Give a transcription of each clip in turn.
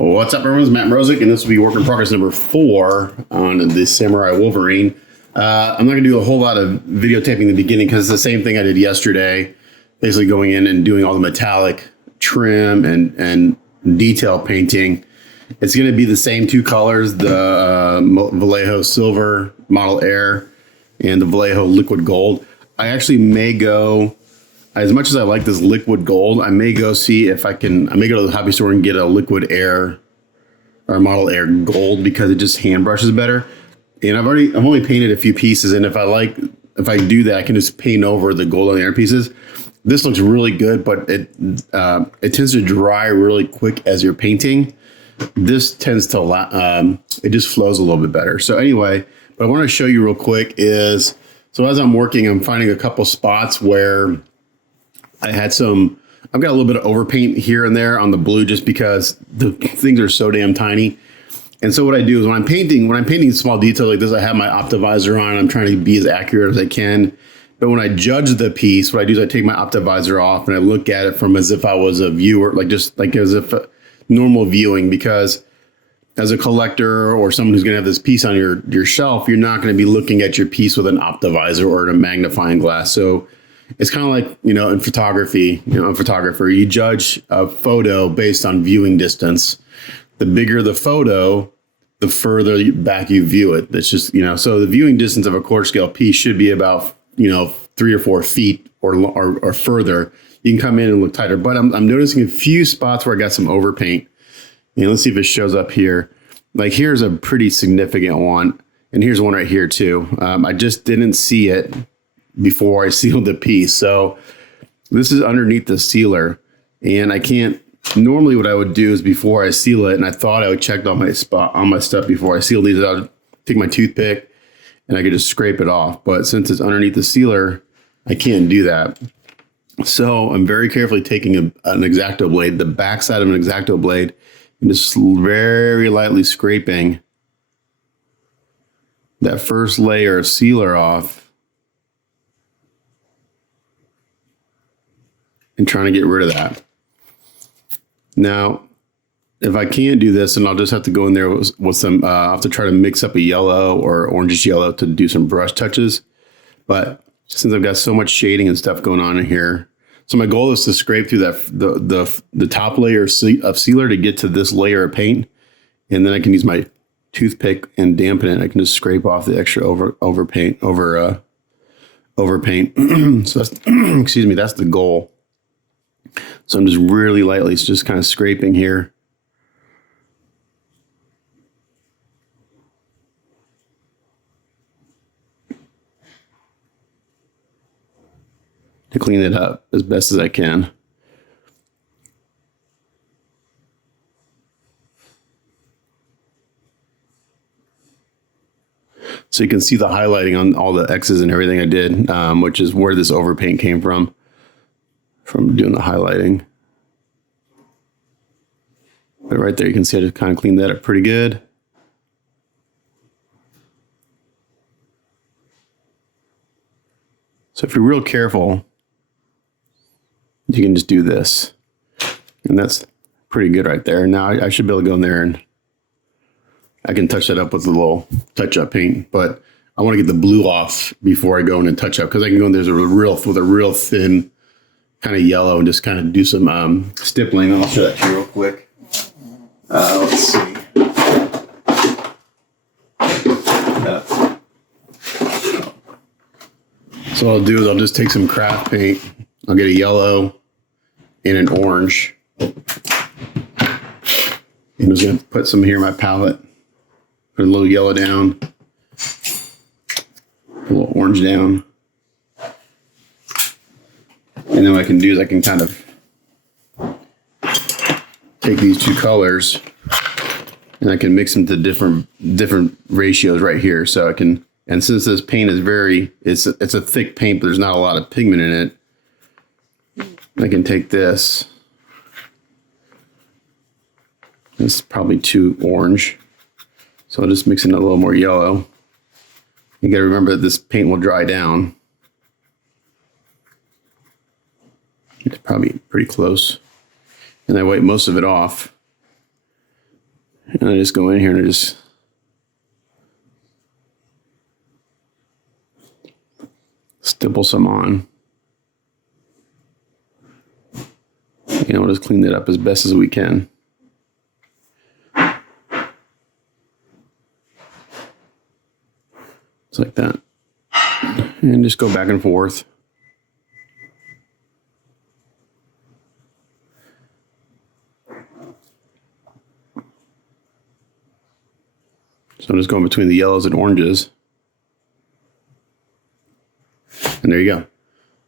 What's up, everyone? It's Matt Mrozik, and this will be work in progress number 4 on the Samurai Wolverine. I'm not going to do a whole lot of videotaping in the beginning because it's the same thing I did yesterday, basically going in and doing all the metallic trim and detail painting. It's going to be the same two colors, the Vallejo Silver Model Air and the Vallejo Liquid Gold. I actually may go, as much as I like this liquid gold, I may go see if I may go to the hobby store and get a liquid air or Model Air gold because it just hand brushes better. And I've only painted a few pieces, and if I do that, I can just paint over the gold on the air pieces. This looks really good, but it tends to dry really quick as you're painting. This tends to it just flows a little bit better. So anyway, what I want to show you real quick is, so as I'm working, I'm finding a couple spots where I've got a little bit of overpaint here and there on the blue just because the things are so damn tiny. And so what I do is when I'm painting small details like this, I have my Optivisor on. I'm trying to be as accurate as I can. But when I judge the piece, what I do is I take my Optivisor off and I look at it from as if I was a viewer, as if normal viewing, because as a collector or someone who's going to have this piece on your shelf, you're not going to be looking at your piece with an Optivisor or a magnifying glass. So it's kind of like, in photography, a photographer, you judge a photo based on viewing distance. The bigger the photo, the further back you view it. That's just, so the viewing distance of a quarter scale piece should be about, 3 or 4 feet or further. You can come in and look tighter, but I'm noticing a few spots where I got some overpaint. Let's see if it shows up here. Like here's a pretty significant one. And here's one right here too. I just didn't see it before I sealed the piece. So this is underneath the sealer, and I can't, normally what I would do is before I seal it, and I thought I would check on my stuff before I seal these, I would take my toothpick and I could just scrape it off. But since it's underneath the sealer, I can't do that. So I'm very carefully taking an X-Acto blade, the backside of an X-Acto blade, and just very lightly scraping that first layer of sealer off and trying to get rid of that. Now, if I can't do this, then I'll just have to go in there with some, I'll have to try to mix up a yellow or orangish yellow to do some brush touches. But since I've got so much shading and stuff going on in here, so my goal is to scrape through the top layer of sealer to get to this layer of paint. And then I can use my toothpick and dampen it. I can just scrape off the extra overpaint. So that's, excuse me, that's the goal. So I'm just really lightly just kind of scraping here. To clean it up as best as I can. So you can see the highlighting on all the X's and everything I did, which is where this overpaint came from doing the highlighting. But right there, you can see I just kind of cleaned that up pretty good. So if you're real careful, you can just do this. And that's pretty good right there. Now I should be able to go in there and I can touch that up with a little touch-up paint, but I want to get the blue off before I go in and touch up, because I can go in there with a real thin kind of yellow and just kind of do some stippling. I'll show that to you real quick. Let's see. So what I'll do is I'll just take some craft paint. I'll get a yellow and an orange. I'm just going to put some here in my palette. Put a little yellow down. A little orange down. And then what I can do is I can kind of take these two colors and I can mix them to different ratios right here. So I can, and since this paint is it's a thick paint, but there's not a lot of pigment in it, I can take this. This is probably too orange. So I'll just mix in a little more yellow. You gotta remember that this paint will dry down. It's probably pretty close. And I wipe most of it off. And I just go in here and I just stipple some on. And we'll just clean that up as best as we can. Just like that. And just go back and forth. So I'm just going between the yellows and oranges. And there you go.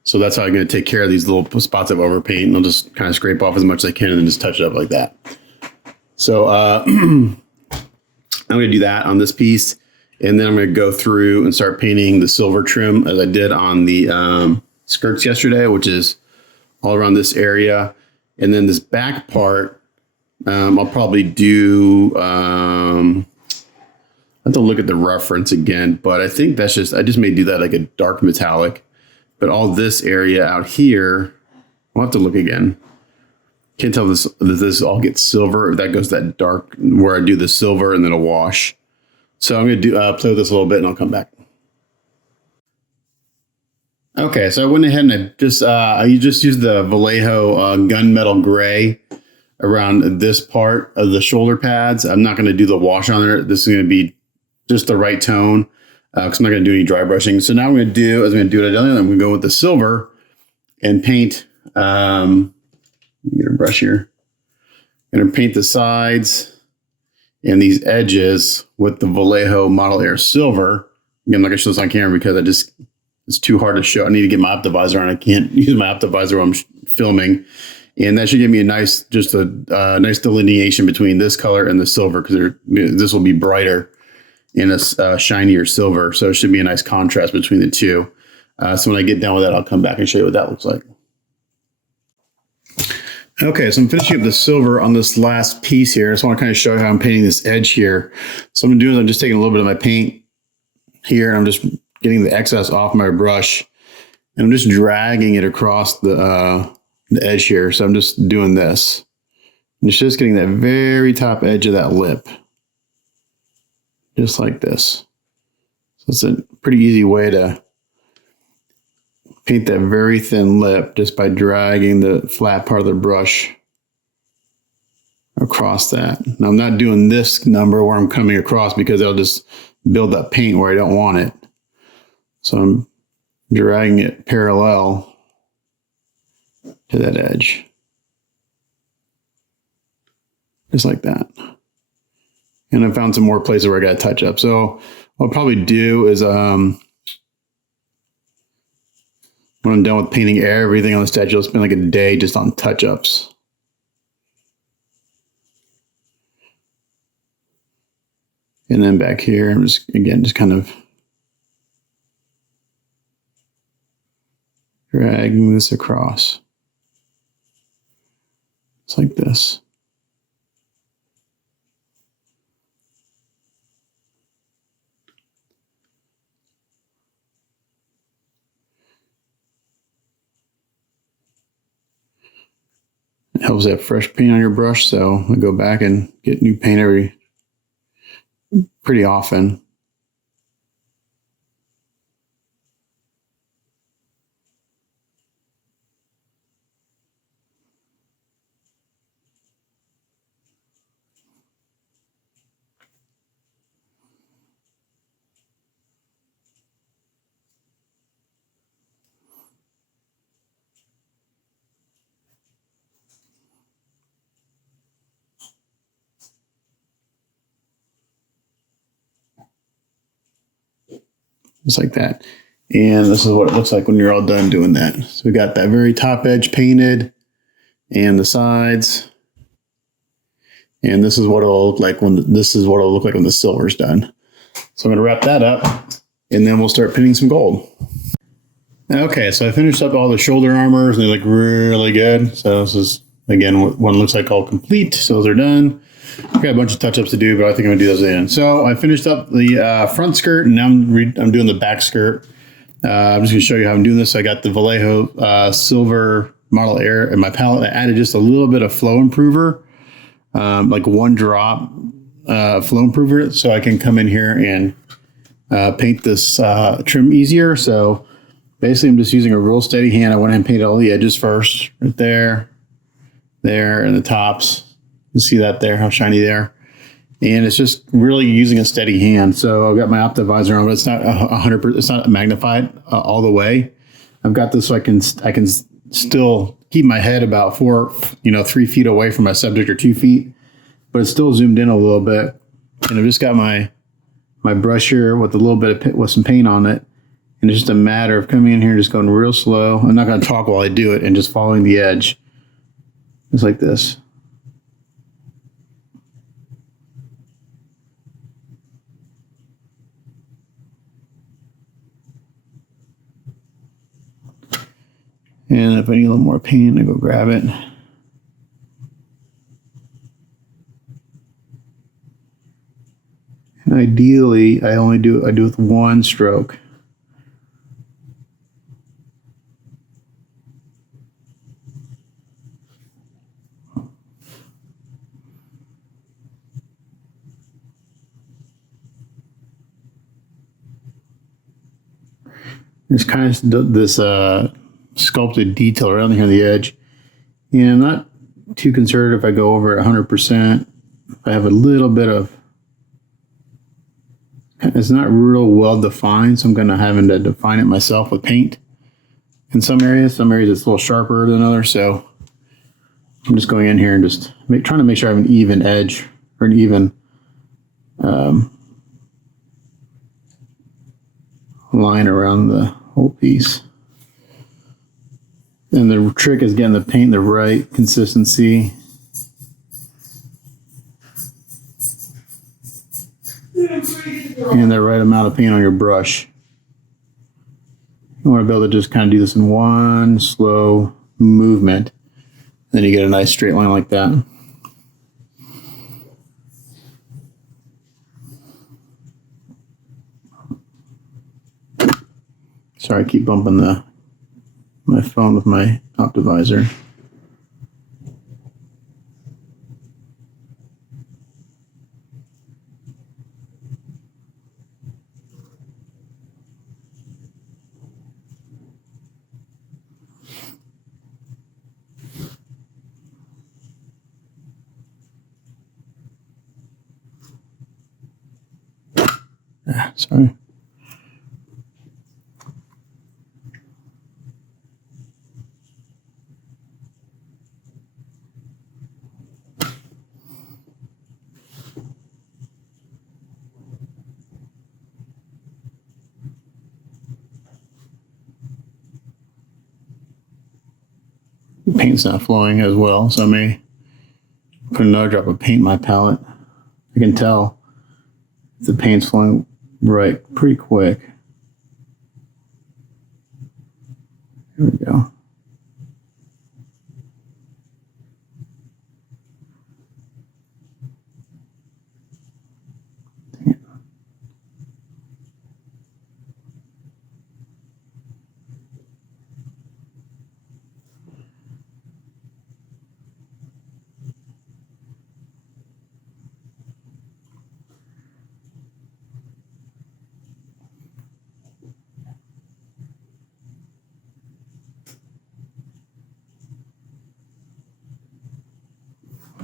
So that's how I'm going to take care of these little spots of overpaint. And I'll just kind of scrape off as much as I can and then just touch it up like that. So I'm going to do that on this piece. And then I'm going to go through and start painting the silver trim as I did on the skirts yesterday, which is all around this area. And then this back part, I'll probably do, I have to look at the reference again, but I think I just may do that like a dark metallic. But all this area out here, I'll have to look again. Can't tell if this all gets silver, if that goes that dark where I do the silver and then a wash. So I'm going to play with this a little bit and I'll come back. Okay, so I went ahead and I just used the Vallejo gunmetal gray around this part of the shoulder pads. I'm not going to do the wash on there. This is going to be just the right tone because I'm not going to do any dry brushing. So now I'm going to do, as I'm going to do it, I'm going to go with the silver and paint. Let me get a brush here. I'm going to paint the sides and these edges with the Vallejo Model Air Silver. Again, I'm not going to show this on camera because it's too hard to show. I need to get my optivisor on. I can't use my optivisor while I'm filming. And that should give me a nice, just a nice delineation between this color and the silver because this will be brighter in a shinier silver. So it should be a nice contrast between the two. So when I get done with that, I'll come back and show you what that looks like. Okay, so I'm finishing up the silver on this last piece here. I just want to kind of show you how I'm painting this edge here. So what I'm doing is I'm just taking a little bit of my paint here and I'm just getting the excess off my brush and I'm just dragging it across the edge here. So I'm just doing this. And it's just getting that very top edge of that lip. Just like this. So it's a pretty easy way to paint that very thin lip just by dragging the flat part of the brush across that. Now I'm not doing this number where I'm coming across because it'll just build up paint where I don't want it. So I'm dragging it parallel to that edge. Just like that. And I found some more places where I got to touch up. So what I'll probably do is when I'm done with painting everything on the statue, I'll spend like a day just on touch-ups. And then back here, I'm just, again, just kind of dragging this across. It's like this. It helps to have fresh paint on your brush, so I go back and get new paint pretty often. Just like that. And this is what it looks like when you're all done doing that. So we got that very top edge painted and the sides. And this is what it'll look like when the silver's done. So I'm going to wrap that up and then we'll start painting some gold. Okay, so I finished up all the shoulder armors and they look really good. So this is, again, one looks like all complete. So those are done. I've got a bunch of touch-ups to do, but I think I'm going to do those in. So I finished up the front skirt, and now I'm doing the back skirt. I'm just going to show you how I'm doing this. So I got the Vallejo Silver Model Air in my palette. I added just a little bit of flow improver, like one drop flow improver so I can come in here and paint this trim easier. So basically I'm just using a real steady hand. I went ahead and painted all the edges first, right there, there, and the tops. You can see that there, how shiny they are. And it's just really using a steady hand. So I've got my optivisor on, but it's not 100%. It's not magnified all the way. I've got this so I can still keep my head about 3 feet away from my subject, or 2 feet, but it's still zoomed in a little bit. And I've just got my brush here with a little bit of with some paint on it. And it's just a matter of coming in here and just going real slow. I'm not going to talk while I do it, and just following the edge. Just like this. And if I need a little more paint, I go grab it. And ideally, I do with one stroke. There's kind of this sculpted detail around here on the edge. And I'm not too concerned if I go over 100%. I have a little bit of, it's not real well defined, so I'm going to have to define it myself with paint. In some areas it's a little sharper than others, so I'm just going in here and just trying to make sure I have an even edge, or an even line around the whole piece. And the trick is getting the paint the right consistency. And the right amount of paint on your brush. You want to be able to just kind of do this in one slow movement. Then you get a nice straight line like that. Sorry, I keep bumping my phone with my optivisor. Sorry. Paint's not flowing as well, so I may put another drop of paint in my palette. I can tell if the paint's flowing right pretty quick. Here we go.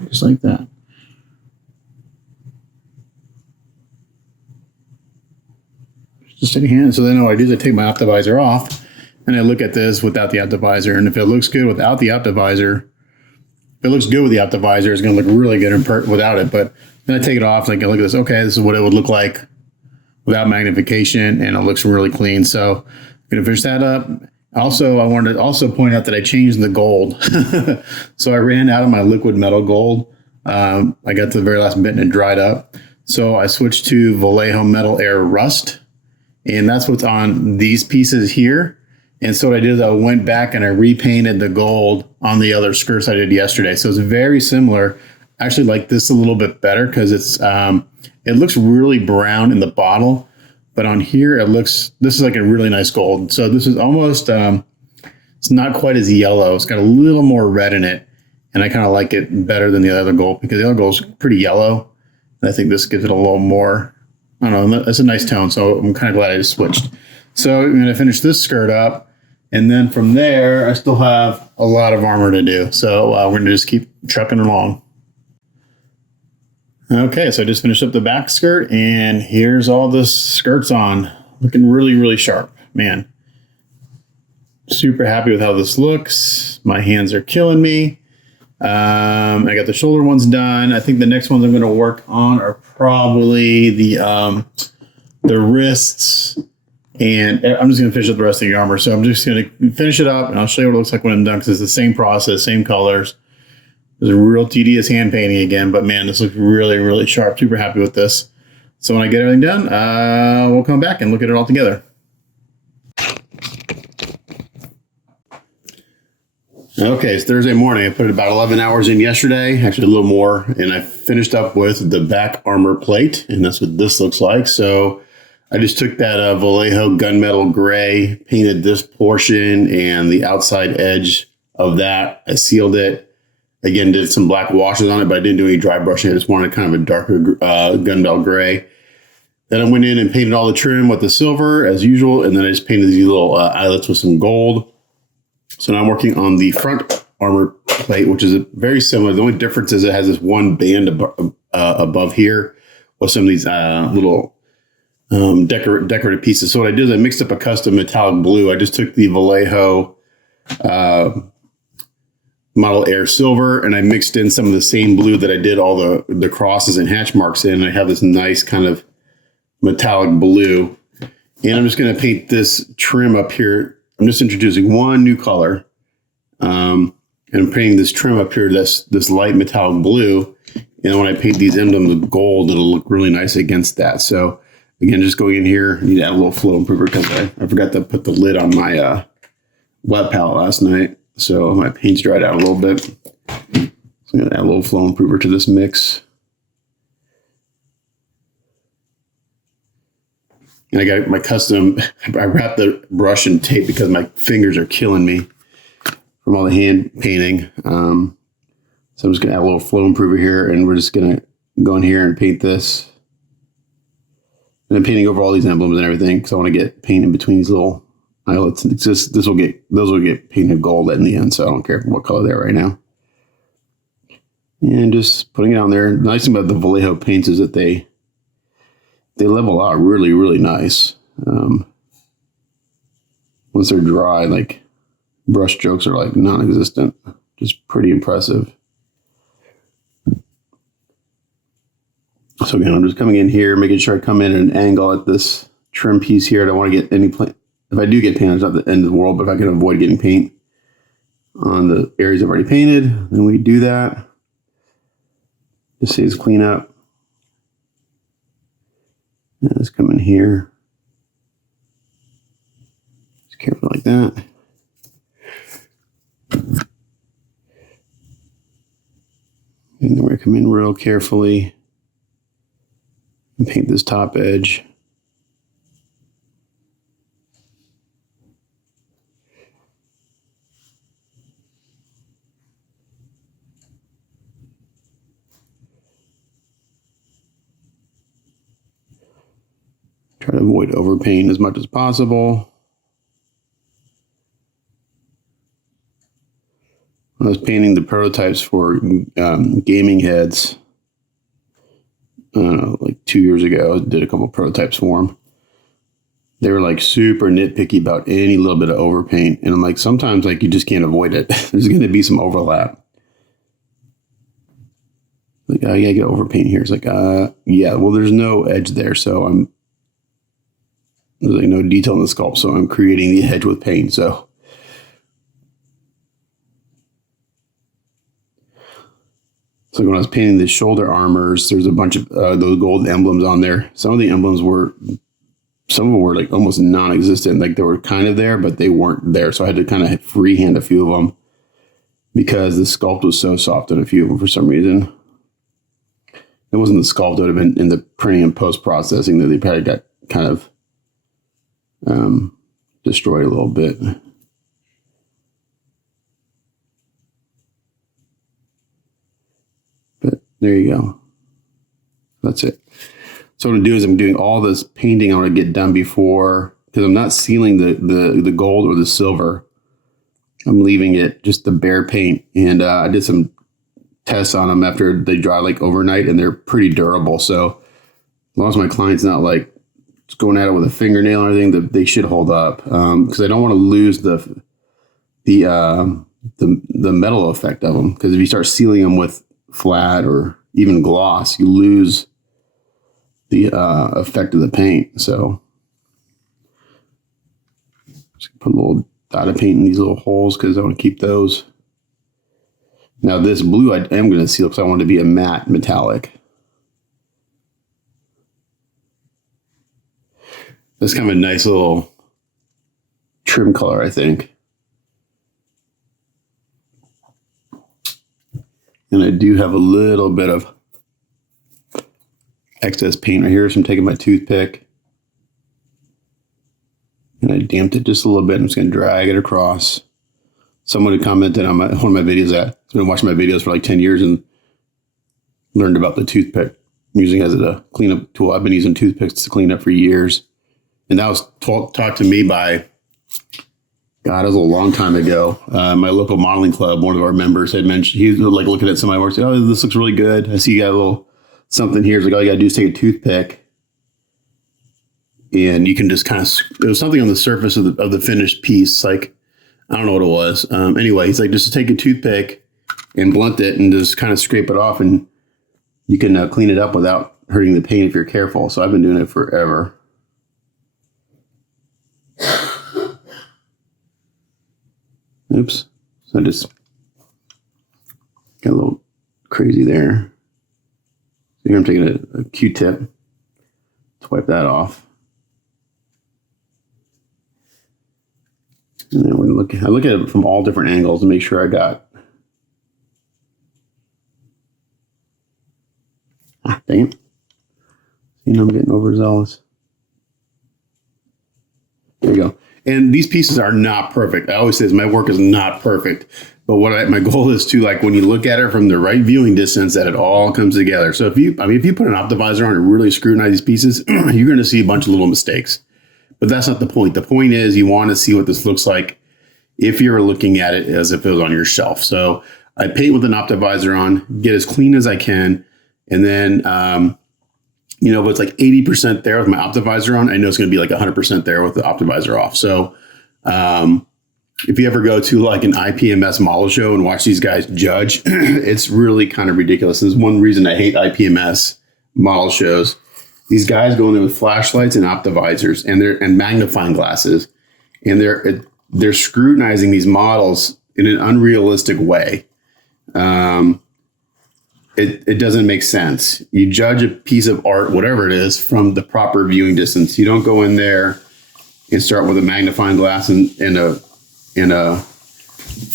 Just like that. Just a steady hand. So then what I do is I take my optivisor off and I look at this without the optivisor. And if it looks good without the optivisor, if it looks good with the optivisor, it's going to look really good without it. But then I take it off and I can look at this. Okay, this is what it would look like without magnification, and it looks really clean. So I'm going to finish that up. Also, I wanted to also point out that I changed the gold. So I ran out of my liquid metal gold. I got to the very last bit and it dried up. So I switched to Vallejo Metal Air Rust. And that's what's on these pieces here. And so what I did is I went back and I repainted the gold on the other skirts I did yesterday. So it's very similar. I actually like this a little bit better because it looks really brown in the bottle. But on here, this is like a really nice gold. So this is almost, it's not quite as yellow. It's got a little more red in it. And I kind of like it better than the other gold because the other gold is pretty yellow. I think this gives it a little more, I don't know, it's a nice tone. So I'm kind of glad I just switched. So I'm going to finish this skirt up. And then from there, I still have a lot of armor to do. So we're going to just keep trucking along. Okay, so I just finished up the back skirt, and here's all the skirts on. Looking really, really sharp. Man, super happy with how this looks. My hands are killing me. I got the shoulder ones done. I think the next ones I'm going to work on are probably the wrists, and I'm just going to finish up the rest of the armor. So I'm just going to finish it up, and I'll show you what it looks like when I'm done, because it's the same process, same colors. It was a real tedious hand painting again, but man, this looks really, really sharp. Super happy with this. So when I get everything done, we'll come back and look at it all together. Okay, it's Thursday morning. I put about 11 hours in yesterday, actually a little more, and I finished up with the back armor plate, and that's what this looks like. So I just took that Vallejo gunmetal gray, painted this portion and the outside edge of that. I sealed it. Again, did some black washes on it, but I didn't do any dry brushing. I just wanted kind of a darker gunmetal gray. Then I went in and painted all the trim with the silver as usual, and then I just painted these little eyelets with some gold. So now I'm working on the front armor plate, which is very similar. The only difference is it has this one band above here with some of these little decorative pieces. So what I did is I mixed up a custom metallic blue. I just took the Vallejo Model Air Silver, and I mixed in some of the same blue that I did all the crosses and hatch marks in. I have this nice kind of metallic blue. And I'm just going to paint this trim up here. I'm just introducing one new color. And I'm painting this trim up here, this light metallic blue. And when I paint these emblems with gold, it'll look really nice against that. So again, just going in here, I need to add a little flow improver because I forgot to put the lid on my wet palette last night. So my paint's dried out a little bit. So I'm going to add a little flow improver to this mix. And I got my custom, I wrapped the brush in tape because my fingers are killing me from all the hand painting. So I'm just going to add a little flow improver here, and we're just going to go in here and paint this. And I'm painting over all these emblems and everything because I want to get paint in between these little eyelets. It's just, those will get painted gold in the end, so I don't care what color they're right now. And just putting it on there. The nice thing about the Vallejo paints is that they level out really, really nice. Once they're dry, like brush strokes are like non-existent. Just pretty impressive. So again, I'm just coming in here, making sure I come in at an angle at this trim piece here. I don't want to get any paint. If I do get paint, it's not the end of the world, but if I can avoid getting paint on the areas I've already painted, then we do that. Just saves clean up. And let's come in here. Just careful like that. And then we're going to come in real carefully and paint this top edge. Try to avoid overpaint as much as possible. I was painting the prototypes for gaming heads like 2 years ago. I did a couple prototypes for them. They were like super nitpicky about any little bit of overpaint. And I'm like, sometimes like you just can't avoid it. There's going to be some overlap. Like, oh, yeah, I get overpaint here. It's like, yeah, well, there's no edge there. So there's like no detail in the sculpt. So I'm creating the edge with paint. So when I was painting the shoulder armors, there's a bunch of those gold emblems on there. Some of the emblems were like almost non-existent. Like they were kind of there, but they weren't there. So I had to kind of freehand a few of them because the sculpt was so soft on a few of them for some reason. It wasn't the sculpt, it would have been in the printing and post-processing that they probably got kind of destroyed a little bit. But there you go. That's it. So what I'm going to do is I'm doing all this painting I want to get done before, because I'm not sealing the gold or the silver. I'm leaving it just the bare paint. And I did some tests on them after they dry like overnight, and they're pretty durable. So as long as my client's not like just going at it with a fingernail or anything, that they should hold up. Because I don't want to lose the metal effect of them. Because if you start sealing them with flat or even gloss, you lose the effect of the paint. So just put a little dot of paint in these little holes because I want to keep those. Now this blue I am going to seal because I want it to be a matte metallic. That's kind of a nice little trim color, I think. And I do have a little bit of excess paint right here, so I'm taking my toothpick and I damped it just a little bit. I'm just going to drag it across. Someone who commented on one of my videos that has been watching my videos for like 10 years and learned about the toothpick. I'm using it as a cleanup tool. I've been using toothpicks to clean up for years. And that was taught to me by, God, it was a long time ago. My local modeling club, one of our members had mentioned, he was like looking at somebody's work, said, "Oh, this looks really good. I see you got a little something here." It's like, all you got to do is take a toothpick and you can just kind of, there was something on the surface of the finished piece. Like, I don't know what it was. Anyway, he's like, just take a toothpick and blunt it and just kind of scrape it off, and you can clean it up without hurting the paint if you're careful. So I've been doing it forever. Oops. So I just got a little crazy there. So here I'm taking a Q-tip to wipe that off. And then I look at it from all different angles to make sure I got. Dang it. You know, I'm getting overzealous. There you go. And these pieces are not perfect. I always say my work is not perfect. But my goal is to, like, when you look at it from the right viewing distance, that it all comes together. So if you put an optimizer on and really scrutinize these pieces, you're going to see a bunch of little mistakes. But that's not the point. The point is you want to see what this looks like if you're looking at it as if it was on your shelf. So I paint with an optimizer on, get as clean as I can. And then, if it's like 80% there with my optimizer on, I know it's going to be like 100% there with the optimizer off. So if you ever go to like an IPMS model show and watch these guys judge, it's really kind of ridiculous. There's one reason I hate IPMS model shows. These guys go in there with flashlights and optimizers and magnifying glasses, and they're scrutinizing these models in an unrealistic way. It doesn't make sense. You judge a piece of art, whatever it is, from the proper viewing distance. You don't go in there and start with a magnifying glass and a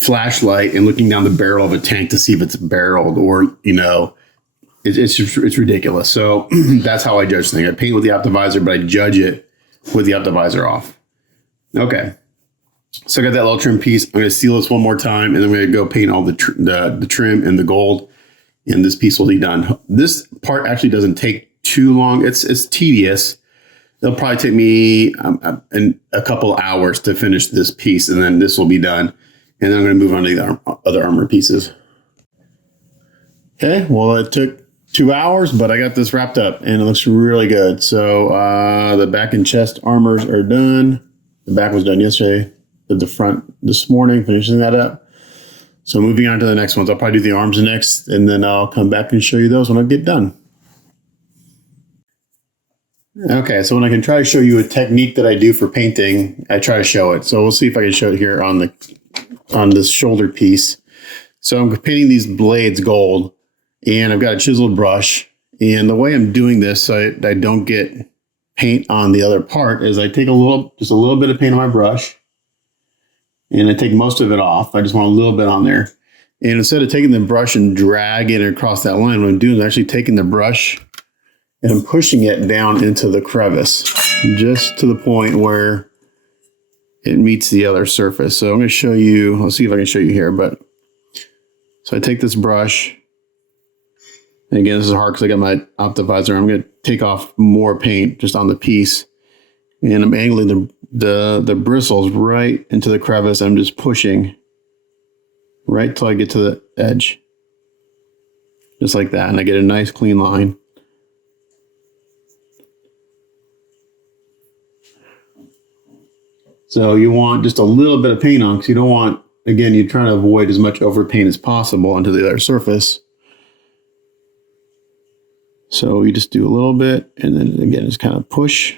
flashlight and looking down the barrel of a tank to see if it's barreled, or it's ridiculous. So that's how I judge things. I paint with the optimizer, but I judge it with the optimizer off. Okay. So I got that little trim piece. I'm going to seal this one more time, and then I'm going to go paint all the trim and the gold, and this piece will be done. This part actually doesn't take too long. It's tedious. It'll probably take me a couple hours to finish this piece, and then this will be done. And then I'm going to move on to the other armor pieces. Okay, well, it took 2 hours, but I got this wrapped up, and it looks really good. So the back and chest armors are done. The back was done yesterday. Did the front this morning, finishing that up. So moving on to the next ones. I'll probably do the arms next, and then I'll come back and show you those when I get done. Okay, so when I can try to show you a technique that I do for painting, I try to show it. So we'll see if I can show it here on this shoulder piece. So I'm painting these blades gold, and I've got a chiseled brush. And the way I'm doing this so I don't get paint on the other part is I take just a little bit of paint on my brush, and I take most of it off. I just want a little bit on there. And instead of taking the brush and dragging it across that line, what I'm doing is actually taking the brush and I'm pushing it down into the crevice, just to the point where it meets the other surface. So I'm going to show you, I'll see if I can show you here. So I take this brush And again, this is hard because I got my optivisor. I'm going to take off more paint just on the piece. And I'm angling the bristles right into the crevice. I'm just pushing right till I get to the edge. Just like that. And I get a nice clean line. So you want just a little bit of paint on, because you don't want, again, you're trying to avoid as much overpaint as possible onto the other surface. So you just do a little bit, and then again, just kind of push.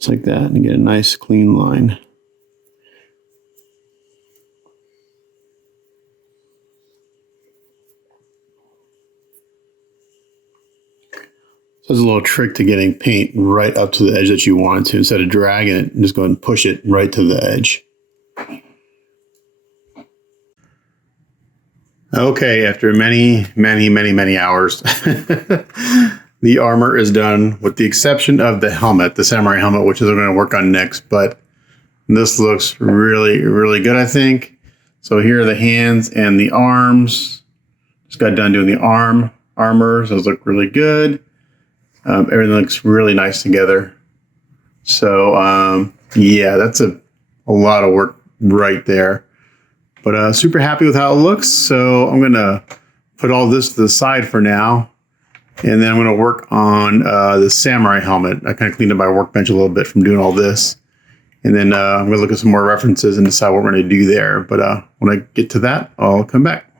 Just like that, and get a nice clean line. So there's a little trick to getting paint right up to the edge that you want it to. Instead of dragging it, just go ahead and push it right to the edge. Okay, after many hours, the armor is done, with the exception of the helmet, the samurai helmet, which is what I'm going to work on next. But this looks really good, I think. So here are the hands and the arms. Just got done doing the armor. So those look really good. Everything looks really nice together. So yeah, that's a lot of work right there. But super happy with how it looks. So I'm going to put all this to the side for now. And then I'm going to work on the samurai helmet. I kind of cleaned up my workbench a little bit from doing all this. And then I'm going to look at some more references and decide what we're going to do there. But when I get to that, I'll come back.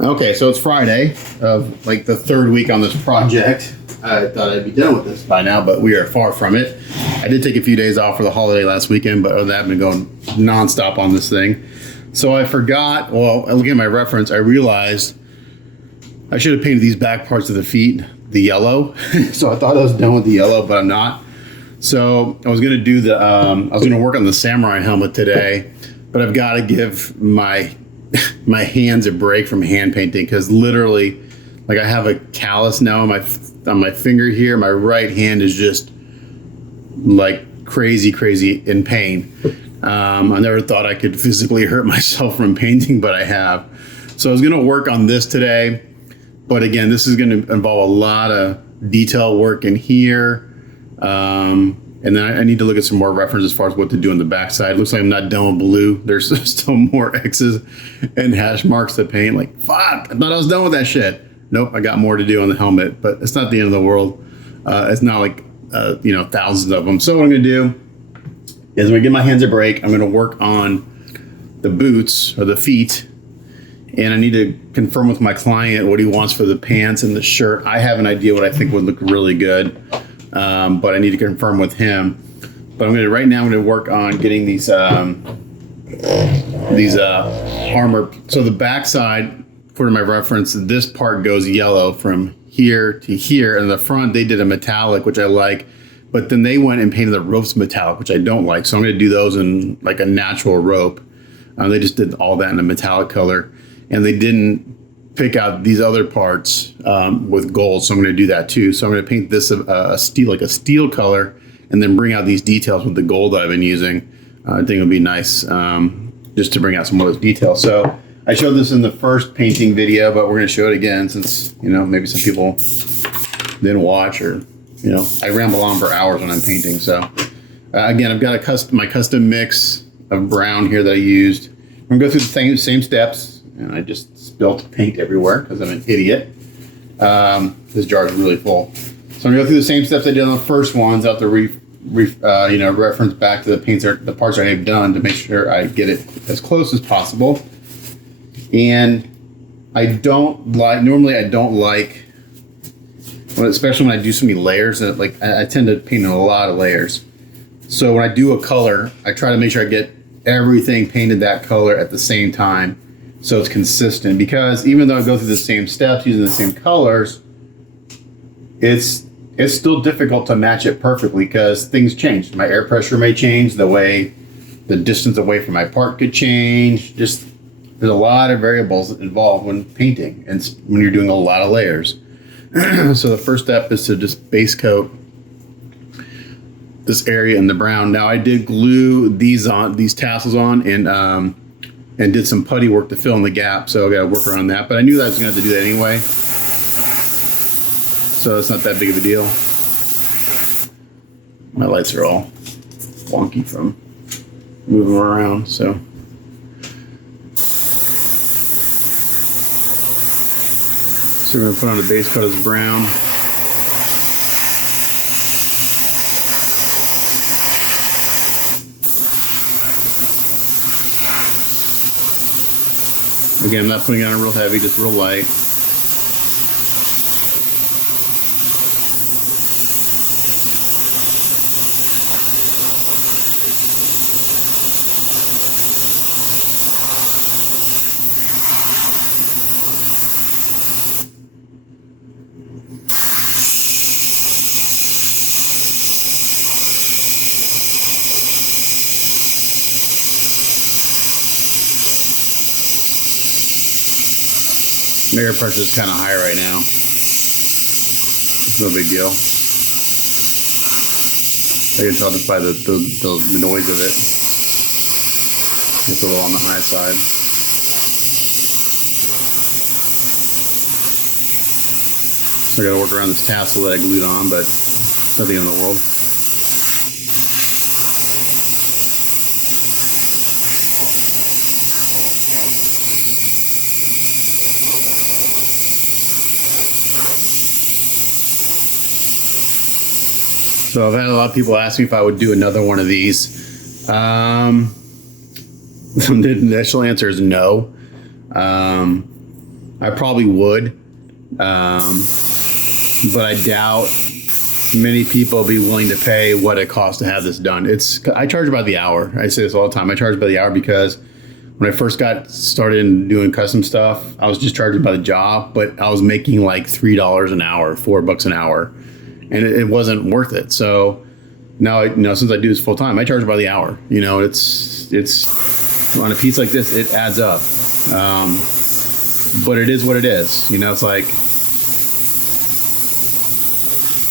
Okay, so it's Friday of like the third week on this project. I thought I'd be done with this by now, but we are far from it. I did take a few days off for the holiday last weekend, but other than that, I've been going nonstop on this thing. So I forgot, well, looking at my reference, I realized I should have painted these back parts of the feet the yellow. So I thought I was done with the yellow, but I'm not. So I was going to do the, I was going to work on the samurai helmet today, but I've got to give my hands a break from hand painting, because literally, like, I have a callus now on my finger here. My right hand is just like crazy in pain. I never thought I could physically hurt myself from painting, but I have. So I was going to work on this today, but again, this is going to involve a lot of detail work in here. And then I need to look at some more references as far as what to do on the backside. Looks like I'm not done with blue. There's still more X's and hash marks to paint. Like, fuck, I thought I was done with that shit. Nope, I got more to do on the helmet, but it's not the end of the world. It's not like, thousands of them. So what I'm going to do is I'm going to give my hands a break. I'm going to work on the boots or the feet. And I need to confirm with my client what he wants for the pants and the shirt. I have an idea what I think would look really good. But I need to confirm with him. But right now I'm going to work on getting these armor. So the backside, for my reference, this part goes yellow from here to here, and the front they did a metallic, which I like. But then they went and painted the ropes metallic, which I don't like. So I'm going to do those in like a natural rope. They just did all that in a metallic color, and they didn't pick out these other parts with gold, so I'm going to do that too. So I'm going to paint this a steel color, and then bring out these details with the gold that I've been using. I think it'll be nice just to bring out some of those details. So I showed this in the first painting video, but we're going to show it again since, maybe some people didn't watch, or, I ramble on for hours when I'm painting. So again, I've got my custom mix of brown here that I used. I'm going to go through the same steps. And I just spilled paint everywhere because I'm an idiot. This jar is really full. So I'm going to go through the same steps I did on the first ones. I'll have to reference back to the parts I have done to make sure I get it as close as possible. And normally I don't like, especially when I do so many layers, I tend to paint in a lot of layers. So when I do a color, I try to make sure I get everything painted that color at the same time, so it's consistent. Because even though I go through the same steps using the same colors, it's still difficult to match it perfectly because things change. My air pressure may change, the distance away from my part could change. Just there's a lot of variables involved when painting and when you're doing a lot of layers. So the first step is to just base coat this area in the brown. Now I did glue these tassels on and did some putty work to fill in the gap. So I got to work around that. But I knew that I was going to have to do that anyway. So it's not that big of a deal. My lights are all wonky from moving around. So we're going to put on the base coat as brown. Again, I'm not putting it on real heavy, just real light. My air pressure is kind of high right now. It's no big deal. I can tell just by the noise of it. It's a little on the high side. So I gotta work around this tassel that I glued on, but it's not the end of the world. So I've had a lot of people ask me if I would do another one of these. The initial answer is no. I probably would, but I doubt many people will be willing to pay what it costs to have this done. I charge by the hour. I say this all the time. I charge by the hour because when I first got started doing custom stuff, I was just charging by the job, but I was making like $3 an hour, $4 an hour. And it wasn't worth it. So now, since I do this full time, I charge by the hour. It's on a piece like this, it adds up. But it is what it is. It's like,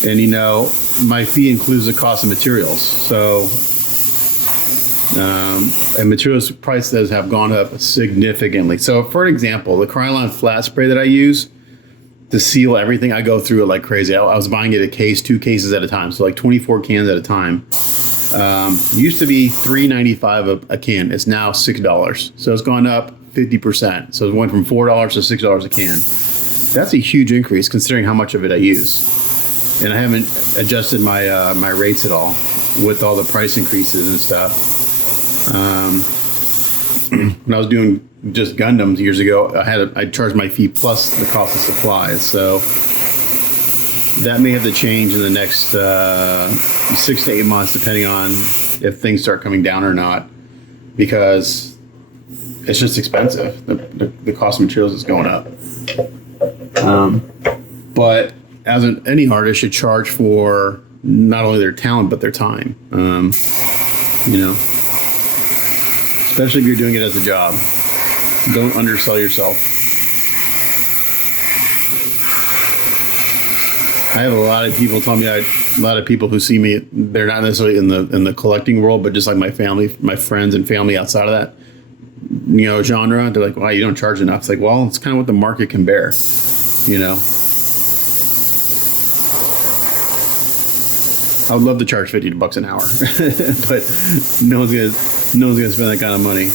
and my fee includes the cost of materials. So, and materials prices have gone up significantly. So, for example, the Krylon flat spray that I use to seal everything, I go through it like crazy. I was buying it a case, 2 cases at a time. So like 24 cans at a time. Used to be $3.95 a can. It's now $6. So it's gone up 50%. So it went from $4 to $6 a can. That's a huge increase considering how much of it I use. And I haven't adjusted my my rates at all with all the price increases and stuff. When I was doing just Gundams years ago, I charged my fee plus the cost of supplies. So that may have to change in the next 6 to 8 months, depending on if things start coming down or not, because it's just expensive. The cost of materials is going up. But as any artist should charge for not only their talent but their time. Especially if you're doing it as a job. Don't undersell yourself. I have a lot of people tell me, a lot of people who see me, they're not necessarily in the collecting world, but just like my family, my friends and family outside of that, genre. They're like, wow, you don't charge enough. It's like, well, it's kind of what the market can bear, I would love to charge $50 an hour, but no one's gonna spend that kind of money.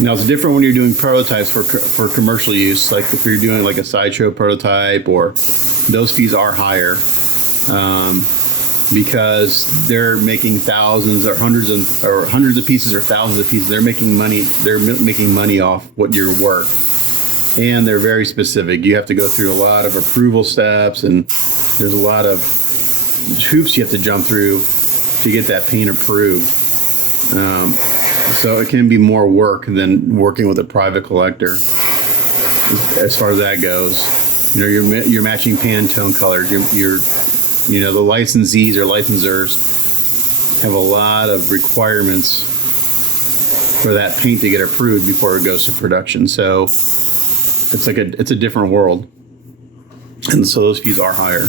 Now it's different when you're doing prototypes for commercial use, like if you're doing like a sideshow prototype, or those fees are higher because they're making thousands or hundreds of pieces or thousands of pieces. They're making money. They're making money off what your work, and they're very specific. You have to go through a lot of approval steps, and there's a lot of hoops you have to jump through to get that paint approved. So it can be more work than working with a private collector as far as that goes. You're matching Pantone colors. You're the licensees or licensors have a lot of requirements for that paint to get approved before it goes to production. So it's a different world. And so those fees are higher.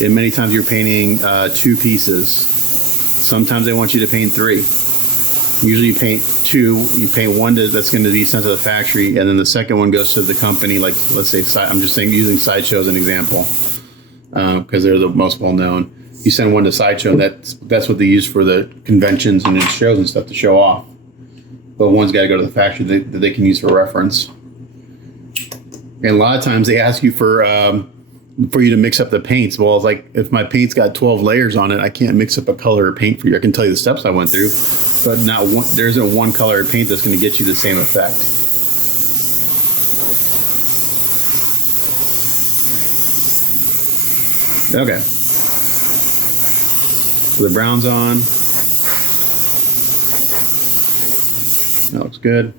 And many times you're painting 2 pieces. Sometimes they want you to paint 3. Usually you paint 2. You paint one that's going to be sent to the factory, and then the second one goes to the company. Like, let's say, I'm just saying, using Sideshow as an example, because they're the most well known. You send one to Sideshow, and that's what they use for the conventions and shows and stuff to show off. But one's got to go to the factory that they can use for reference. And a lot of times they ask you for you to mix up the paints. Well, it's like, if my paint's got 12 layers on it, I can't mix up a color of paint for you. I can tell you the steps I went through, but there isn't one color of paint that's going to get you the same effect. Okay. So the brown's on. That looks good.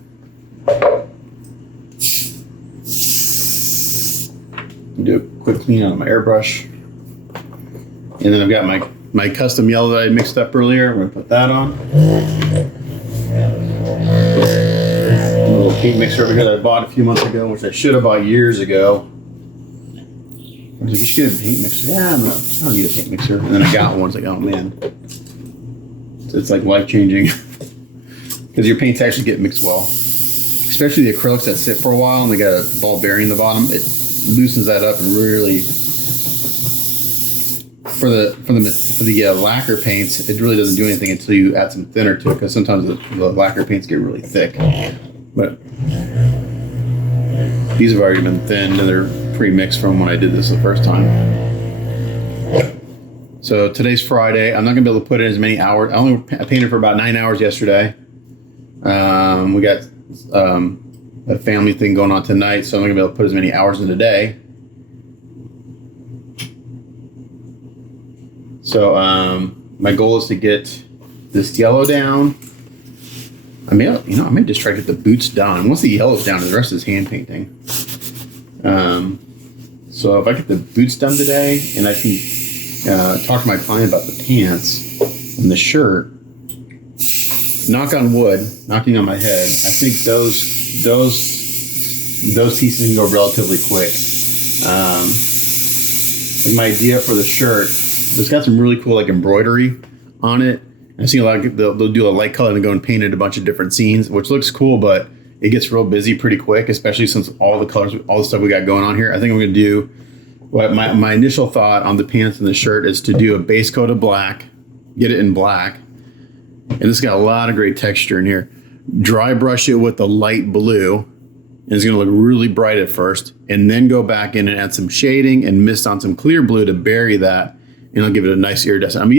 Do a quick clean on my airbrush. And then I've got my custom yellow that I mixed up earlier. I'm going to put that on. A little paint mixer over here that I bought a few months ago, which I should have bought years ago. I was like, you should get a paint mixer. Yeah, I don't need a paint mixer. And then I got one. It's like, oh man. It's like life-changing. Because your paints actually get mixed well. Especially the acrylics that sit for a while and they got a ball bearing in the bottom. It loosens that up and really, for the lacquer paints, it really doesn't do anything until you add some thinner to it, because sometimes the lacquer paints get really thick. But these have already been thinned and they're pre-mixed from when I did this the first time. So today's Friday. I'm not gonna be able to put in as many hours. I painted for about 9 hours yesterday. We got a family thing going on tonight, so I'm not gonna be able to put as many hours in today. So my goal is to get this yellow down. I may just try to get the boots done. Once the yellow's down, the rest is hand painting. So if I get the boots done today, and I can talk to my client about the pants and the shirt, knock on wood, knocking on my head, I think those pieces can go relatively quick. Like my idea for the shirt, it's got some really cool like embroidery on it. I've seen a lot of they'll do a light color and go and paint it a bunch of different scenes, which looks cool, but it gets real busy pretty quick, especially since all the colors, all the stuff we got going on here. I think I'm going to do what my initial thought on the pants and the shirt is to do a base coat of black, get it in black. And it's got a lot of great texture in here. Dry brush it with the light blue. And it's going to look really bright at first. And then go back in and add some shading and mist on some clear blue to bury that. And I'll give it a nice iridescent. I'm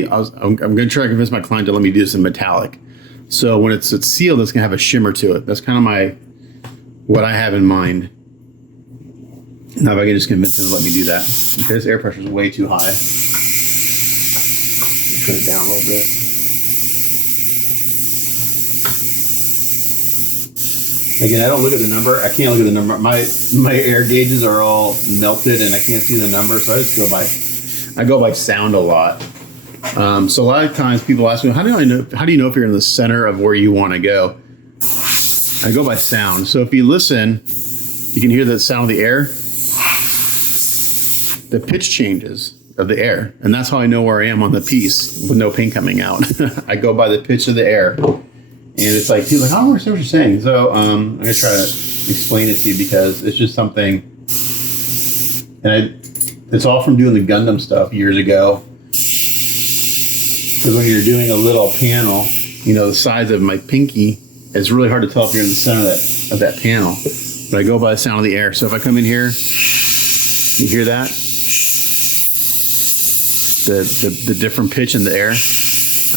going to try to convince my client to let me do some metallic. So when it's sealed, it's going to have a shimmer to it. That's kind of what I have in mind. Now if I can just convince him to let me do that. Okay, this air pressure is way too high. Turn it down a little bit. Again, I don't look at the number. I can't look at the number. My air gauges are all melted and I can't see the number, so I just go by sound a lot. So a lot of times people ask me, how do you know if you're in the center of where you want to go? I go by sound. So if you listen, you can hear the sound of the air. The pitch changes of the air, and that's how I know where I am on the piece with no paint coming out. I go by the pitch of the air. And it's like, people are like, I don't understand what you're saying. So I'm going to try to explain it to you because it's just something, and it's all from doing the Gundam stuff years ago. Because when you're doing a little panel, the size of my pinky, it's really hard to tell if you're in the center of that panel. But I go by the sound of the air. So if I come in here, you hear that? The different pitch in the air,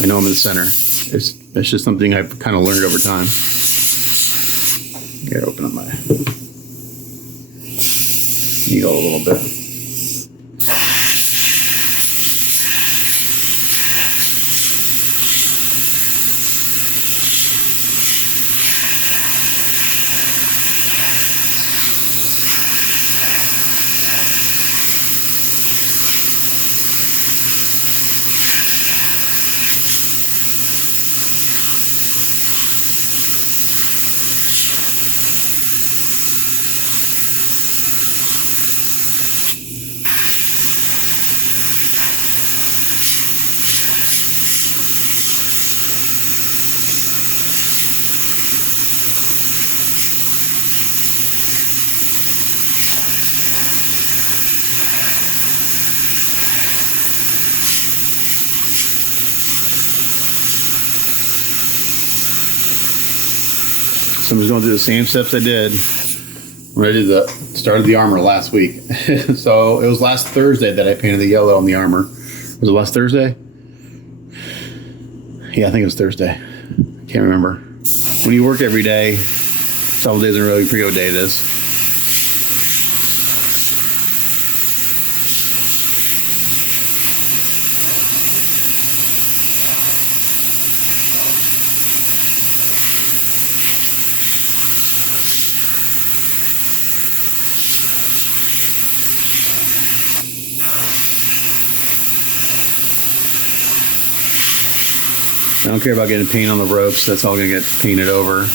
I know I'm in the center. It's just something I've kind of learned over time. Gotta open up my needle a little bit. So I'm just going through the same steps I did when I did the started the armor last week. So it was last Thursday that I painted the yellow on the armor. Was it last Thursday? Yeah, I think it was Thursday. I can't remember. When you work every day, several days in a row, you forget what day it is. I don't care about getting paint on the ropes. That's all going to get painted over.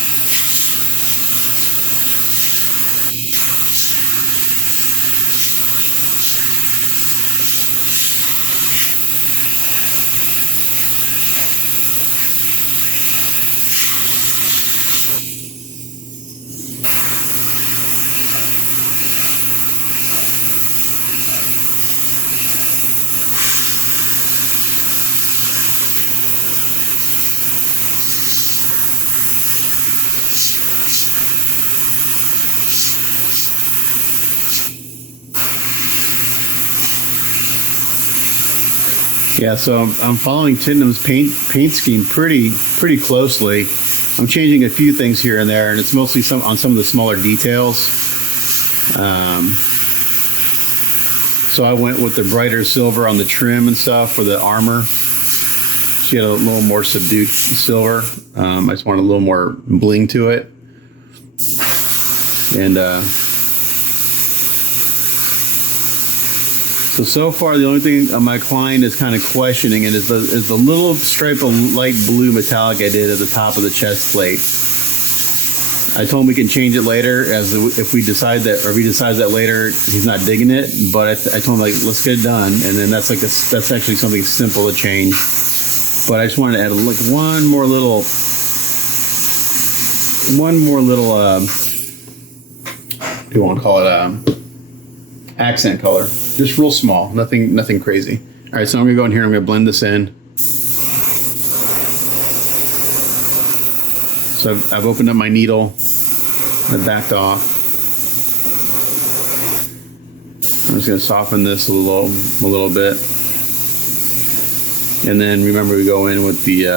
Yeah, so I'm following Tindem's paint scheme pretty closely. I'm changing a few things here and there, and it's mostly on some of the smaller details. So I went with the brighter silver on the trim and stuff for the armor. She had a little more subdued silver. I just wanted a little more bling to it. And so far, the only thing my client is kind of questioning it is the little stripe of light blue metallic I did at the top of the chest plate. I told him we can change it later if we decide that, or if he decides that later he's not digging it. But I told him, like, let's get it done, and then that's actually something simple to change. But I just wanted to add one more little what do you want to call it, accent color. Just real small, nothing crazy. All right, so I'm gonna go in here and I'm gonna blend this in. So I've opened up my needle, I backed off. I'm just gonna soften this a little bit. And then remember, we go in with the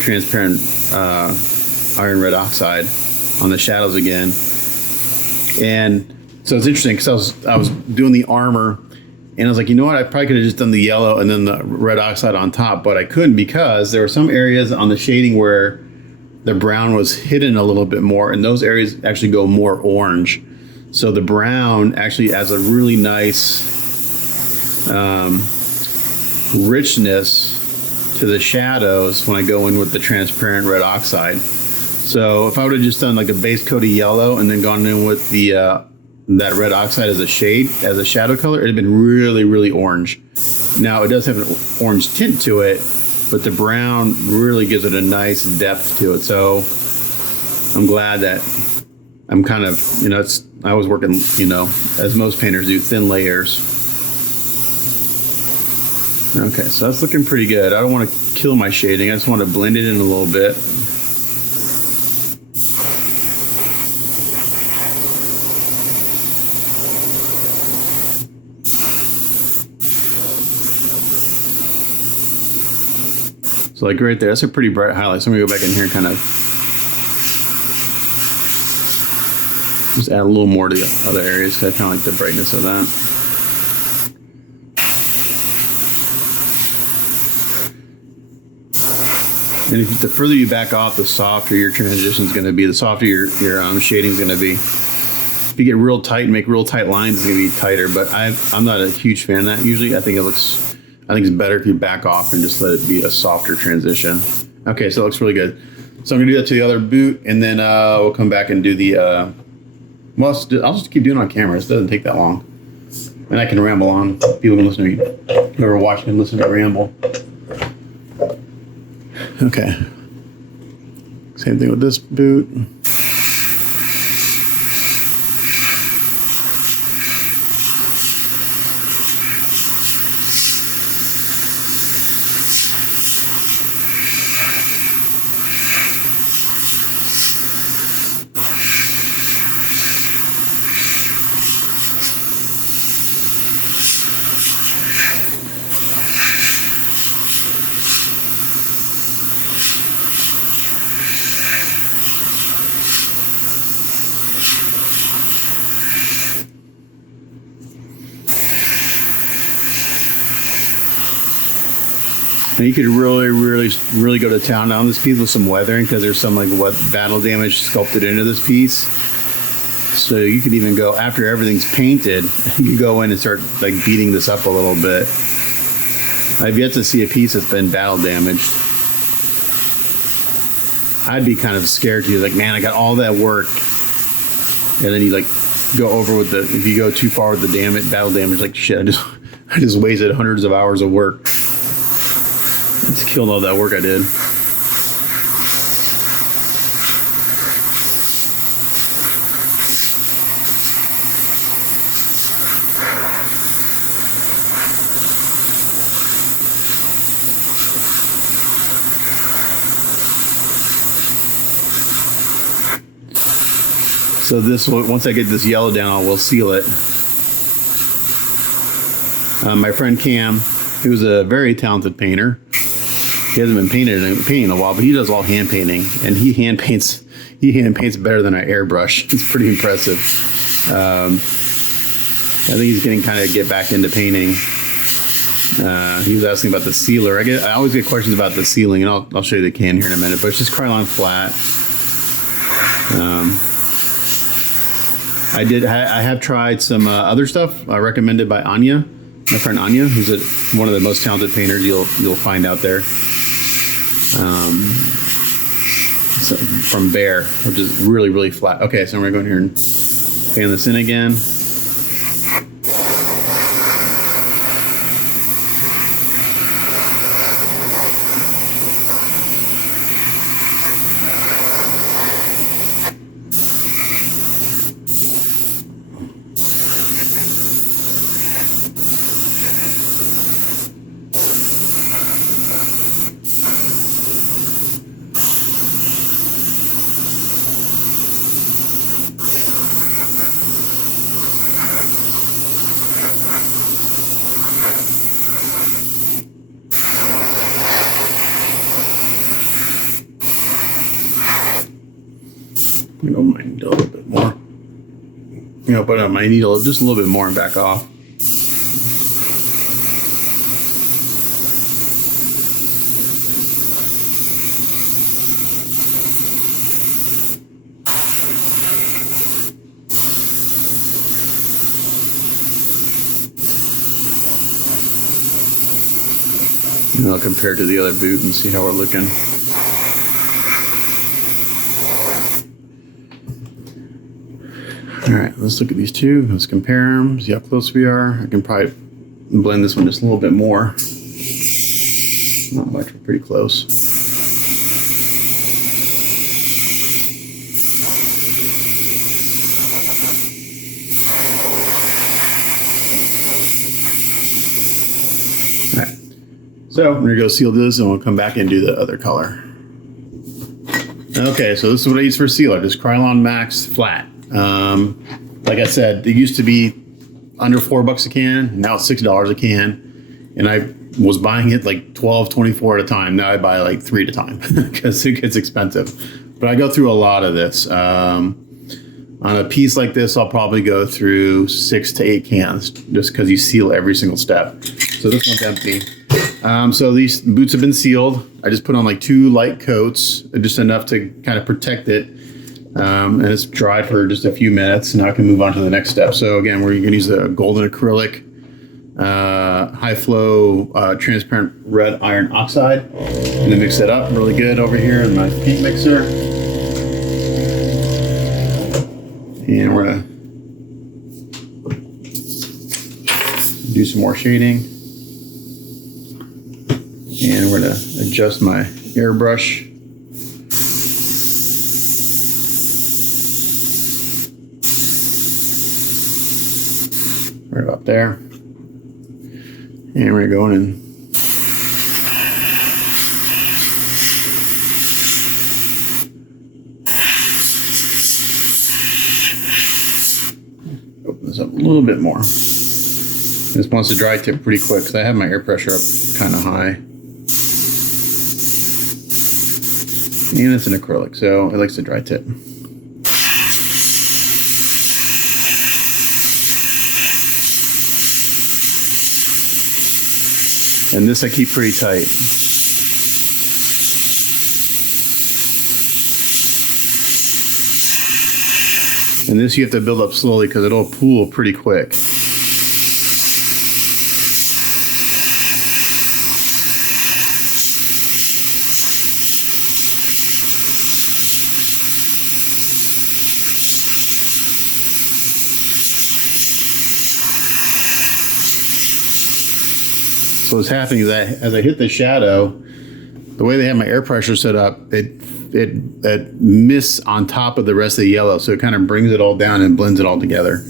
transparent iron red oxide on the shadows again. And so it's interesting because I was doing the armor, and I was like, you know what? I probably could have just done the yellow and then the red oxide on top, but I couldn't because there were some areas on the shading where the brown was hidden a little bit more, and those areas actually go more orange. So the brown actually adds a really nice richness to the shadows when I go in with the transparent red oxide. So if I would have just done like a base coat of yellow and then gone in with the that red oxide as a shade, as a shadow color, it'd have been really orange. Now it does have an orange tint to it, but the brown really gives it a nice depth to it. So I'm glad that I'm kind of, I was working, as most painters do, thin layers. Okay, so that's looking pretty good. I don't want to kill my shading. I just want to blend it in a little bit. So like right there, that's a pretty bright highlight. So I'm gonna go back in here and kind of just add a little more to the other areas because I kind of like the brightness of that. And the further you back off, the softer your transition is going to be, the softer your shading is going to be. If you get real tight and make real tight lines, it's going to be tighter, but I'm not a huge fan of that. Usually I think it's better if you back off and just let it be a softer transition. Okay, so it looks really good. So I'm going to do that to the other boot, and then we'll come back and do the, I'll just keep doing it on camera. It doesn't take that long. And I can ramble on. People can listen to me. Whoever watching can listen to me ramble. Okay. Same thing with this boot. And you could really go to town on this piece with some weathering, because there's some like what battle damage sculpted into this piece. So you could even go after everything's painted, you go in and start like beating this up a little bit. I've yet to see a piece that's been battle damaged. I'd be kind of scared to, like, man, I got all that work, and then you like go over with the, if you go too far with the battle damage, like shit, I just wasted hundreds of hours of work. It's killed all that work I did. So this, once I get this yellow down, we'll seal it. My friend Cam, he was a very talented painter. He hasn't been painting in a while, but he does all hand painting, and he hand paints better than I airbrush. It's pretty impressive. I think he's getting get back into painting. He was asking about the sealer. I always get questions about the sealing, and I'll show you the can here in a minute. But it's just Krylon Flat. I have tried some other stuff recommended by Anya, my friend Anya, who's one of the most talented painters you'll find out there. So from Bear, which is really flat. Okay, so we're gonna go in here and fan this in again. My needle a little bit more. Put on my needle just a little bit more and back off. And I'll compare it to the other boot and see how we're looking. All right, let's look at these two. Let's compare them, see how close we are. I can probably blend this one just a little bit more. Not much, we're pretty close. All right, so we're gonna go seal this and we'll come back and do the other color. Okay, so this is what I use for sealer, just Krylon Max Flat. Like I said, it used to be under $4 a can. Now it's $6 a can. And I was buying it like 12, 24 at a time. Now I buy like 3 at a time because it gets expensive. But I go through a lot of this. On a piece like this, I'll probably go through 6 to 8 cans just because you seal every single step. So this one's empty. So these boots have been sealed. I just put on like 2 light coats, just enough to kind of protect it. And it's dried for just a few minutes. Now I can move on to the next step. So again, we're going to use the golden acrylic, high flow, transparent red iron oxide, and then mix it up really good over here in my paint mixer. And we're going to do some more shading. And we're going to adjust my airbrush. Right about there. And we're going in. Open this up a little bit more. This wants to dry tip pretty quick because I have my air pressure up kind of high. And it's an acrylic, so it likes to dry tip. And this I keep pretty tight. And this you have to build up slowly because it'll pool pretty quick. So what's happening is that as I hit the shadow, the way they have my air pressure set up, it mists on top of the rest of the yellow, so it kind of brings it all down and blends it all together.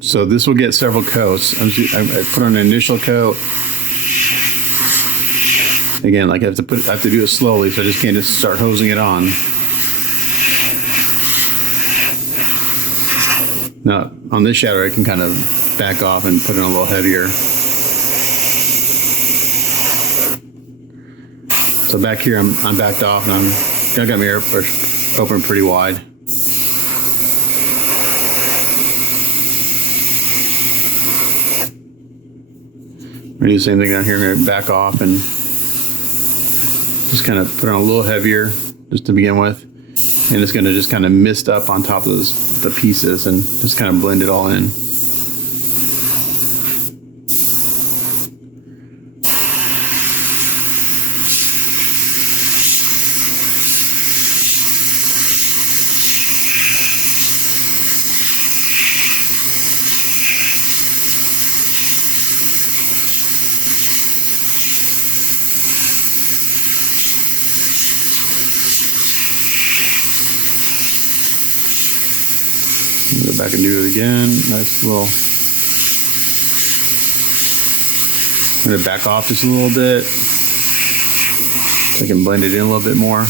So this will get several coats. I put on an initial coat. Again, like I have to do it slowly, so I just can't just start hosing it on. Now on this shadow, I can kind of back off and put it on a little heavier. So back here, I'm backed off, and I got my air push open pretty wide. I'm gonna do the same thing down here. I'm gonna back off and just kind of put on a little heavier just to begin with. And it's gonna just kind of mist up on top of the pieces and just kind of blend it all in. Go back and do it again. Nice little. I'm going to back off just a little bit so I can blend it in a little bit more.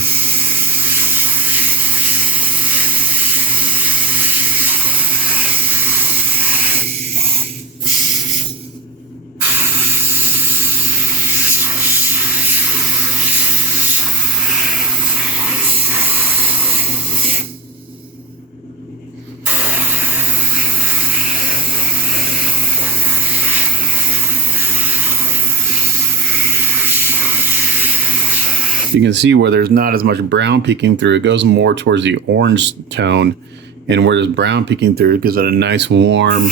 You can see where there's not as much brown peeking through. It goes more towards the orange tone, and where there's brown peeking through, it gives it a nice warm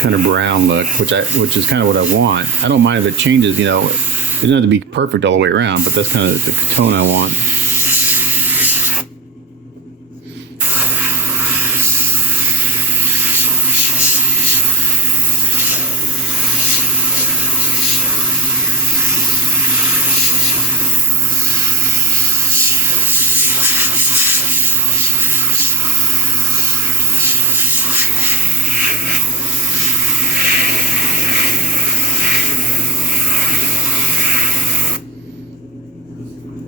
kind of brown look, which is kind of what I want. I don't mind if it changes, you know, it doesn't have to be perfect all the way around, but that's kind of the tone I want.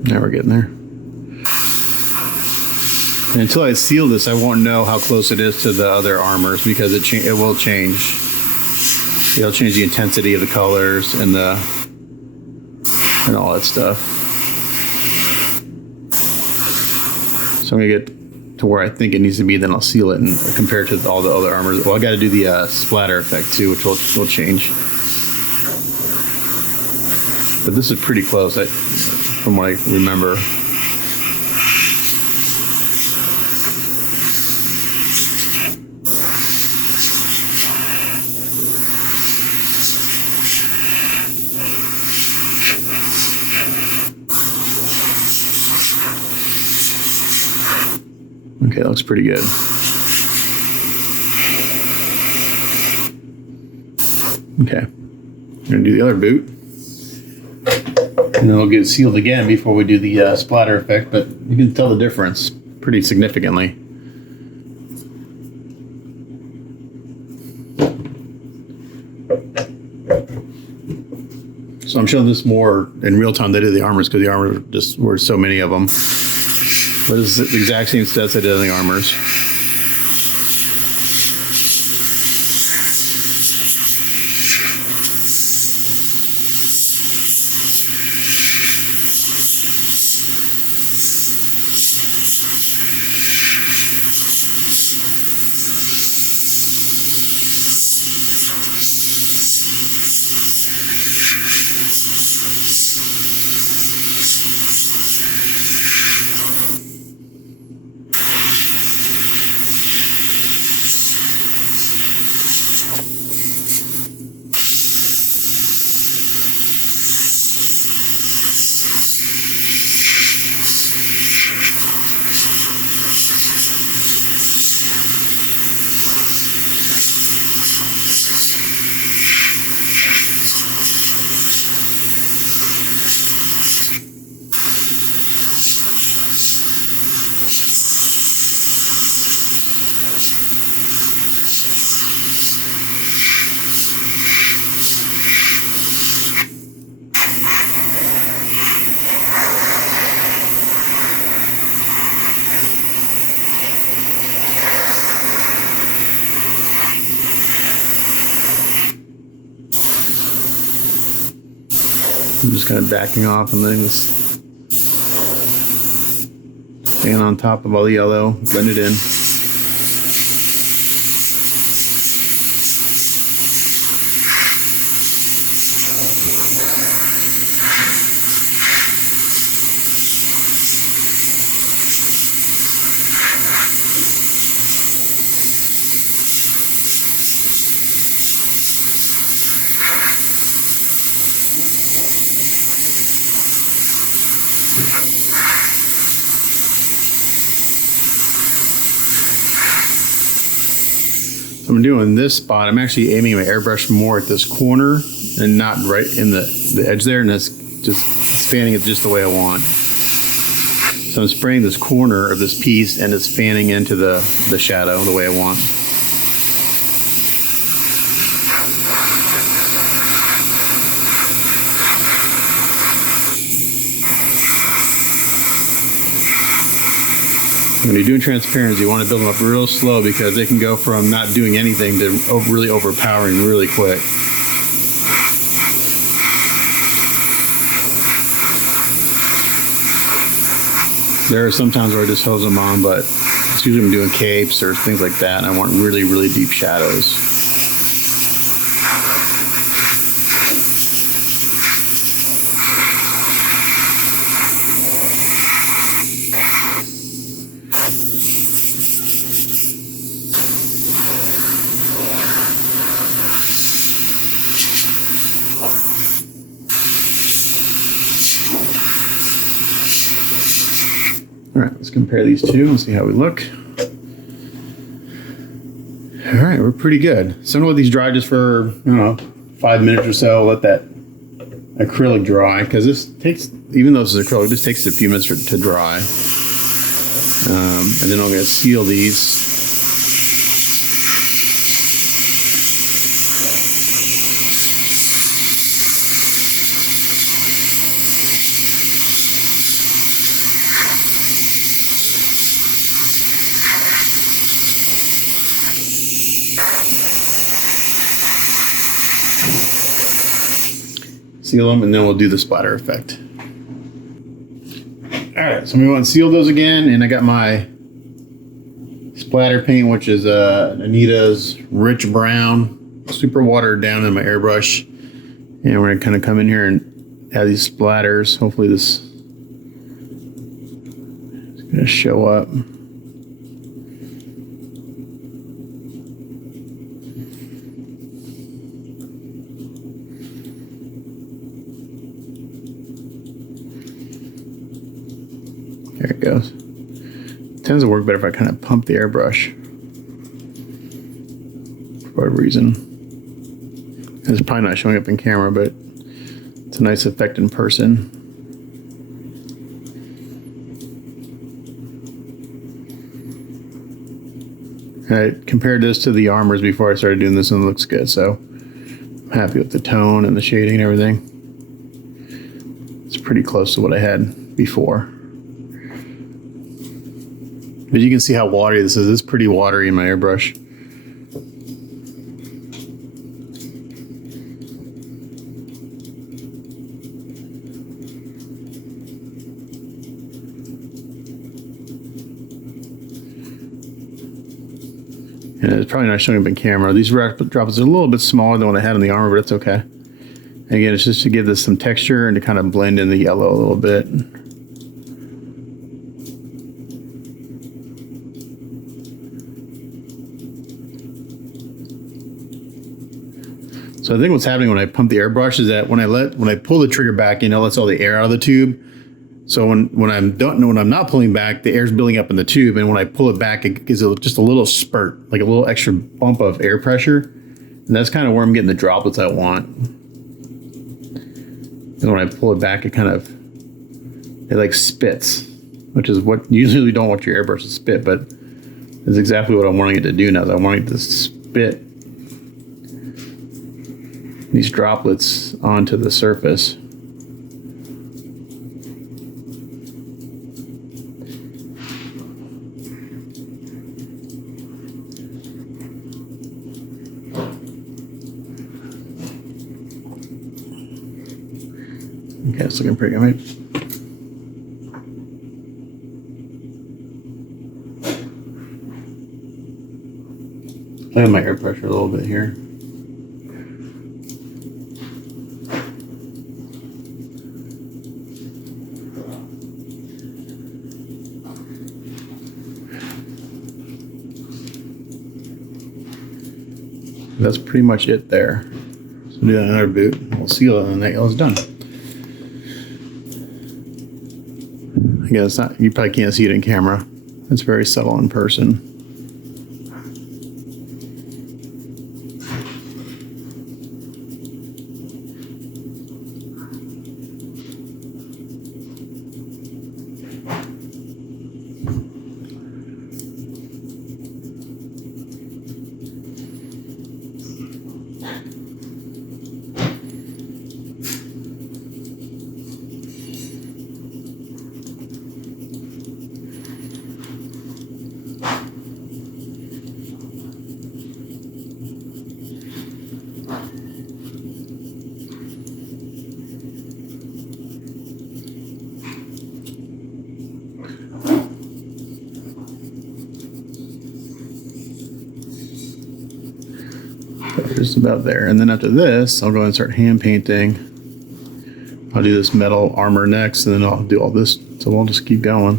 Now we're getting there. And until I seal this, I won't know how close it is to the other armors because it will change. It'll change the intensity of the colors and all that stuff. So I'm gonna get to where I think it needs to be, then I'll seal it and compare it to all the other armors. Well, I got to do the splatter effect too, which will change. But this is pretty close, from what I remember. Okay, that looks pretty good. Okay, I'm gonna do the other boot. And then it'll get sealed again before we do the splatter effect, but you can tell the difference pretty significantly. So I'm showing this more in real time. They did the armors because the armor just were so many of them. But it's the exact same sets I did on the armors. I'm just kind of backing off and letting this stand on top of all the yellow, blend it in. I'm doing this spot. I'm actually aiming my airbrush more at this corner and not right in the edge there, and that's just fanning it just the way I want. So I'm spraying this corner of this piece and it's fanning into the shadow the way I want. When you're doing transparency, you want to build them up real slow because they can go from not doing anything to really overpowering really quick. There are some times where I just hose them on, but it's usually when I'm doing capes or things like that, and I want really, really deep shadows. All right, let's compare these two and see how we look. All right, we're pretty good. So I'm gonna let these dry just for, I don't know, 5 minutes or so. Let that acrylic dry, because this takes, even though this is acrylic, this takes a few minutes to dry. And then I'm gonna seal these. Seal them, and then we'll do the splatter effect. All right, so we want to seal those again, and I got my splatter paint, which is Anita's Rich Brown, super watered down in my airbrush, and we're gonna kind of come in here and add these splatters. Hopefully this is gonna show up. There it goes. It tends to work better if I kind of pump the airbrush for whatever reason. It's probably not showing up in camera, but it's a nice effect in person. I compared this to the armors before I started doing this, and it looks good, so I'm happy with the tone and the shading and everything. It's pretty close to what I had before. But you can see how watery this is. It's pretty watery in my airbrush. And it's probably not showing up in camera. These droplets are a little bit smaller than what I had on the armor, but it's okay. And again, it's just to give this some texture and to kind of blend in the yellow a little bit. So I think what's happening when I pump the airbrush is that when I pull the trigger back, it lets all the air out of the tube. So when I'm not pulling back, the air's building up in the tube, and when I pull it back, it gives it just a little spurt, like a little extra bump of air pressure, and that's kind of where I'm getting the droplets I want. And when I pull it back, it like spits, which is what usually you don't want your airbrush to spit, but it's exactly what I'm wanting it to do now. I'm wanting it to spit these droplets onto the surface. Okay, it's looking pretty good, right? Play with my air pressure a little bit here. That's pretty much it there. So do another boot. We'll seal it and that yellow's done. Again, it's not, you probably can't see it in camera. It's very subtle in person. Just about there. And then after this, I'll go and start hand painting. I'll do this metal armor next, and then I'll do all this. So we'll just keep going.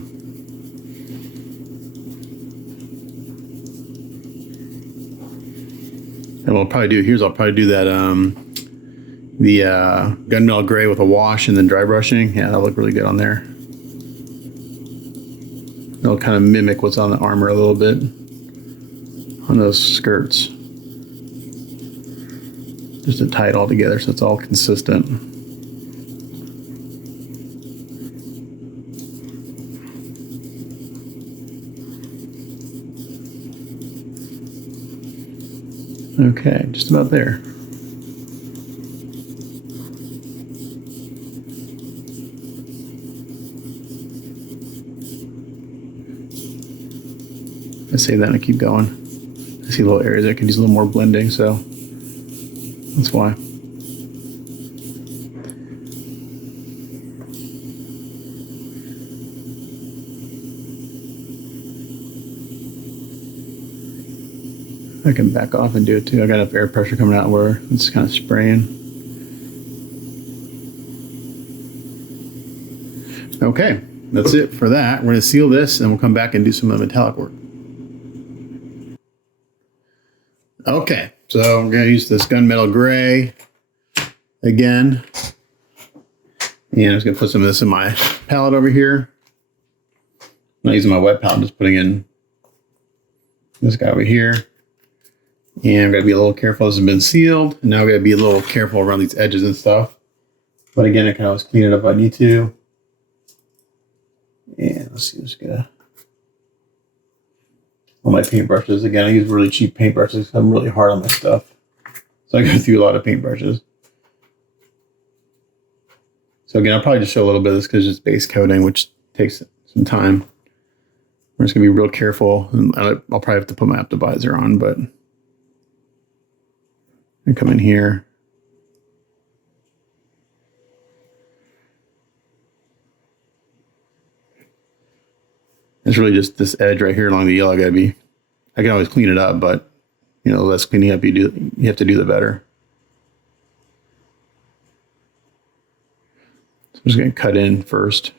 And what I'll probably do I'll probably do that the gunmetal gray with a wash and then dry brushing. Yeah, that'll look really good on there. It'll kind of mimic what's on the armor a little bit on those skirts. Just to tie it all together so it's all consistent. Okay, just about there. I save that and keep going. I see little areas that could use a little more blending, so that's why. I can back off and do it too. I got enough air pressure coming out where it's kind of spraying. Okay, that's it for that. We're going to seal this and we'll come back and do some metallic work. Okay, so I'm going to use this gunmetal gray again. And I'm just going to put some of this in my palette over here. I'm not using my wet palette, I'm just putting in this guy over here. And I'm going to be a little careful. This has been sealed. And now I'm going to be a little careful around these edges and stuff. But again, I can always clean it up if I need to. And let's see, I'm just going to... All my paintbrushes. Again, I use really cheap paintbrushes. I'm really hard on my stuff. So I go through a lot of paintbrushes. So again, I'll probably just show a little bit of this because it's base coating, which takes some time. We're just gonna be real careful, and I'll probably have to put my optimizer on, but I come in here. It's really just this edge right here along the yellow. I can always clean it up, but you know, the less cleaning up you have to do, the better. So I'm just gonna cut in first.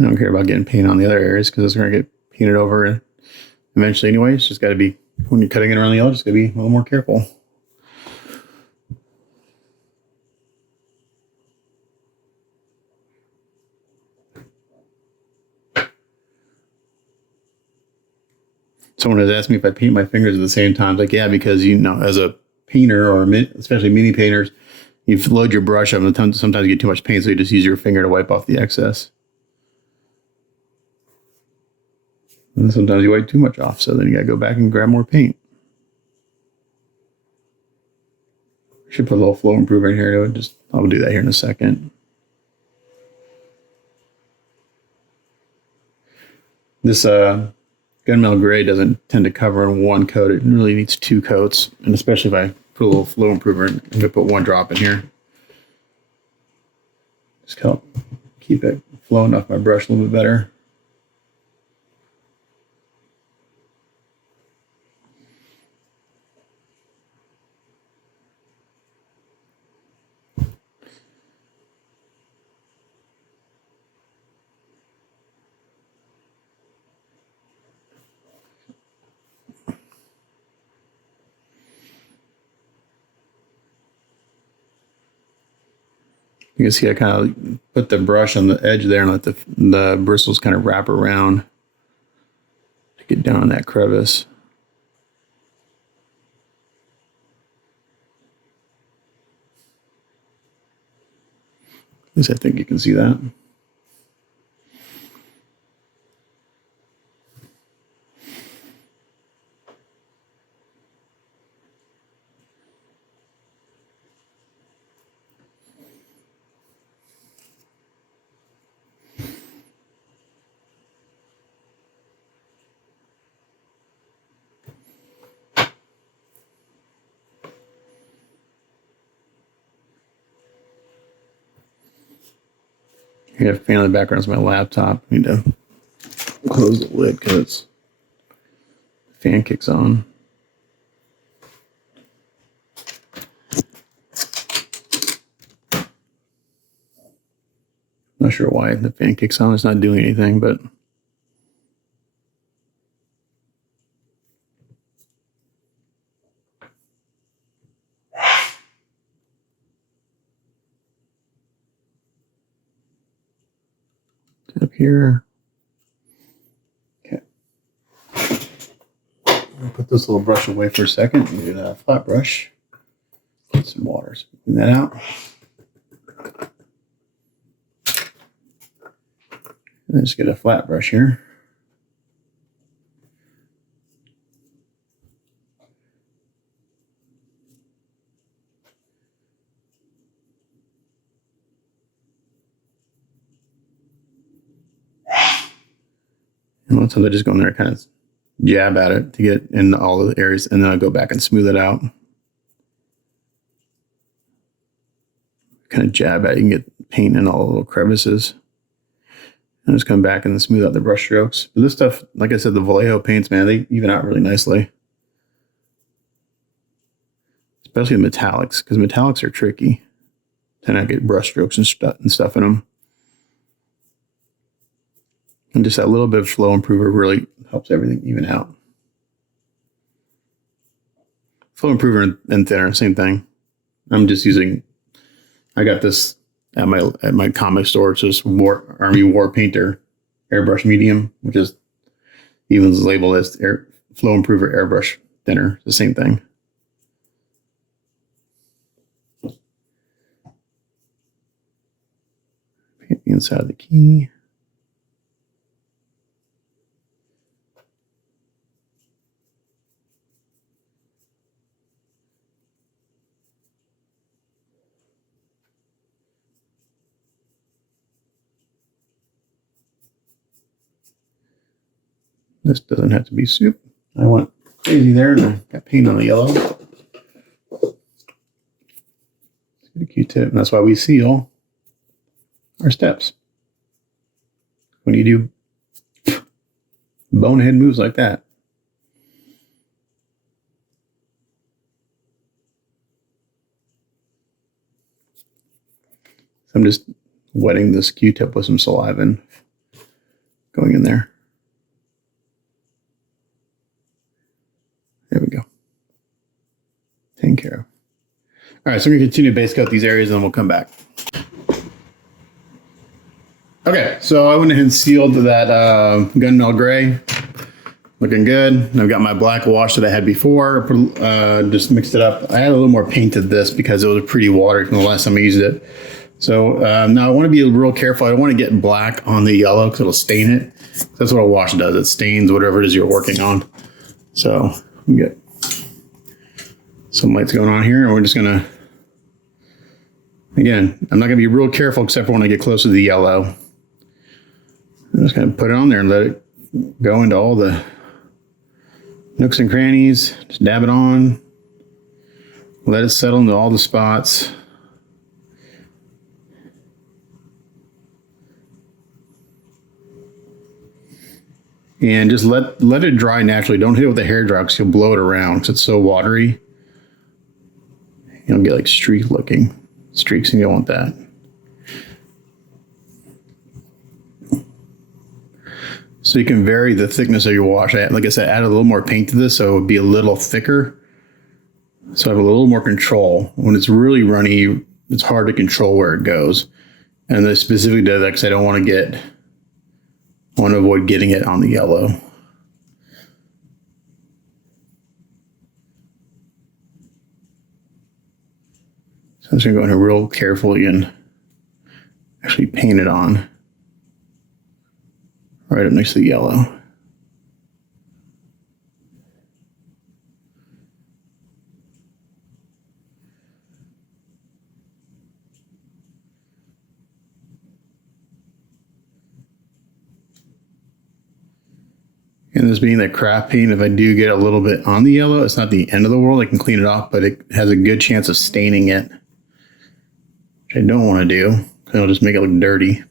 I don't care about getting paint on the other areas because it's going to get painted over eventually anyway. It's just got to be, when you're cutting it around the yellow, just got to be a little more careful. Someone has asked me if I paint my fingers at the same time. Like, yeah, because, you know, as a painter, or especially mini painters, you load your brush up and sometimes you get too much paint, so you just use your finger to wipe off the excess. And sometimes you wipe too much off, so then you got to go back and grab more paint. I should put a little flow improver in here. I'll do that here in a second. This gunmetal gray doesn't tend to cover in one coat. It really needs 2 coats, and especially if I put a little flow improver in, I'm going to put 1 drop in here. Just help keep it flowing off my brush a little bit better. You can see I kind of put the brush on the edge there and let the bristles kind of wrap around to get down in that crevice. At least I think you can see that. I got a fan in the background. It's my laptop. I need to close the lid because the fan kicks on. Not sure why the fan kicks on. It's not doing anything, but up here. Okay. I'll put this little brush away for a second. Use a flat brush. Get some water. So clean that out. And then just get a flat brush here. And once I just go in there, kind of jab at it to get in all the areas, and then I go back and smooth it out. Kind of jab at it, you can get paint in all the little crevices. And just come back and then smooth out the brush strokes. But this stuff, like I said, the Vallejo paints, man, they even out really nicely. Especially the metallics, because metallics are tricky. Then I get brush strokes and stuff in them. And just that little bit of flow improver really helps everything even out. Flow Improver and thinner, same thing. I'm just using, I got this at my comic store. It's just Army War Painter Airbrush Medium, which is even labeled as Flow Improver Airbrush Thinner. The same thing. Paint the inside of the key. This doesn't have to be soup. I went crazy there and I got paint on the yellow. Let's get a Q-tip, and that's why we seal our steps. When you do bonehead moves like that. So I'm just wetting this Q-tip with some saliva and going in there. There we go. Taken care of. All right, so we're going to continue to base coat these areas and then we'll come back. Okay, so I went ahead and sealed that gunmetal gray. Looking good. And I've got my black wash that I had before. Just mixed it up. I had a little more paint to this because it was pretty watery from the last time I used it. So now I want to be real careful. I don't want to get black on the yellow because it'll stain it. That's what a wash does. It stains whatever it is you're working on. So we get some lights going on here, and we're just gonna, again, I'm not gonna be real careful except for when I get close to the yellow. I'm just gonna put it on there and let it go into all the nooks and crannies. Just dab it on, let it settle into all the spots. And just let it dry naturally. Don't hit it with a hair dryer because you'll blow it around because it's so watery. You'll get like streaks and you don't want that. So you can vary the thickness of your wash. Like I said, add a little more paint to this so it would be a little thicker. So I have a little more control. When it's really runny, it's hard to control where it goes. And I specifically did that because I want to avoid getting it on the yellow. So I'm just going to go in here real carefully and actually paint it on right up next to the yellow. And this being that craft paint, if I do get a little bit on the yellow, it's not the end of the world. I can clean it off, but it has a good chance of staining it, which I don't want to do, because it'll just make it look dirty.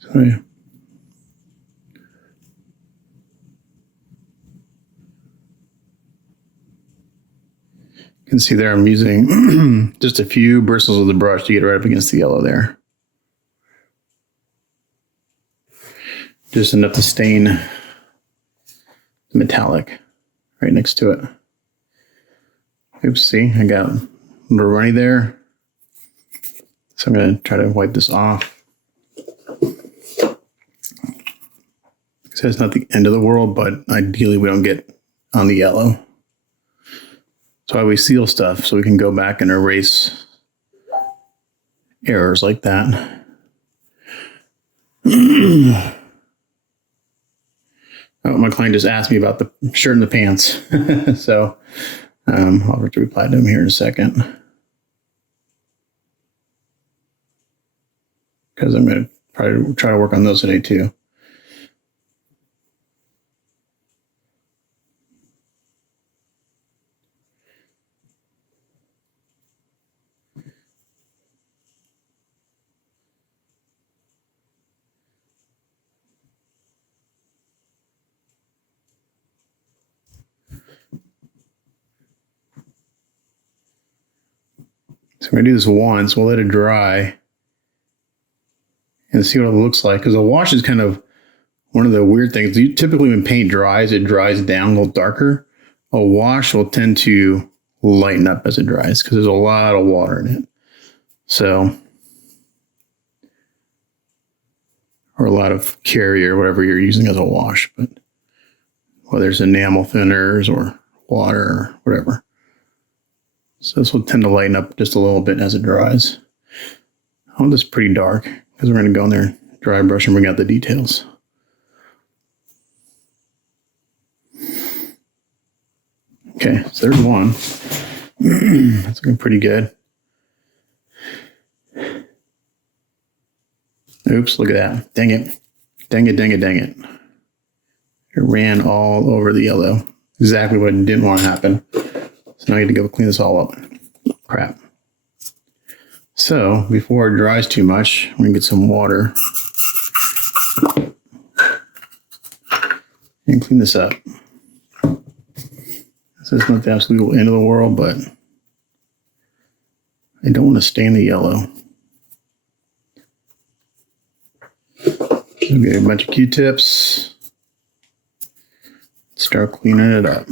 So yeah. You can see there I'm using just a few bristles of the brush to get right up against the yellow there. Just enough to stain the metallic right next to it. Oops, see, I got a little runny there. So I'm going to try to wipe this off. So it's not the end of the world, but ideally we don't get on the yellow. So I always seal stuff so we can go back and erase errors like that. Oh, my client just asked me about the shirt and the pants. So I'll have to reply to him here in a second. Because I'm going to probably try to work on those today too. I'm going to do this once. We'll let it dry and see what it looks like. Because a wash is kind of one of the weird things. Typically when paint dries, it dries down a little darker. A wash will tend to lighten up as it dries because there's a lot of water in it. So, or a lot of carrier, whatever you're using as a wash, but whether it's enamel thinners or water or whatever. So this will tend to lighten up just a little bit as it dries. I want this pretty dark because we're going to go in there, dry brush, and bring out the details. Okay, so there's one. That's looking pretty good. Oops, look at that. Dang it. Dang it, dang it, dang it. It ran all over the yellow. Exactly what didn't want to happen. So now I need to go clean this all up. Crap. So, before it dries too much, we're going to get some water. And clean this up. This is not the absolute end of the world, but I don't want to stain the yellow. Okay, a bunch of Q-tips. Start cleaning it up.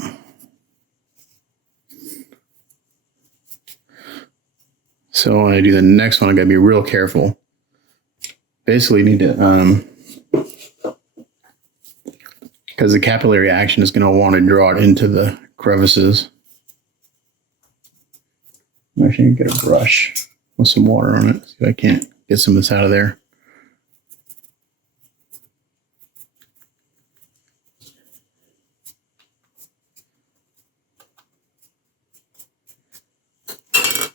So when I do the next one, I gotta be real careful. Basically, need to because the capillary action is going to want to draw it into the crevices. I'm actually going to get a brush with some water on it. See if I can't get some of this out of there.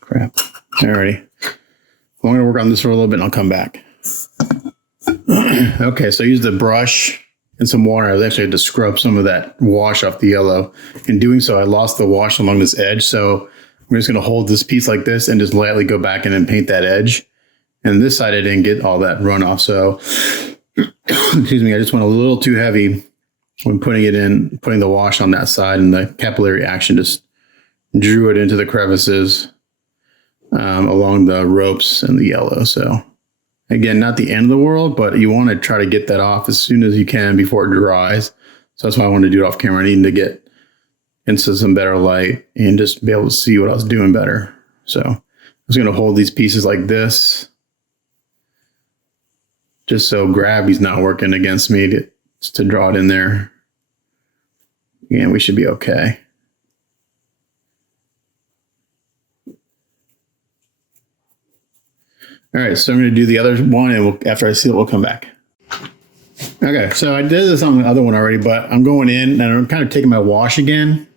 Crap. Alrighty. I'm going to work on this for a little bit and I'll come back. Okay, so I used the brush and some water. I actually had to scrub some of that wash off the yellow. In doing so, I lost the wash along this edge. So I'm just going to hold this piece like this and just lightly go back in and paint that edge. And this side, I didn't get all that runoff. So, excuse me, I just went a little too heavy when putting it in, putting the wash on that side, and the capillary action just drew it into the crevices along the ropes and the yellow. So again, not the end of the world, but you want to try to get that off as soon as you can before it dries. So that's why I wanted to do it off camera. I needed to get into some better light and just be able to see what I was doing better. So I was going to hold these pieces like this, just so gravity's not working against me to draw it in there. And we should be okay. All right, so I'm going to do the other one, and after I see it, we'll come back. Okay, so I did this on the other one already, but I'm going in, and I'm kind of taking my wash again,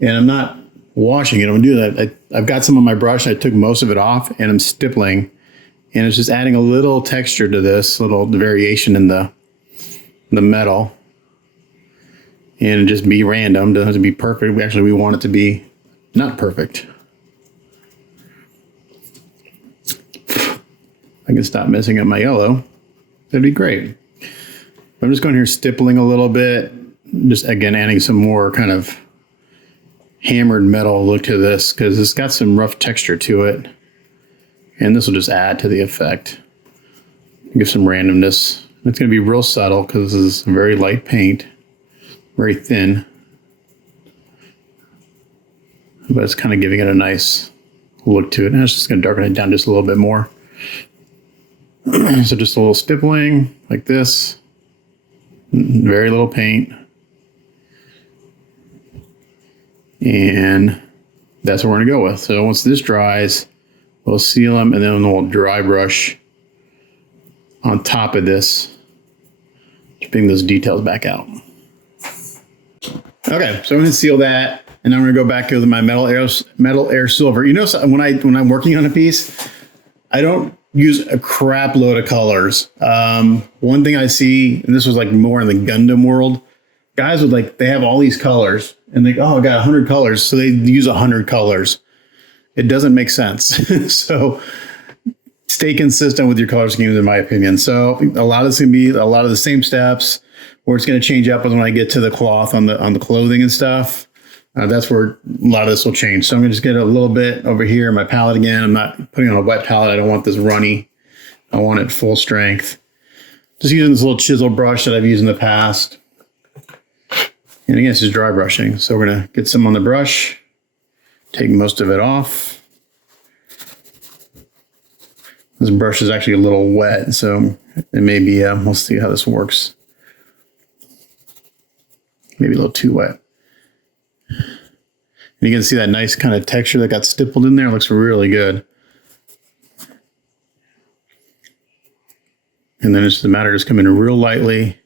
and I'm not washing it. I'm going to do that. I've got some on my brush. I took most of it off, and I'm stippling, and it's just adding a little texture to this, little variation in the metal, and just be random. Doesn't have to be perfect. Actually, we want it to be not perfect. I can stop messing up my yellow. That'd be great. I'm just going here stippling a little bit. Just again, adding some more kind of hammered metal look to this because it's got some rough texture to it. And this will just add to the effect. Give some randomness. It's going to be real subtle because this is very light paint. Very thin. But it's kind of giving it a nice look to it. And it's just going to darken it down just a little bit more. So just a little stippling like this, very little paint, and that's what we're going to go with. So once this dries, we'll seal them, and then we'll dry brush on top of this to bring those details back out. Okay, so I'm going to seal that, and I'm going to go back with my metal air silver. You know, when I'm working on a piece, I don't use a crap load of colors. One thing I see, and this was like more in the Gundam world, guys would they have all these colors and they, oh, I got 100 colors. So they use 100 colors. It doesn't make sense. So stay consistent with your color schemes, in my opinion. So a lot of this can be a lot of the same steps. Where it's going to change up is when I get to the cloth on the clothing and stuff. That's where a lot of this will change. So I'm going to just get a little bit over here in my palette again. I'm not putting on a wet palette. I don't want this runny. I want it full strength. Just using this little chisel brush that I've used in the past. And again, it's just dry brushing. So we're going to get some on the brush, take most of it off. This brush is actually a little wet, so it may be, we'll see how this works. Maybe a little too wet. And you can see that nice kind of texture that got stippled in there. It looks really good. And then it's just a matter of just coming in real lightly.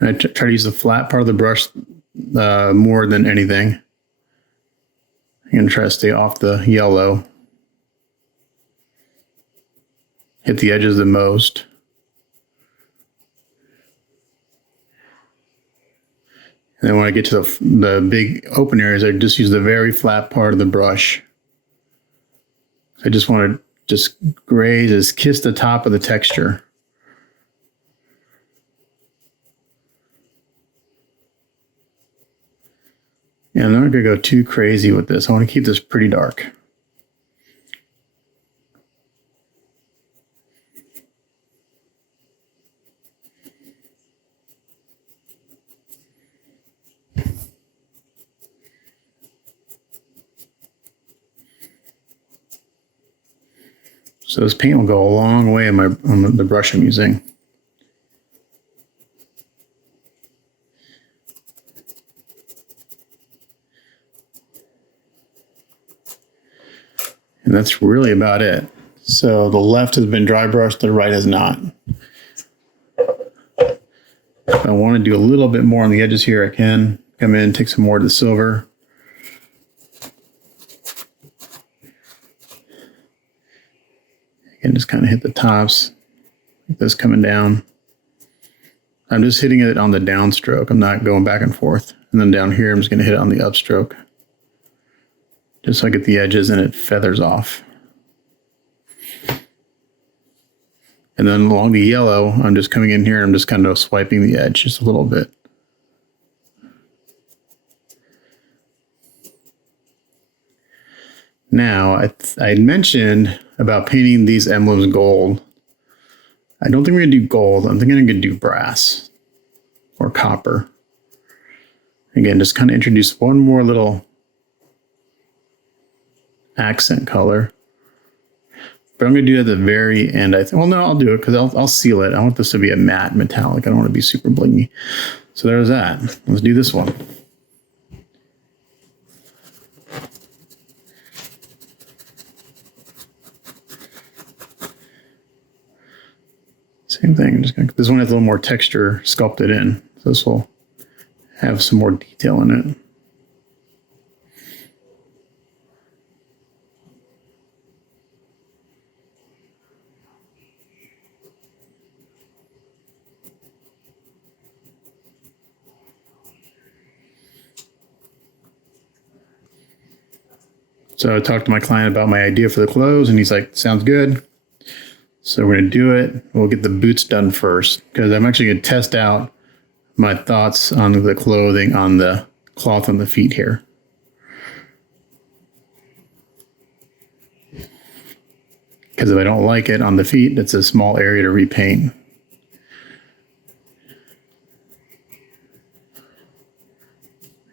And I try to use the flat part of the brush more than anything. I'm going to try to stay off the yellow. Hit the edges the most. And then when I get to the big open areas, I just use the very flat part of the brush. I just want to just graze, just kiss the top of the texture. And I'm not going to go too crazy with this. I want to keep this pretty dark. So this paint will go a long way on the brush I'm using. And that's really about it. So the left has been dry brushed, the right has not. If I want to do a little bit more on the edges here, I can come in, take some more of the silver. And just kind of hit the tops, like this coming down. I'm just hitting it on the downstroke. I'm not going back and forth. And then down here, I'm just going to hit it on the upstroke. Just so I get the edges and it feathers off. And then along the yellow, I'm just coming in here and I'm just kind of swiping the edge just a little bit. Now, I mentioned about painting these emblems gold. I don't think we're going to do gold. I'm thinking I'm going to do brass or copper. Again, just kind of introduce one more little accent color. But I'm going to do it at the very end. Well, no, I'll do it because I'll seal it. I want this to be a matte metallic. I don't want to be super blingy. So there's that. Let's do this one. Same thing. This one has a little more texture sculpted in. So this will have some more detail in it. So I talked to my client about my idea for the clothes, and he's like, sounds good. So we're going to do it. We'll get the boots done first, because I'm actually going to test out my thoughts on the clothing on the cloth on the feet here. Because if I don't like it on the feet, it's a small area to repaint.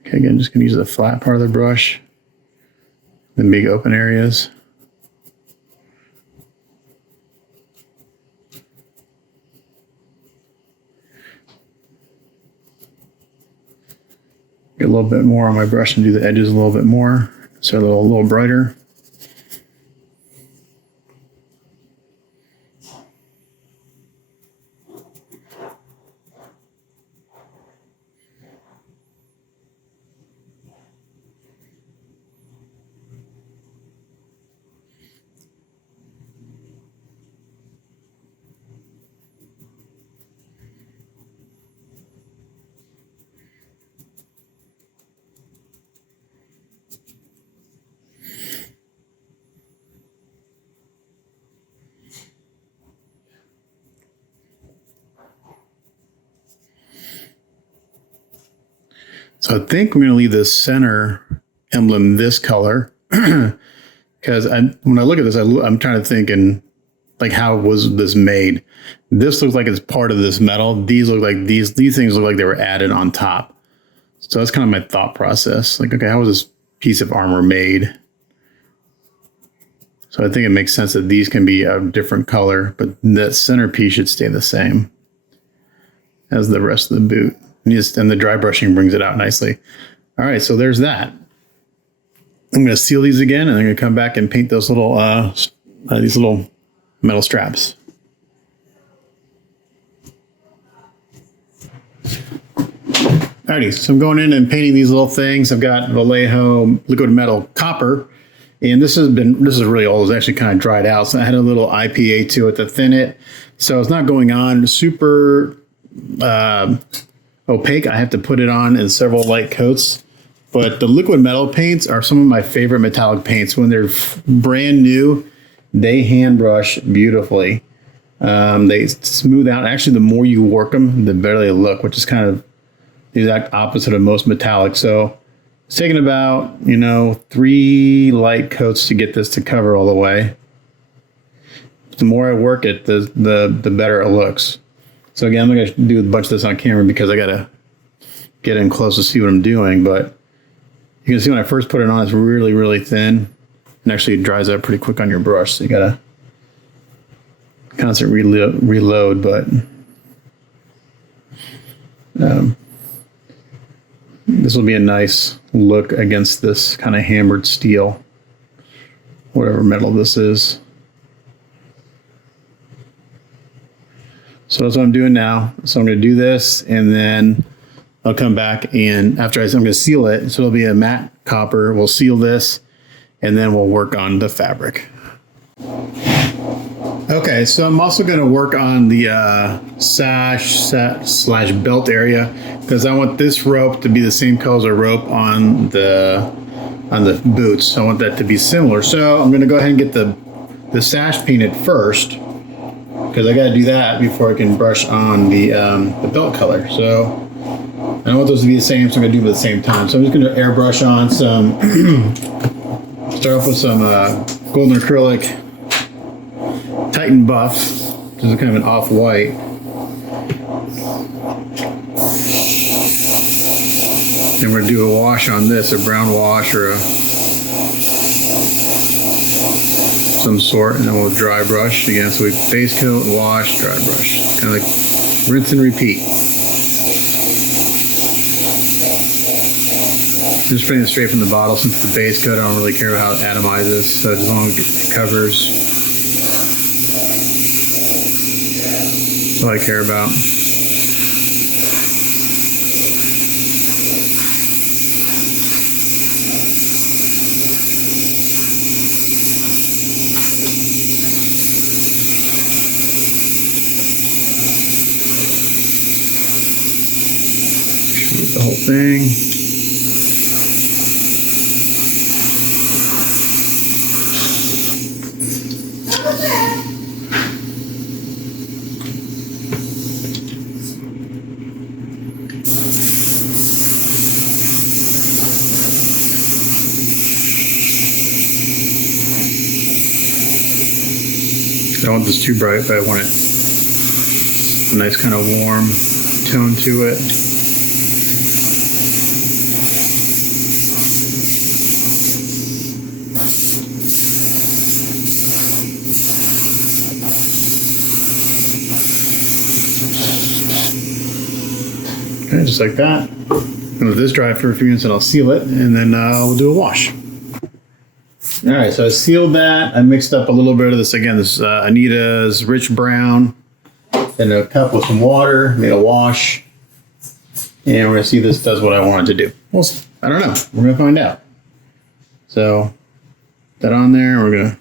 Okay, again, just going to use the flat part of the brush. The big open areas. Get a little bit more on my brush and do the edges a little bit more, so they're a little brighter. So I think I'm going to leave this center emblem this color because when I look at this, I'm trying to think and like how was this made? This looks like it's part of this metal. These look like these things look like they were added on top. So that's kind of my thought process. Like, okay, how was this piece of armor made? So I think it makes sense that these can be a different color, but that center piece should stay the same as the rest of the boot. And the dry brushing brings it out nicely. All right, so there's that. I'm going to seal these again, and I'm going to come back and paint those little these little metal straps. Alrighty, so I'm going in and painting these little things. I've got Vallejo liquid metal copper, and this is really old. It's actually kind of dried out, so I had a little IPA to it to thin it. So it's not going on super opaque. I have to put it on in several light coats. But the liquid metal paints are some of my favorite metallic paints. When they're brand new, they hand brush beautifully. They smooth out. Actually, the more you work them, the better they look, which is kind of the exact opposite of most metallic. So it's taken about, 3 light coats to get this to cover all the way. The more I work it, the better it looks. So again, I'm going to do a bunch of this on camera because I got to get in close to see what I'm doing. But you can see when I first put it on, it's really, really thin. And actually it dries out pretty quick on your brush. So you got to constant reload. But this will be a nice look against this kind of hammered steel, whatever metal this is. So that's what I'm doing now. So I'm going to do this, and then I'll come back, and I'm going to seal it. So it'll be a matte copper. We'll seal this, and then we'll work on the fabric. Okay, so I'm also going to work on the sash/belt area because I want this rope to be the same color as a rope on the boots. I want that to be similar. So I'm going to go ahead and get the sash painted first because I got to do that before I can brush on the belt color. So I don't want those to be the same, so I'm going to do them at the same time. So I'm just going to airbrush on some. Start off with some golden acrylic Titan Buff, which is kind of an off-white. And we're going to do a wash on this, a brown wash or some sort, and then we'll dry brush again. So we base coat, wash, dry brush. Kind of like rinse and repeat. Just putting it straight from the bottle since the base coat, I don't really care how it atomizes, so as long as it covers. That's all I care about. Shoot the whole thing. I don't want this too bright, but I want it a nice kind of warm tone to it. Okay, just like that. And let this dry for a few minutes and I'll seal it, and then we'll do a wash. All right, so I sealed that. I mixed up a little bit of this. Again, this is Anita's Rich Brown in a cup with some water, made a wash. And we're gonna see if this does what I want it to do. Well, I don't know, we're gonna find out. So, that on there, we're gonna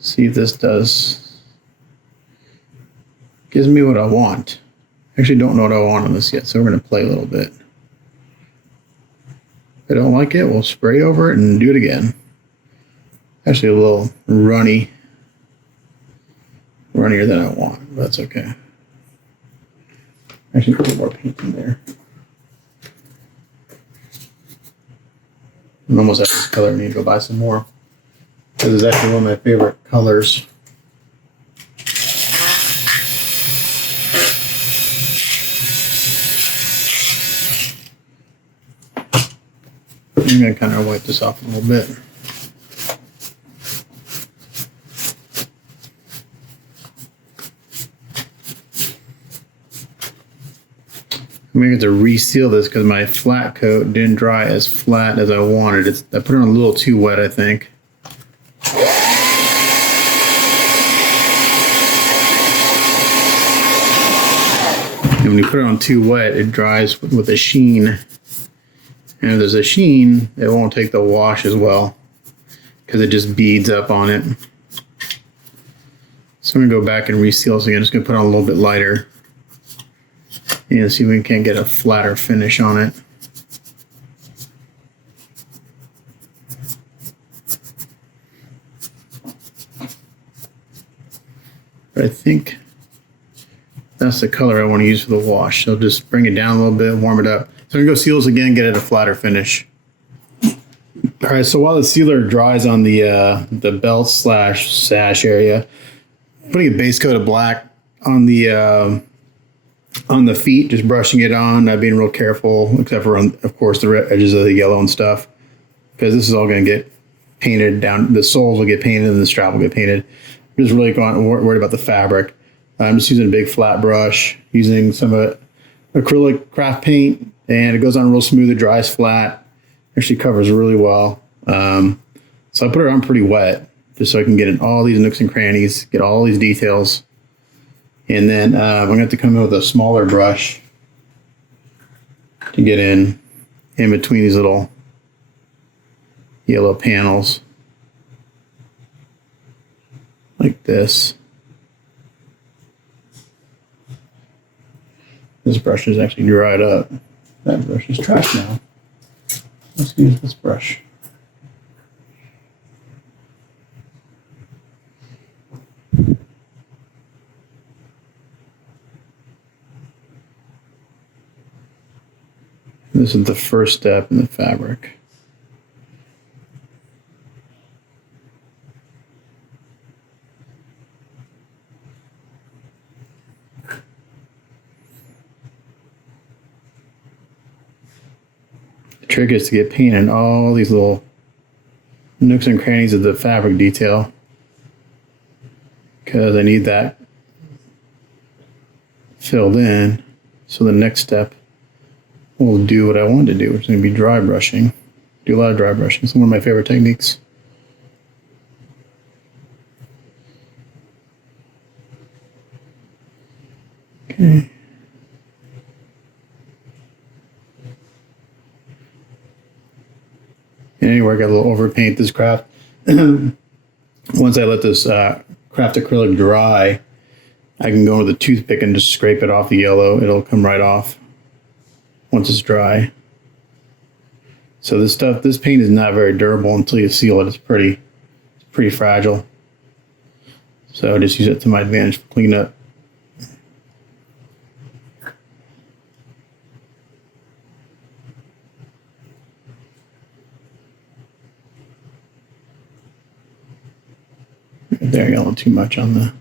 see if this gives me what I want. I actually don't know what I want on this yet, so we're gonna play a little bit. If I don't like it, we'll spray over it and do it again. Actually a little runnier than I want, but that's okay. Actually, put a little more paint in there. I'm almost out of this color. I need to go buy some more. This is actually one of my favorite colors. I'm going to kind of wipe this off a little bit. I'm going to have to reseal this because my flat coat didn't dry as flat as I wanted. I put it on a little too wet, I think. And when you put it on too wet, it dries with a sheen. And if there's a sheen, it won't take the wash as well because it just beads up on it. So I'm going to go back and reseal this again. I'm just going to put on a little bit lighter. And see if we can get a flatter finish on it. But I think that's the color I want to use for the wash. So just bring it down a little bit, warm it up. So I'm going to go seal this again, get it a flatter finish. All right, so while the sealer dries on the belt / sash area, putting a base coat of black on the feet, just brushing it on, not being real careful, except for, of course, the edges of the yellow and stuff, because this is all going to get painted down. The soles will get painted and the strap will get painted. I'm just really worried about the fabric. I'm just using a big flat brush, using some acrylic craft paint, and it goes on real smooth. It dries flat. Actually covers really well. So I put it on pretty wet, just so I can get in all these nooks and crannies, get all these details. And then I'm going to have to come in with a smaller brush to get in between these little yellow panels. Like this. This brush is actually dried up. That brush is trash now. Let's use this brush. This is the first step in the fabric. The trick is to get paint in all these little nooks and crannies of the fabric detail, because I need that filled in. So the next step will do what I wanted to do, which is going to be dry brushing. Do a lot of dry brushing. It's one of my favorite techniques. Okay. And anyway, I got a little overpaint this craft. Once I let this craft acrylic dry, I can go with a toothpick and just scrape it off the yellow. It'll come right off once it's dry. So this paint is not very durable until you seal it. It's pretty fragile. So I just use it to my advantage for cleaning up. There, you got a little too much on the.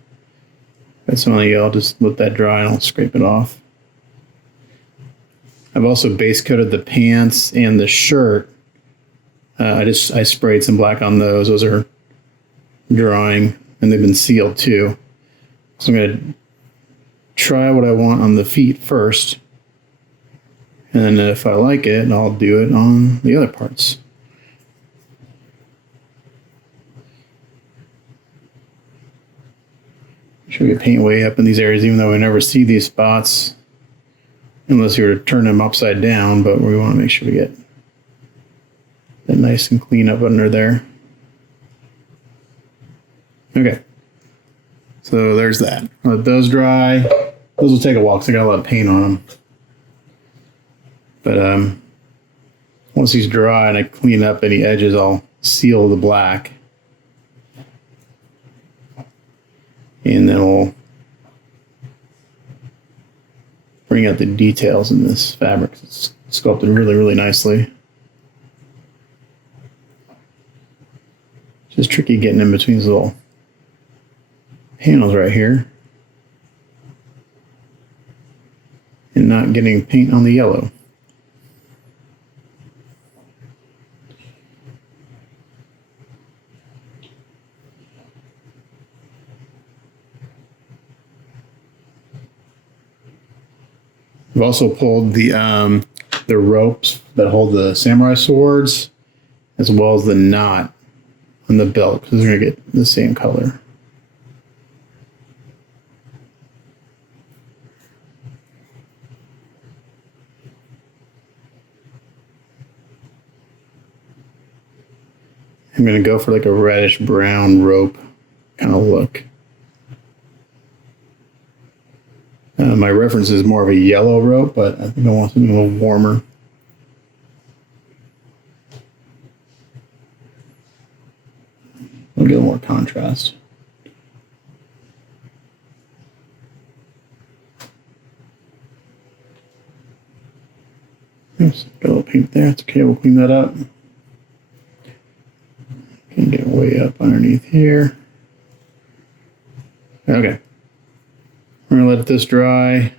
Got some of the yellow. Just let that dry and I'll scrape it off. I've also base coated the pants and the shirt. I sprayed some black on those. Those are drying and they've been sealed too. So I'm going to try what I want on the feet first. And then if I like it, I'll do it on the other parts. Sure, we paint way up in these areas, even though we never see these spots unless you were to turn them upside down, but we want to make sure we get that nice and clean up under there. Okay, so there's that. Let those dry. Those will take a while because I got a lot of paint on them. But once these dry and I clean up any edges, I'll seal the black. And then we'll bring out the details in this fabric. It's sculpted really, really nicely. Just tricky getting in between these little panels right here and not getting paint on the yellow. We've also pulled the ropes that hold the samurai swords, as well as the knot on the belt, because they're gonna get the same color. I'm gonna go for like a reddish brown rope kind of look. My reference is more of a yellow rope, but I think I want something a little warmer. I'll get a little more contrast. Oops, got a little paint there. It's okay, we'll clean that up. Can get way up underneath here. Okay. We're gonna let this dry,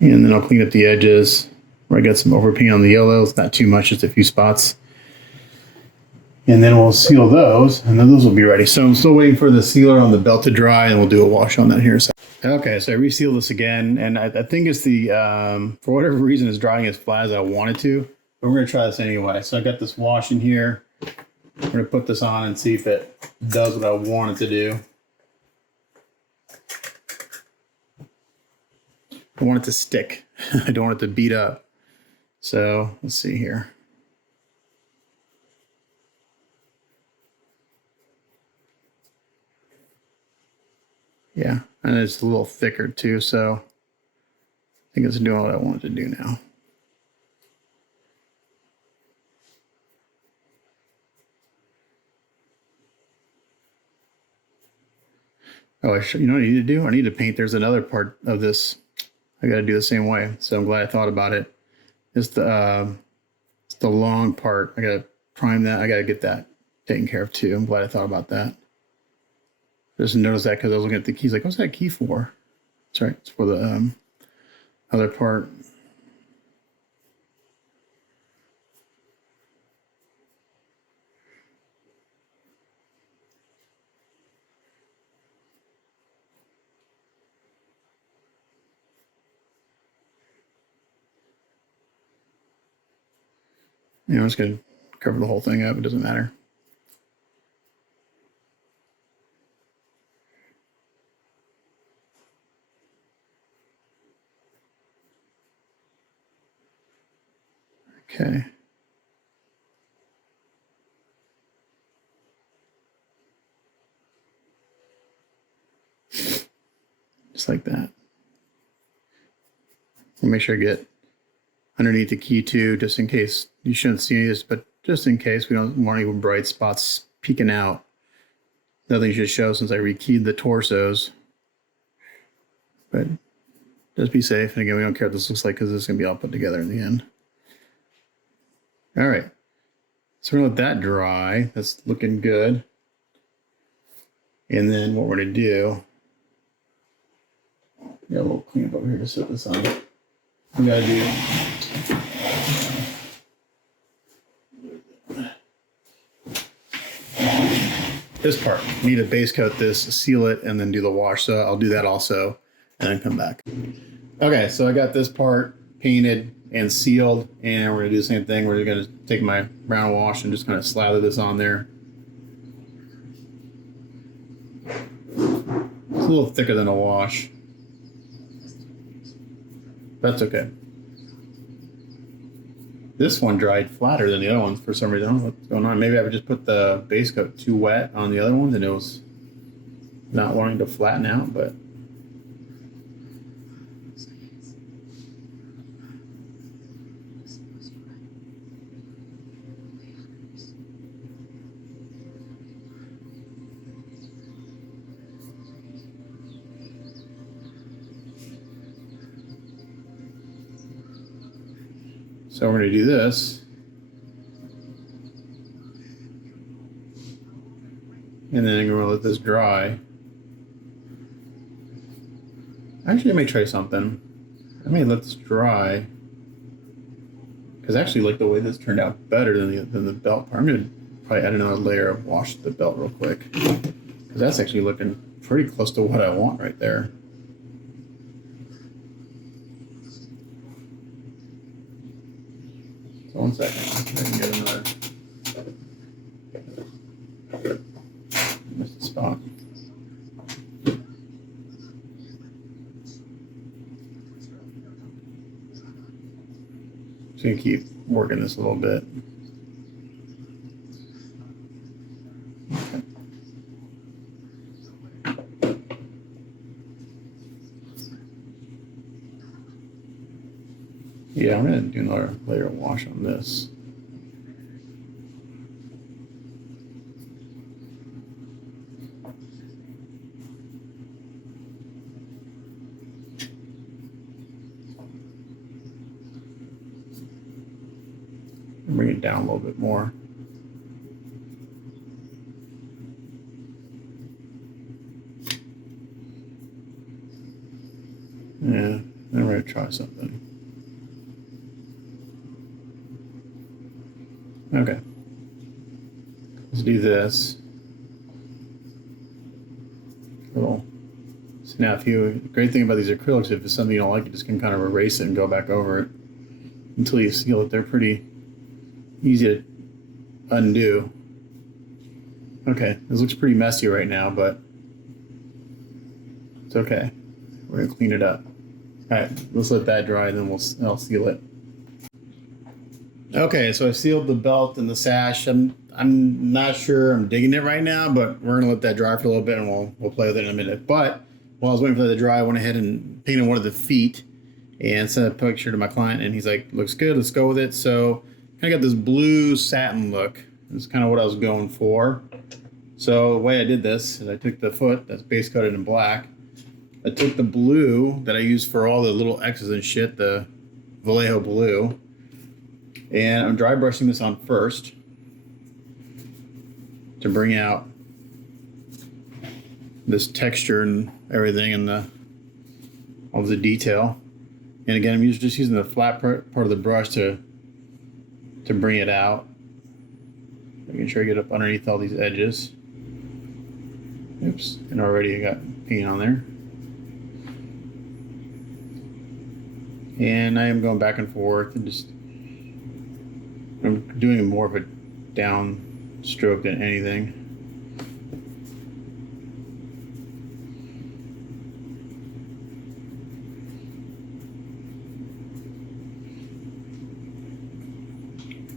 and then I'll clean up the edges where I got some overpaint on the yellow. It's not too much, just a few spots. And then we'll seal those, and then those will be ready. So I'm still waiting for the sealer on the belt to dry, and we'll do a wash on that here in a second. Okay, so I resealed this again, and I think it's the, for whatever reason, it's drying as flat as I wanted to, but we're gonna try this anyway. So I got this wash in here. I'm gonna put this on and see if it does what I want it to do. I want it to stick. I don't want it to beat up. So let's see here. Yeah, and it's a little thicker too, so I think it's doing what I want it to do now. Oh, you know what I need to do? I need to paint. There's another part of this I got to do the same way. So I'm glad I thought about it. It's the long part. I got to prime that. I got to get that taken care of too. I'm glad I thought about that. Just noticed that because I was looking at the keys, like, what's that key for? That's right. It's for the other part. You know, I'm just going to cover the whole thing up. It doesn't matter. Okay. Just like that. We'll make sure I get underneath the key too, just in case. You shouldn't see any of this, but just in case we don't want any bright spots peeking out. Nothing should show since I rekeyed the torsos. But just be safe. And again, we don't care what this looks like because this is going to be all put together in the end. All right. So we're going to let that dry. That's looking good. And then what we're going to do, got a little cleanup over here to set this on. We got to do this part. We need to base coat this, seal it, and then do the wash. So I'll do that also and then come back. Okay, so I got this part painted and sealed, and we're gonna do the same thing. We're gonna take my brown wash and just kind of slather this on there. It's a little thicker than a wash. That's okay. This one dried flatter than the other ones for some reason. I don't know what's going on. Maybe I would just put the base coat too wet on the other ones and it was not wanting to flatten out, but So we're going to do this. And then I'm going to let this dry. Actually, I may try something. I may let this dry. Because I actually like the way this turned out better than the belt part. I'm going to probably add another layer of wash the belt real quick. Because that's actually looking pretty close to what I want right there. So 1 second. I can get another. Missed the spot. Just gonna keep working this a little bit. Okay. Yeah, I'm gonna do another layer of wash on this. Bring it down a little bit more. Yeah, I'm ready to try something. Okay. Let's do this. Cool. So now the great thing about these acrylics, if it's something you don't like, you just can kind of erase it and go back over it until you seal it. They're pretty easy to undo. Okay, this looks pretty messy right now, but it's okay. We're gonna clean it up. All right, let's let that dry, and then I'll seal it. Okay, so I sealed the belt and the sash. I'm not sure I'm digging it right now, but we're gonna let that dry for a little bit, and we'll play with it in a minute. But while I was waiting for that to dry, I went ahead and painted one of the feet and sent a picture to my client, and he's like, "Looks good. Let's go with it." So I got this blue satin look. That's kind of what I was going for. So the way I did this is I took the foot that's base coated in black. I took the blue that I used for all the little X's and shit, the Vallejo blue, and I'm dry brushing this on first to bring out this texture and everything and all the detail. And again, I'm just using the flat part of the brush to bring it out. Making sure I get up underneath all these edges. Oops, and already I got paint on there. And I am going back and forth and I'm doing more of a down stroke than anything.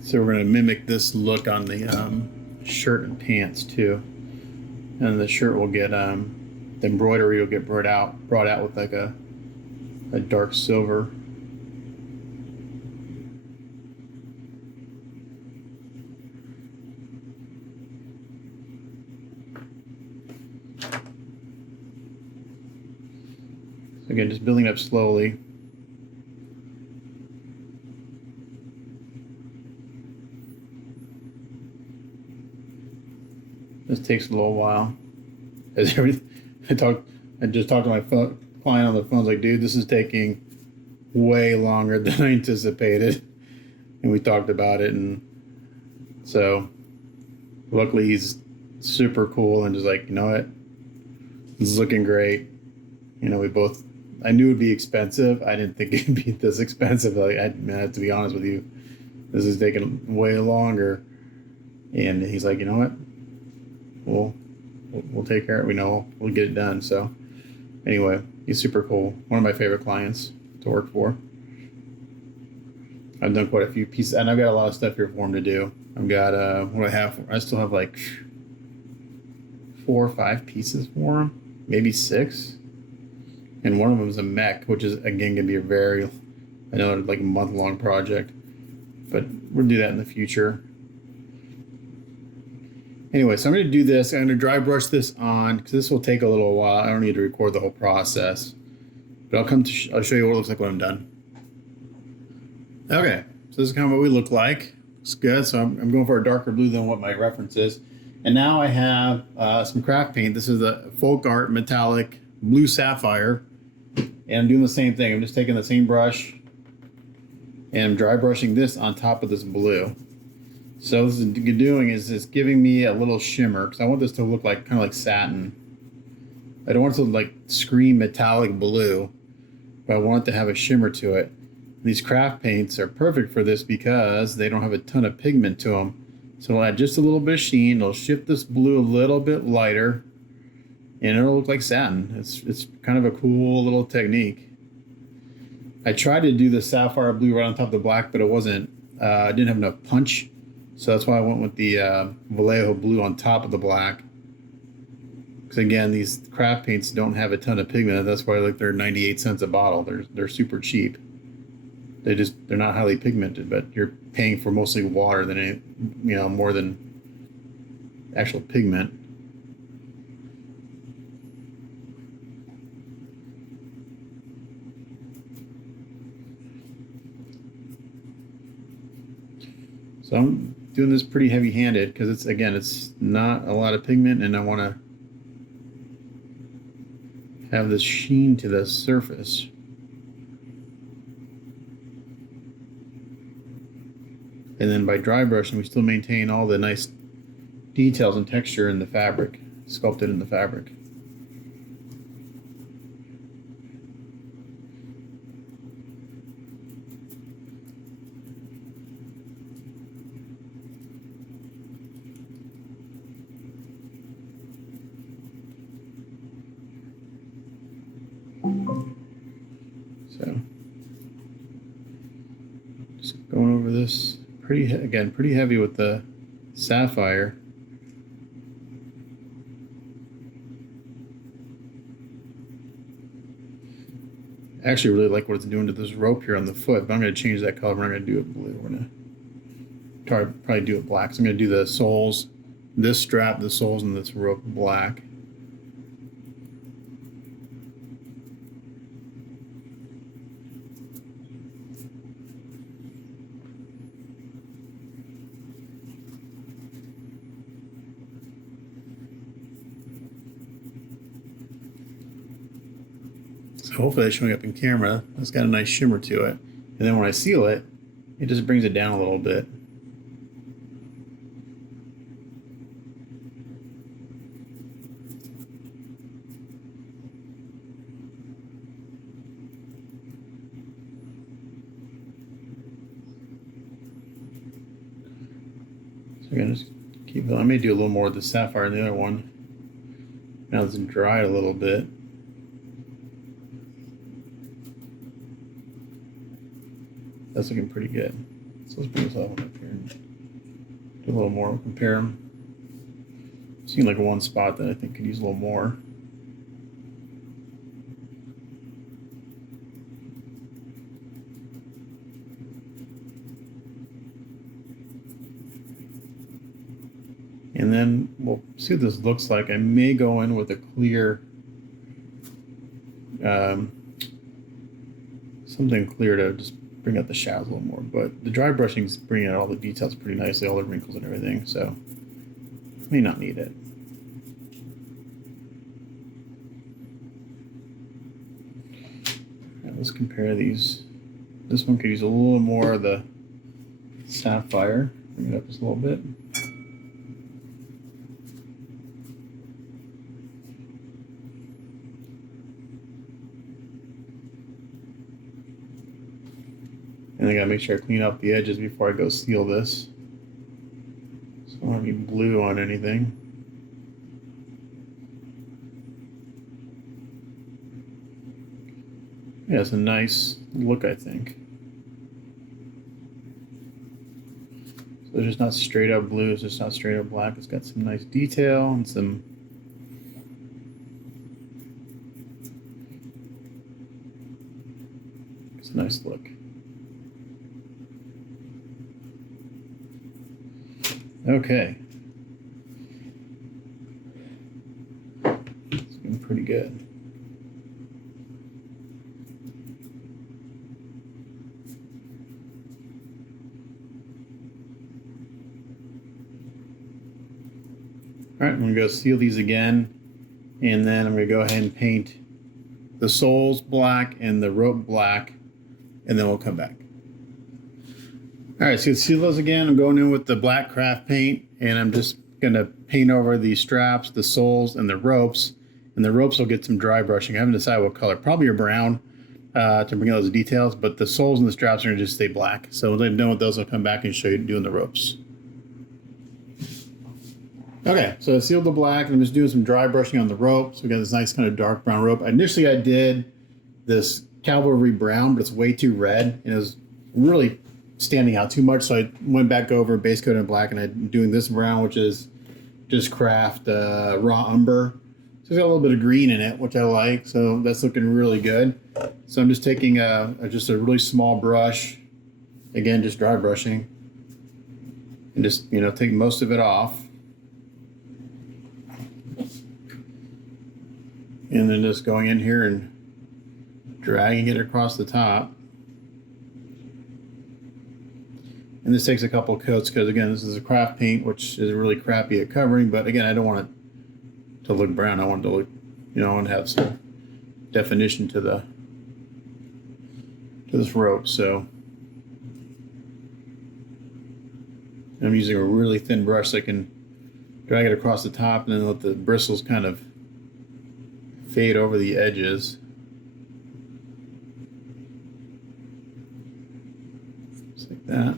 So we're going to mimic this look on the shirt and pants too. And the shirt will get, the embroidery will get brought out with like a dark silver. So again, just building up slowly. This takes a little while. As I just talked to my client on the phone. I was like, dude, this is taking way longer than I anticipated. And we talked about it, and so luckily he's super cool and just like, you know what, this is looking great. You know, I knew it'd be expensive. I didn't think it'd be this expensive. Like, I have to be honest with you, this is taking way longer. And he's like, you know what, we'll take care of it. We know we'll get it done. So anyway, he's super cool. One of my favorite clients to work for. I've done quite a few pieces, and I've got a lot of stuff here for him to do. I've got what I have. I still have like 4 or 5 pieces for him, maybe 6. And one of them is a mech, which is again gonna be I know like a month-long project, but we'll do that in the future. Anyway, so I'm going to do this. I'm going to dry brush this on because this will take a little while. I don't need to record the whole process, but I'll show you what it looks like when I'm done. Okay, So this is kind of what we look like. It's good. So I'm going for a darker blue than what my reference is. And now I have some craft paint. This is the Folk Art Metallic Blue Sapphire. And I'm doing the same thing. I'm just taking the same brush and I'm dry brushing this on top of this blue. So this is doing is it's giving me a little shimmer because I want this to look like kind of like satin. I don't want it to like scream metallic blue, but I want it to have a shimmer to it. These craft paints are perfect for this because they don't have a ton of pigment to them. So it'll add just a little bit of sheen. It'll shift this blue a little bit lighter, and it'll look like satin. It's kind of a cool little technique. I tried to do the sapphire blue right on top of the black, but it wasn't. I didn't have enough punch, so that's why I went with the Vallejo blue on top of the black. Because again, these craft paints don't have a ton of pigment. That's why like they're 98 cents a bottle. They're super cheap. They're not highly pigmented, but you're paying for mostly water than any, more than actual pigment. So I'm doing this pretty heavy-handed because it's not a lot of pigment, and I want to have this sheen to the surface. And then by dry brushing, we still maintain all the nice details and texture in the fabric, sculpted in the fabric. So, just going over this. Pretty heavy with the sapphire. I actually really like what it's doing to this rope here on the foot, but I'm going to change that color. We're not going to do it blue. We're going to probably do it black. So I'm going to do the soles, this strap, the soles, and this rope black. So hopefully that's showing up in camera. It's got a nice shimmer to it. And then when I seal it, it just brings it down a little bit. So I'm going to just keep it. I may do a little more with the sapphire in the other one. Now it's dried a little bit. That's looking pretty good. So let's bring this other one up here and do a little more. Compare them. Seeing like one spot that I think could use a little more. And then we'll see what this looks like. I may go in with a clear, something clear to just bring out the shadows a little more, but the dry brushing is bringing out all the details pretty nicely, all the wrinkles and everything, so may not need it. Now let's compare these. This one could use a little more of the sapphire. Bring it up just a little bit. And I gotta make sure I clean up the edges before I go seal this. So I don't have any blue on anything. Yeah, it's a nice look, I think. So it's just not straight up blue, it's just not straight up black. It's got some nice detail and some it's a nice look. Okay. It's been pretty good. All right, I'm gonna go seal these again, and then I'm gonna go ahead and paint the soles black and the rope black, and then we'll come back. All right, so you seal those again. I'm going in with the black craft paint, and I'm just gonna paint over the straps, the soles, and the ropes. And the ropes will get some dry brushing. I haven't decided what color, probably a brown to bring out those details, but the soles and the straps are gonna just stay black. So when I'm done with those, I'll come back and show you doing the ropes. Okay, so I sealed the black, and I'm just doing some dry brushing on the rope. So we got this nice kind of dark brown rope. Initially, I did this cavalry brown, but it's way too red, and it was really standing out too much. So I went back over base coat in black, and I'm doing this brown, which is just craft raw umber. So it's got a little bit of green in it, which I like. So that's looking really good. So I'm just taking just a really small brush, again, just dry brushing, and just take most of it off. And then just going in here and dragging it across the top. And this takes a couple coats because, again, this is a craft paint, which is really crappy at covering. But again, I don't want it to look brown. I want it to look, I want to have some definition to this rope. So I'm using a really thin brush so I can drag it across the top and then let the bristles kind of fade over the edges. Just like that.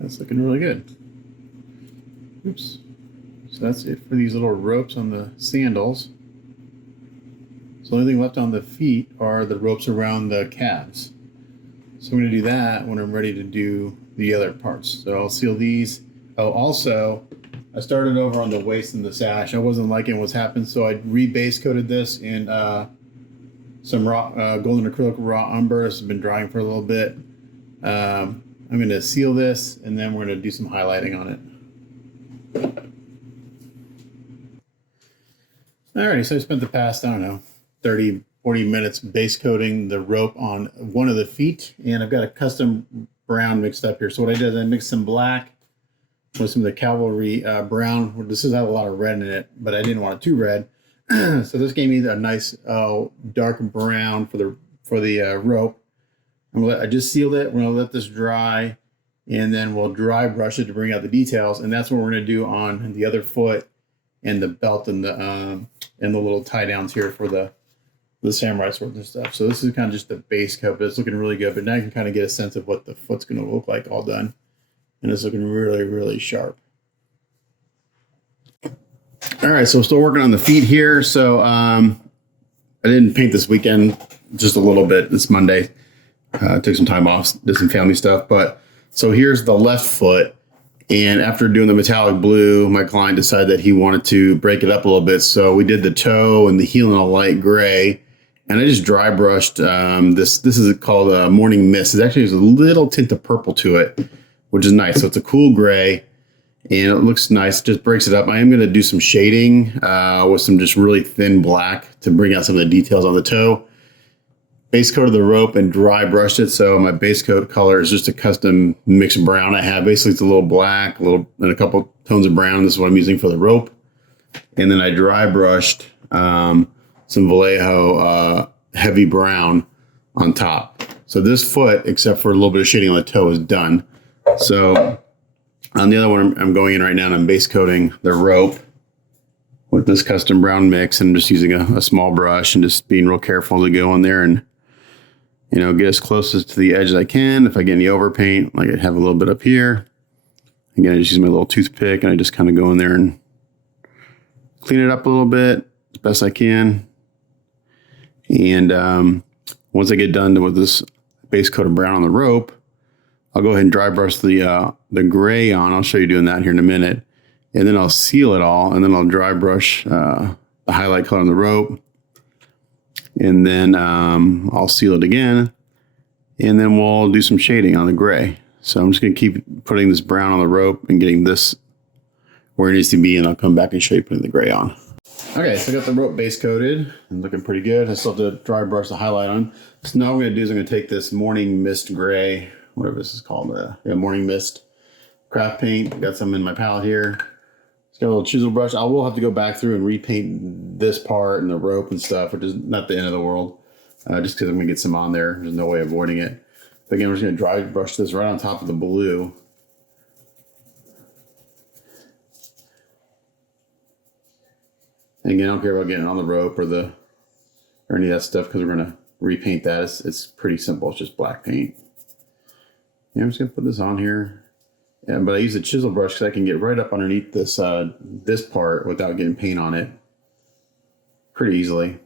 That's looking really good. Oops. So that's it for these little ropes on the sandals. So the only thing left on the feet are the ropes around the calves. So I'm going to do that when I'm ready to do the other parts. So I'll seal these. Oh, also, I started over on the waist and the sash. I wasn't liking what's happened, so I re-base coated this in some raw golden acrylic raw umber. This has been drying for a little bit. I'm going to seal this, and then we're going to do some highlighting on it. Alrighty, so I spent the past, 30, 40 minutes base coating the rope on one of the feet, and I've got a custom brown mixed up here. So what I did is I mixed some black with some of the cavalry brown. This has had a lot of red in it, but I didn't want it too red. So this gave me a nice dark brown for the rope. I just sealed it. We're gonna let this dry, and then we'll dry brush it to bring out the details. And that's what we're gonna do on the other foot and the belt and the little tie downs here for the samurai sword and stuff. So this is kind of just the base coat, but it's looking really good. But now you can kind of get a sense of what the foot's gonna look like all done. And it's looking really, really sharp. All right, so we're still working on the feet here. So I didn't paint this weekend, just a little bit. It's Monday. Took some time off, did some family stuff. But so here's the left foot. And after doing the metallic blue, my client decided that he wanted to break it up a little bit. So we did the toe and the heel in a light gray. And I just dry brushed this is called a Morning Mist. It actually has a little tint of purple to it, which is nice. So it's a cool gray and it looks nice. Just breaks it up. I am going to do some shading with some just really thin black to bring out some of the details on the toe. Base coated the rope and dry brushed it. So my base coat color is just a custom mixed brown I have. Basically, it's a little black, and a couple tones of brown. This is what I'm using for the rope. And then I dry brushed some Vallejo heavy brown on top. So this foot, except for a little bit of shading on the toe, is done. So on the other one, I'm going in right now and I'm base coating the rope with this custom brown mix, and I'm just using a small brush and just being real careful to go in there and get as close as to the edge as I can. If I get any overpaint, like I have a little bit up here, again, I just use my little toothpick and I just kind of go in there and clean it up a little bit as best I can. And once I get done with this base coat of brown on the rope, I'll go ahead and dry brush the gray on. I'll show you doing that here in a minute. And then I'll seal it all, and then I'll dry brush the highlight color on the rope. And then I'll seal it again, and then we'll do some shading on the gray. So I'm just going to keep putting this brown on the rope and getting this where it needs to be, and I'll come back and show you putting the gray on. Okay, so I got the rope base coated and looking pretty good. I still have to dry brush the highlight on. So now what I'm going to do is I'm going to take this Morning Mist Gray, whatever this is called, Morning Mist craft paint. Got some in my palette here. It's got a little chisel brush. I will have to go back through and repaint this part and the rope and stuff, which is not the end of the world. Just because I'm going to get some on there. There's no way of avoiding it. But again, we're just going to dry brush this right on top of the blue. And again, I don't care about getting it on the rope or any of that stuff because we're going to repaint that. It's pretty simple. It's just black paint. Yeah, I'm just going to put this on here. Yeah, but I use a chisel brush because I can get right up underneath this this part without getting paint on it pretty easily.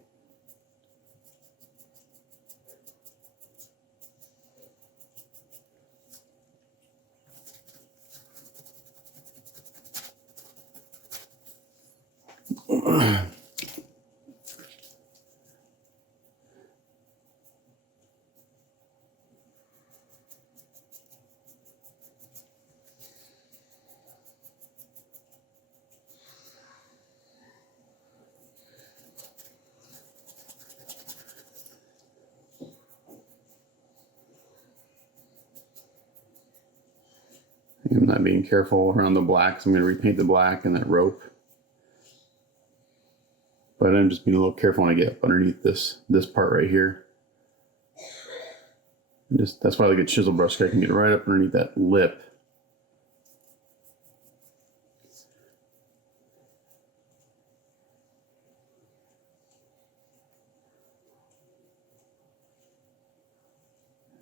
I'm not being careful around the black, so I'm going to repaint the black and that rope. But I'm just being a little careful when I get up underneath this part right here. That's why I like a chisel brush, so I can get right up underneath that lip.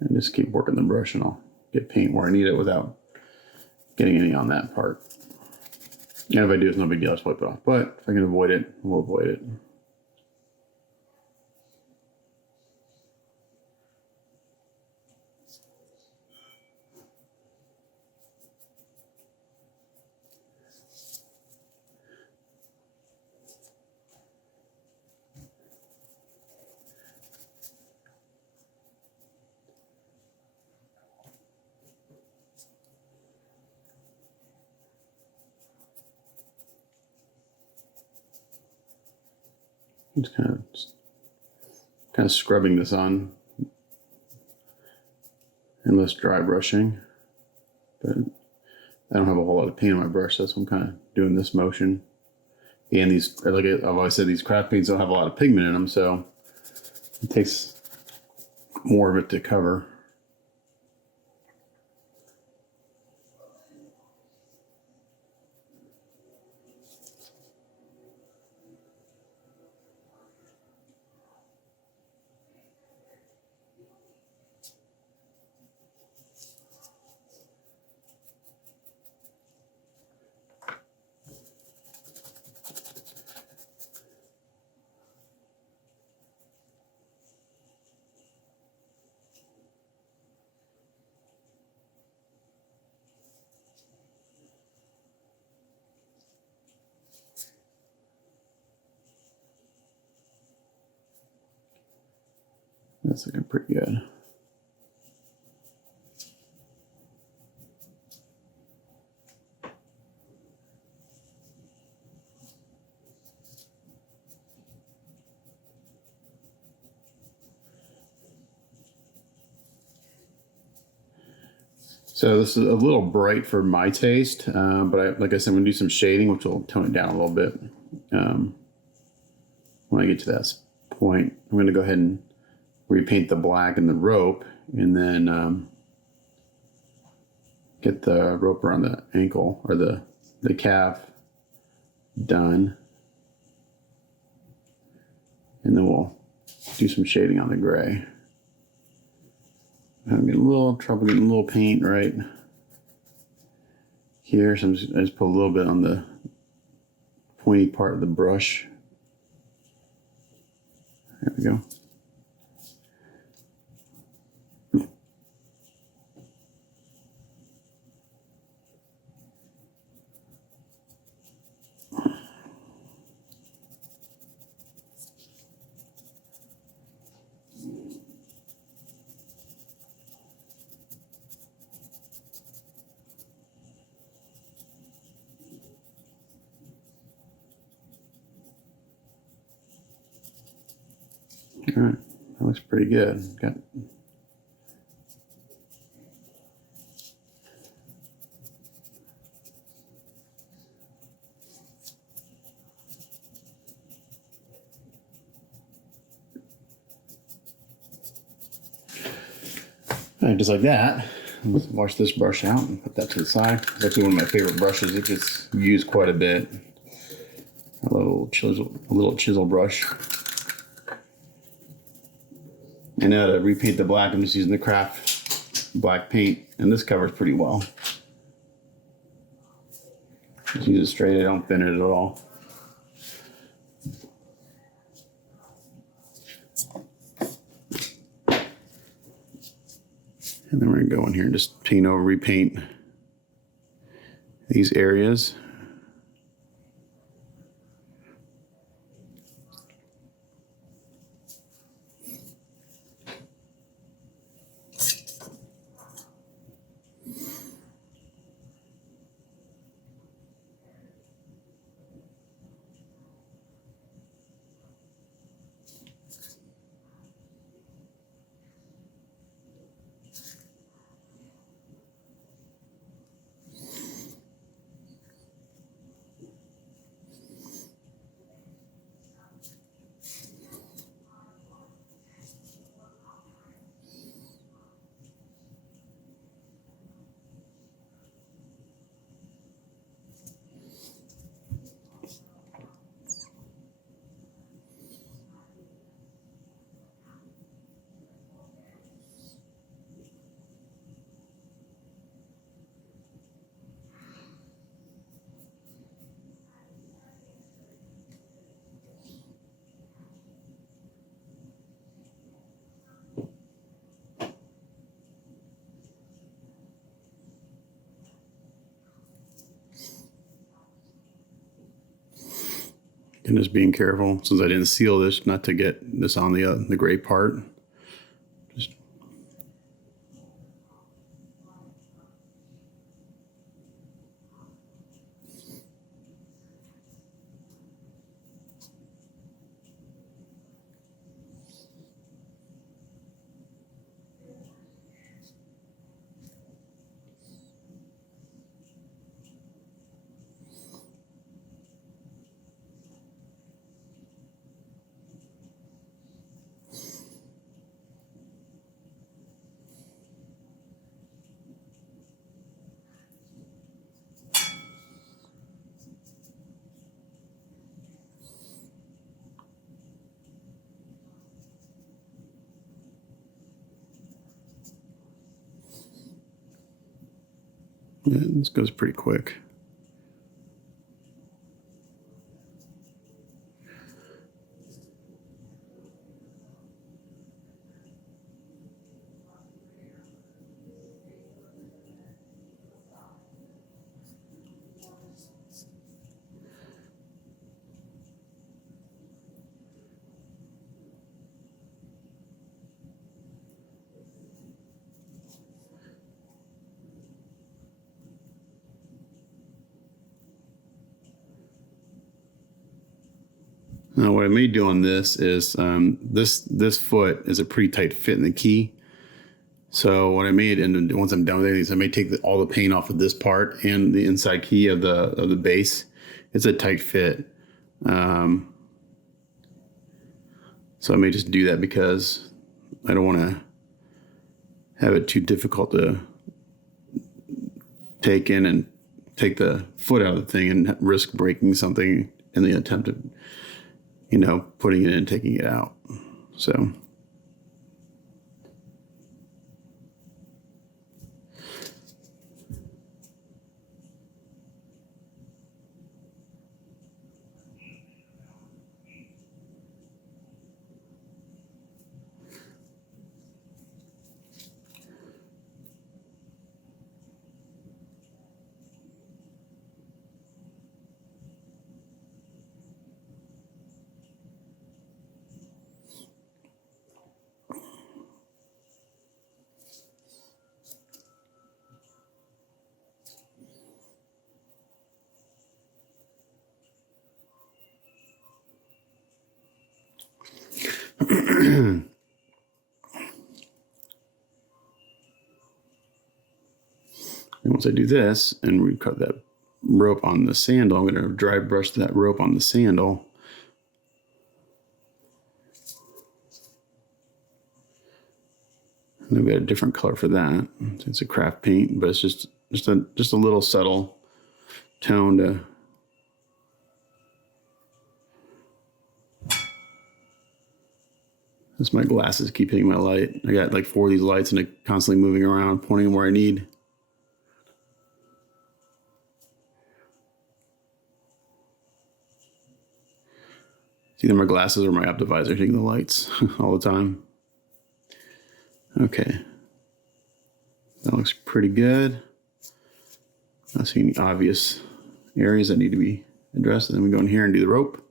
And just keep working the brush, and I'll get paint where I need it without getting any on that part. And if I do, it's no big deal, I'll just wipe it off. But if I can avoid it, we'll avoid it. I'm just kind of scrubbing this on, and less dry brushing. But I don't have a whole lot of paint on my brush, so that's why I'm kind of doing this motion. And these, like I've always said, these craft paints don't have a lot of pigment in them, so it takes more of it to cover. That's looking pretty good. So this is a little bright for my taste, but like I said, I'm going to do some shading, which will tone it down a little bit. When I get to that point, I'm going to go ahead and repaint the black and the rope, and then get the rope around the ankle or the calf done. And then we'll do some shading on the gray. I'm getting a little trouble getting a little paint right here, so I just put a little bit on the pointy part of the brush. There we go. All right, that looks pretty good. Got all right, just like that. Let's wash this brush out and put that to the side. It's actually one of my favorite brushes. It gets used quite a bit. A little chisel brush. And now to repaint the black, I'm just using the craft black paint, and this covers pretty well. Just use it straight, I don't thin it at all. And then we're gonna go in here and just paint over, repaint these areas. And just being careful, since I didn't seal this, not to get this on the gray part. Just yeah, this goes pretty quick. Now, what I may do on this is this foot is a pretty tight fit in the key. So what I made, and once I'm done with these, I may take all the paint off of this part and the inside key of the base. It's a tight fit, so I may just do that because I don't want to have it too difficult to take in and take the foot out of the thing and risk breaking something in the attempt of, putting it in and taking it out. So. And once I do this and we cut that rope on the sandal, I'm going to dry brush that rope on the sandal. And we've got a different color for that. It's a craft paint, but it's just a little subtle tone to this. My glasses keep hitting my light. I got like 4 of these lights and they're constantly moving around, pointing where I need. It's either my glasses or my optivisor hitting the lights all the time. Okay. That looks pretty good. Not seeing any obvious areas that need to be addressed. And then we go in here and do the rope.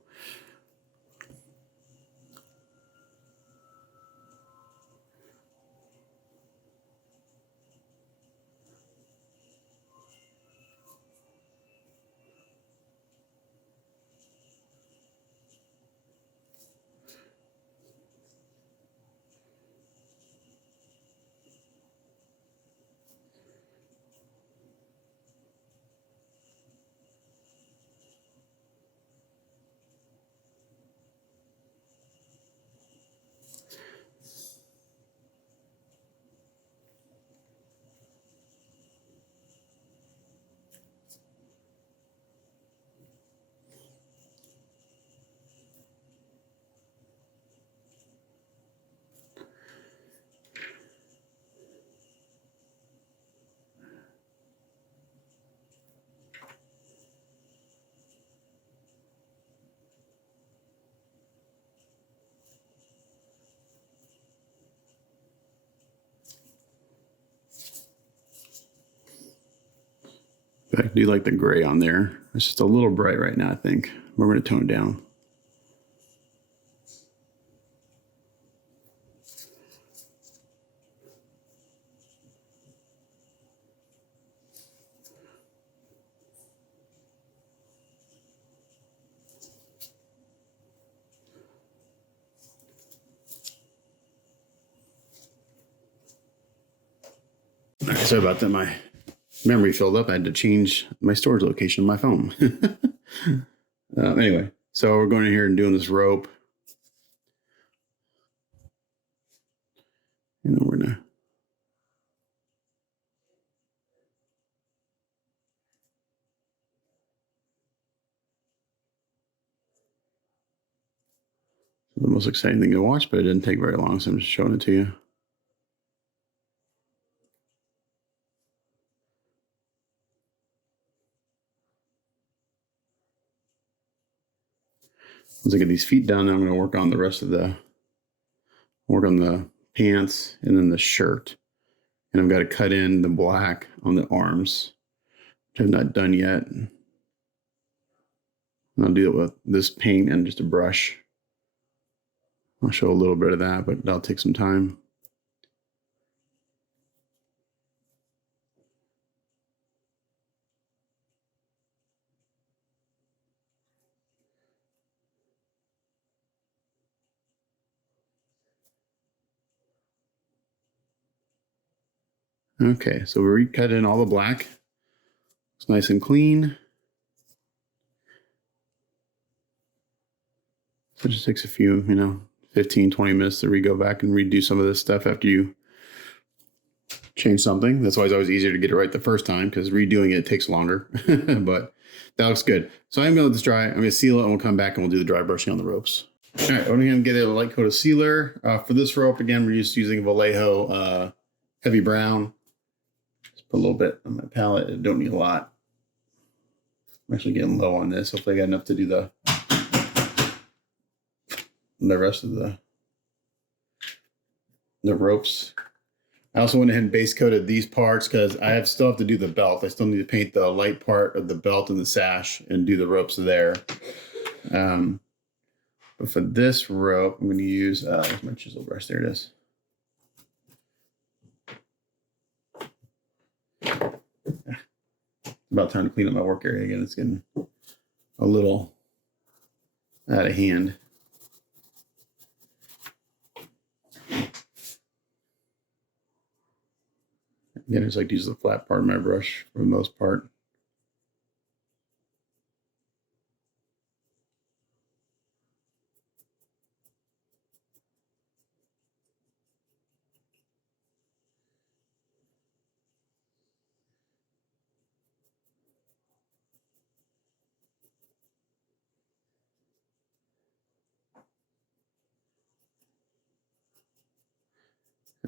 I do like the gray on there. It's just a little bright right now, I think. We're going to tone it down. All right, sorry about that. My memory filled up. I had to change my storage location on my phone. Anyway, so we're going in here and doing this rope. And then we're going to the most exciting thing to watch, but it didn't take very long, so I'm just showing it to you. Once I get these feet done, I'm going to work on the rest of the pants and then the shirt. And I've got to cut in the black on the arms, which I've not done yet. And I'll do it with this paint and just a brush. I'll show a little bit of that, but that'll take some time. Okay, so we cut in all the black. It's nice and clean. So it just takes a few, 15, 20 minutes to go back and redo some of this stuff after you change something. That's why it's always easier to get it right the first time, because redoing it takes longer. But that looks good. So I'm going to let this dry. I'm going to seal it and we'll come back and we'll do the dry brushing on the ropes. All right, we're going to get a light coat of sealer. For this rope, again, we're just using Vallejo heavy brown. Just put a little bit on my palette. I don't need a lot. I'm actually getting low on this. Hopefully I got enough to do the rest of the ropes. I also went ahead and base coated these parts because I still have to do the belt. I still need to paint the light part of the belt and the sash and do the ropes there. But for this rope, I'm going to use where's my chisel brush? There it is. It's about time to clean up my work area again. It's getting a little out of hand. Again, I just like to use the flat part of my brush for the most part.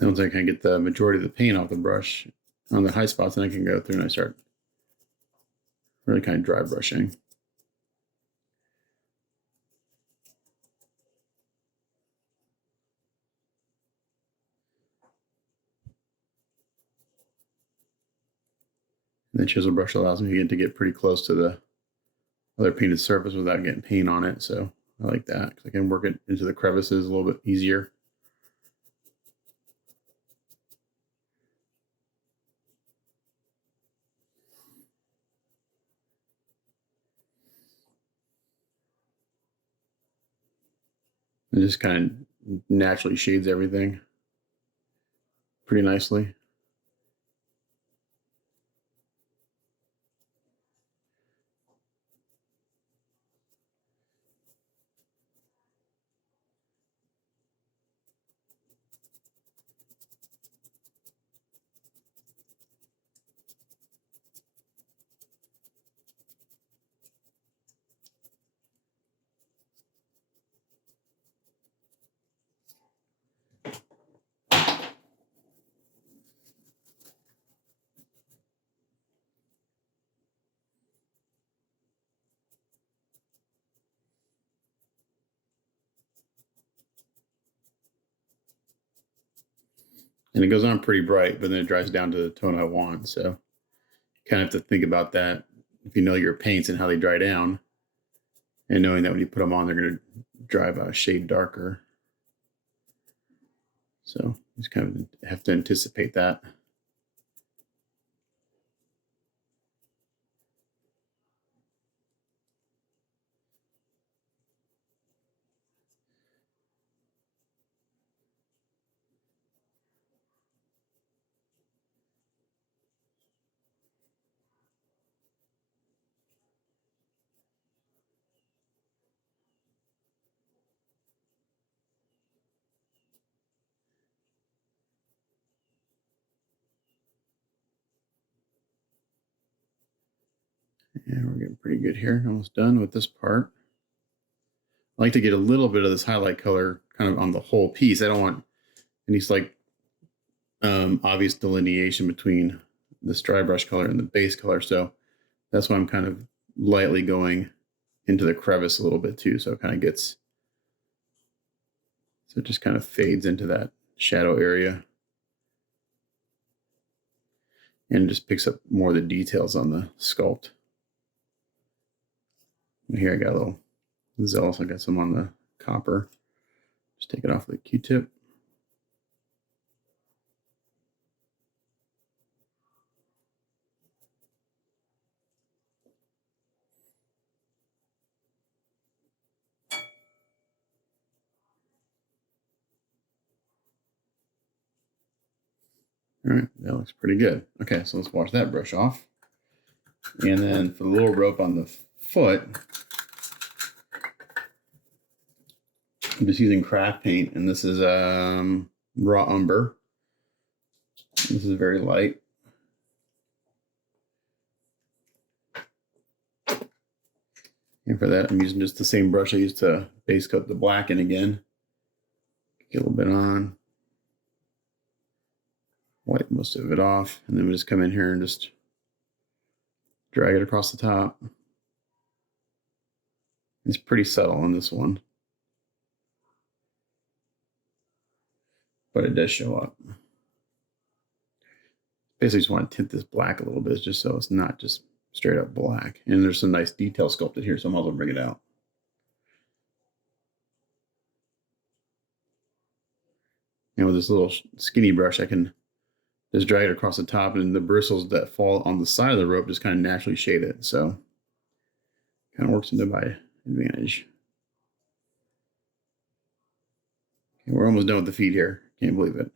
And once I kind of get the majority of the paint off the brush on the high spots, then I can go through and I start really kind of dry brushing. And the chisel brush allows me again to get pretty close to the other painted surface without getting paint on it. So I like that because I can work it into the crevices a little bit easier. It just kind of naturally shades everything pretty nicely. And it goes on pretty bright, but then it dries down to the tone I want. So you kind of have to think about that if you know your paints and how they dry down, and knowing that when you put them on, they're going to dry about a shade darker. So you just kind of have to anticipate that. And we're getting pretty good here. Almost done with this part. I like to get a little bit of this highlight color kind of on the whole piece. I don't want any like obvious delineation between this dry brush color and the base color. So that's why I'm kind of lightly going into the crevice a little bit too. So it kind of gets, so it just kind of fades into that shadow area. And just picks up more of the details on the sculpt. Here I got a little zealous. I got some on the copper. Just take it off with a Q-tip. All right, that looks pretty good. Okay, so let's wash that brush off. And then for the little rope on the foot, I'm just using craft paint, and this is raw umber. This is very light. And for that, I'm using just the same brush I used to base coat the black in again. Get a little bit on. Wipe most of it off, and then we just come in here and just drag it across the top. It's pretty subtle on this one, but it does show up. Basically just want to tint this black a little bit just so it's not just straight up black. And there's some nice detail sculpted here, so I might as well bring it out. And with this little skinny brush, I can just drag it across the top, and the bristles that fall on the side of the rope just kind of naturally shade it. So kind of works into my advantage. Okay, we're almost done with the feet here. Can't believe it.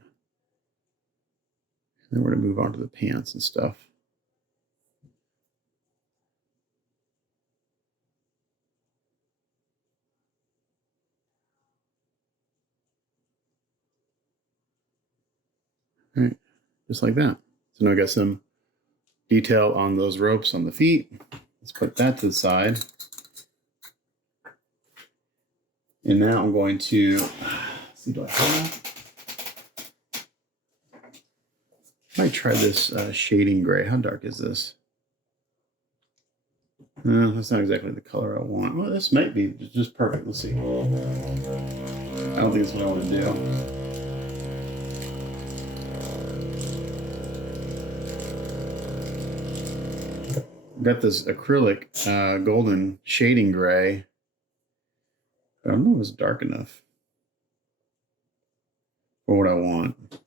Then we're going to move on to the pants and stuff. All right, just like that. So now I got some detail on those ropes on the feet. Let's put that to the side. And now I'm going to, see, do I have that? I might try this shading gray. How dark is this? That's not exactly the color I want. Well, this might be just perfect. Let's see. I don't think that's what I want to do. Got this acrylic golden shading gray. I don't know if it's dark enough for what I want.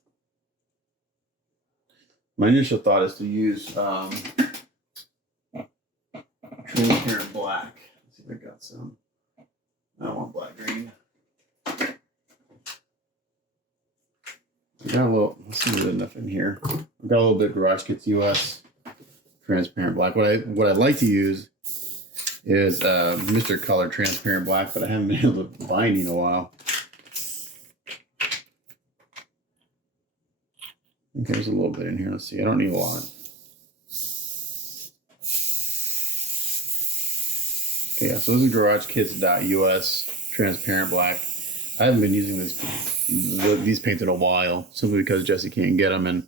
My initial thought is to use transparent black. Let's see if I got some. I don't want black green. I got a little, let's see if there's enough in here. I've got a little bit of Garage Kits US transparent black. What I'd like to use is Mr. Color transparent black, but I haven't been able to buy any in a while. Okay, there's a little bit in here. Let's see. I don't need a lot. Okay, yeah, so this is GarageKits.us transparent black. I haven't been using these paints in a while, simply because Jesse can't get them, and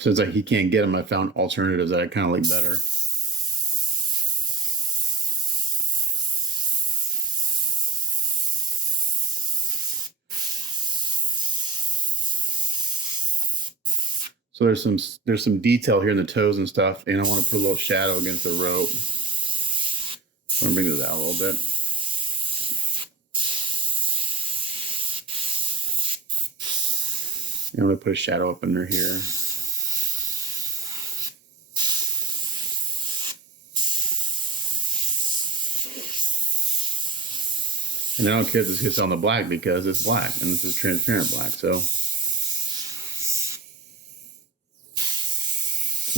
since he can't get them, I found alternatives that I kind of like better. So there's some detail here in the toes and stuff, and I want to put a little shadow against the rope. I'm gonna bring this out a little bit. And I'm gonna put a shadow up under here. And I don't care if this gets on the black because it's black and this is transparent black. So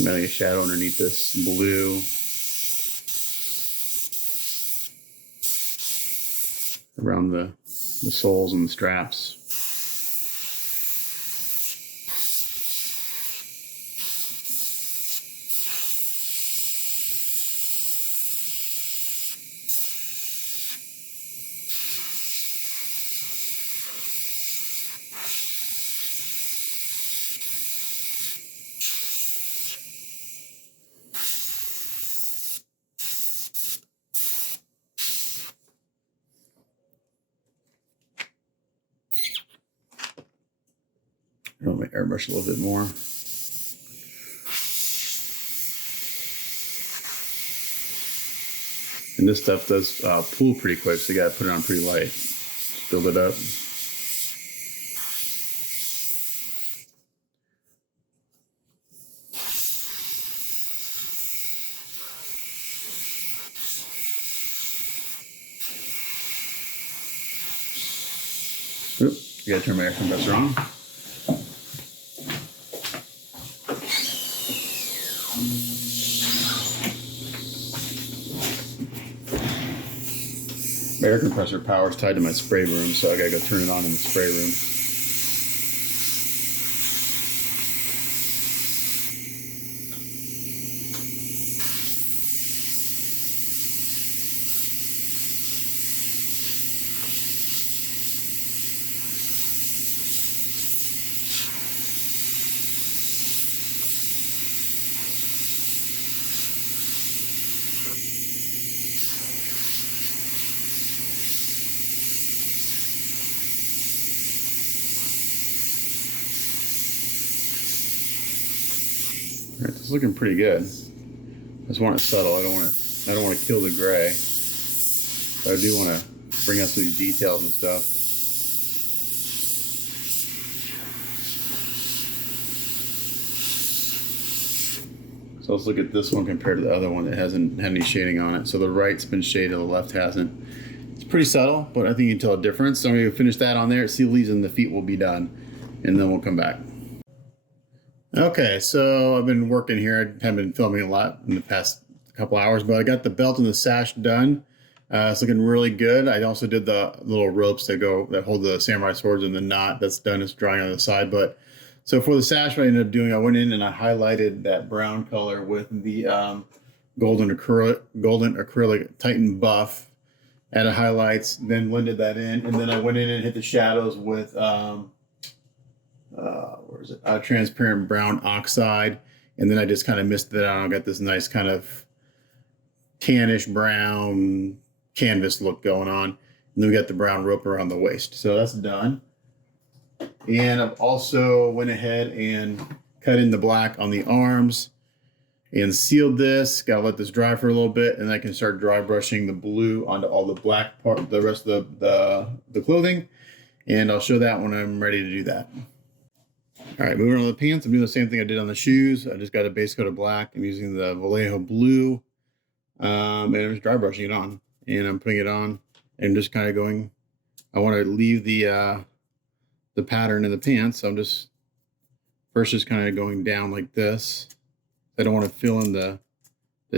I'm adding a shadow underneath this blue. Around the soles and the straps. I'll make airbrush a little bit more. And this stuff does pool pretty quick, so you gotta put it on pretty light. Just build it up. Oops, you gotta turn my air compressor on. My air compressor power is tied to my spray room, so I gotta go turn it on in the spray room. All right, this is looking pretty good. I just want it subtle. I don't want to kill the gray. But I do want to bring out some of these details and stuff. So let's look at this one compared to the other one that hasn't had any shading on it. So the right's been shaded, the left hasn't. It's pretty subtle, but I think you can tell a difference. So I'm going to finish that on there. See the leaves and the feet will be done, and then we'll come back. Okay, so I've been working here. I haven't been filming a lot in the past couple hours, but I got the belt and the sash done. It's looking really good. I also did the little ropes that hold the samurai swords and the knot. That's done. It's drying on the side. But so for the sash, what I ended up doing, I went in and I highlighted that brown color with the golden acrylic Titan buff. Added highlights, then blended that in, and then I went in and hit the shadows with where is it? Transparent brown oxide, and then I just kind of misted it out. I got this nice kind of tannish brown canvas look going on, and then we got the brown rope around the waist. So that's done. And I've also went ahead and cut in the black on the arms and sealed this. Got to let this dry for a little bit, and I can start dry brushing the blue onto all the black part, the rest of the clothing. And I'll show that when I'm ready to do that. All right, moving on to the pants. I'm doing the same thing I did on the shoes. I just got a base coat of black. I'm using the Vallejo blue, and I'm just dry brushing it on. And I'm putting it on and just kind of going. I want to leave the pattern in the pants. So I'm just kind of going down like this. I don't want to fill in the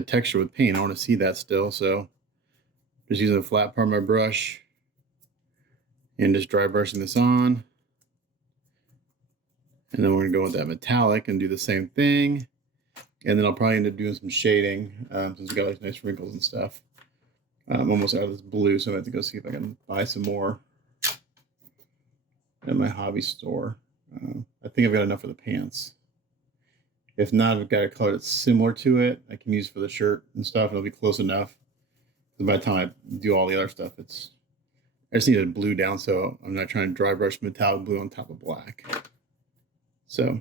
texture with paint. I want to see that still. So just using the flat part of my brush and just dry brushing this on. And then we're going to go with that metallic and do the same thing. And then I'll probably end up doing some shading since it's got like nice wrinkles and stuff. I'm almost out of this blue, so I have to go see if I can buy some more at my hobby store. I think I've got enough for the pants. If not, I've got a color that's similar to it I can use for the shirt and stuff. It'll be close enough. By the time I do all the other stuff, I just need a blue down, so I'm not trying to dry brush metallic blue on top of black. So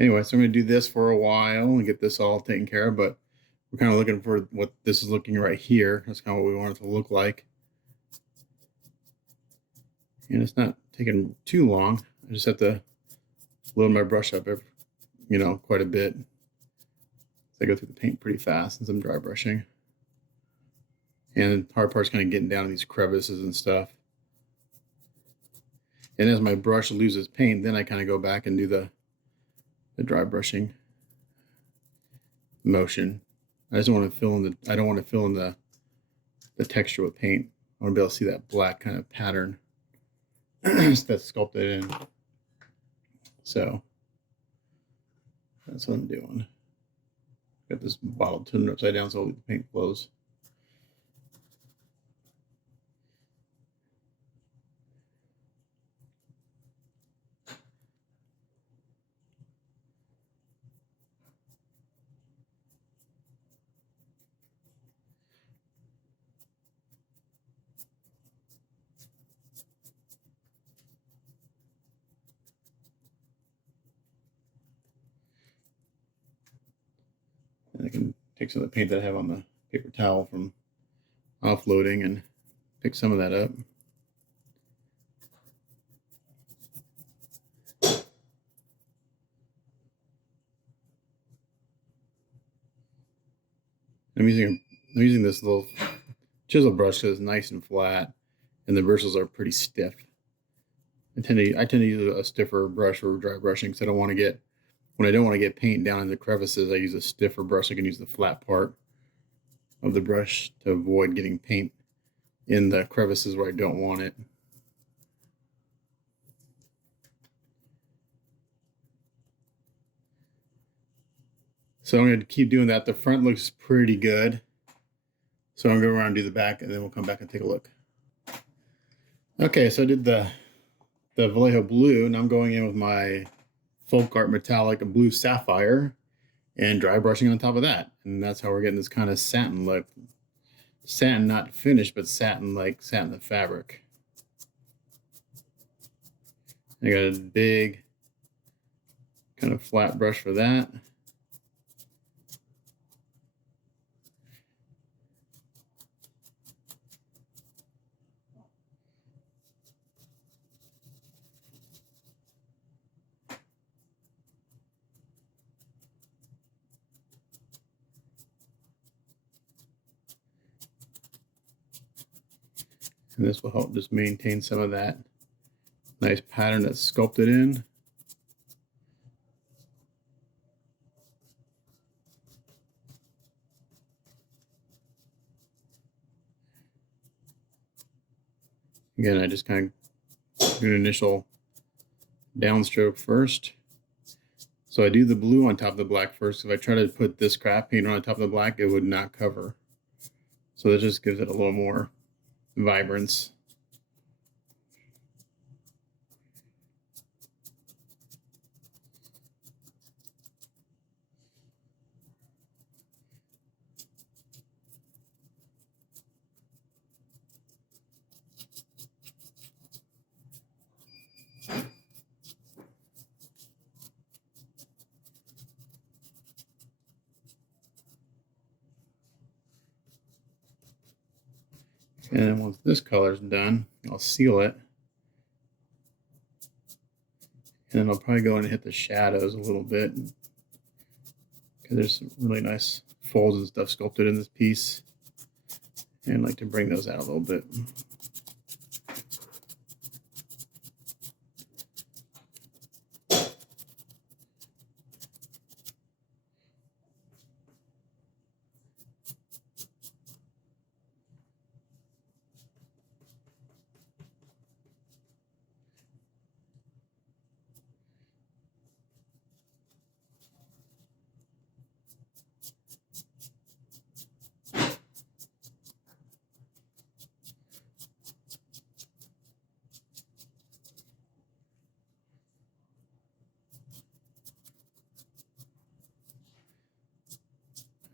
anyway, so I'm going to do this for a while and get this all taken care of, but we're kind of looking for what this is looking right here. That's kind of what we want it to look like. And it's not taking too long. I just have to load my brush up quite a bit. So I go through the paint pretty fast since I'm dry brushing. And the hard part's kind of getting down to these crevices and stuff. And as my brush loses paint, then I kind of go back and do the dry brushing motion. I just don't want to fill in the texture with paint. I want to be able to see that black kind of pattern that's sculpted in. So that's what I'm doing. Got this bottle turned upside down so the paint flows. And I can take some of the paint that I have on the paper towel from offloading and pick some of that up. I'm using this little chisel brush because it's nice and flat, and the bristles are pretty stiff. I tend to use a stiffer brush for dry brushing because when I don't want to get paint down in the crevices, I use a stiffer brush. I can use the flat part of the brush to avoid getting paint in the crevices where I don't want it. So I'm going to keep doing that. The front looks pretty good. So I'm going to go around and do the back, and then we'll come back and take a look. Okay, so I did the Vallejo blue, and I'm going in with my Folk Art Metallic Blue Sapphire and dry brushing on top of that. And that's how we're getting this kind of satin look. Satin, not finished, but satin-like satin fabric. I got a big kind of flat brush for that. And this will help just maintain some of that nice pattern that's sculpted in. Again, I just kind of do an initial downstroke first. So I do the blue on top of the black first. If I try to put this craft paint on top of the black, it would not cover. So that just gives it a little more vibrance. And then once this color's done, I'll seal it. And then I'll probably go in and hit the shadows a little bit, because there's some really nice folds and stuff sculpted in this piece. And I like to bring those out a little bit.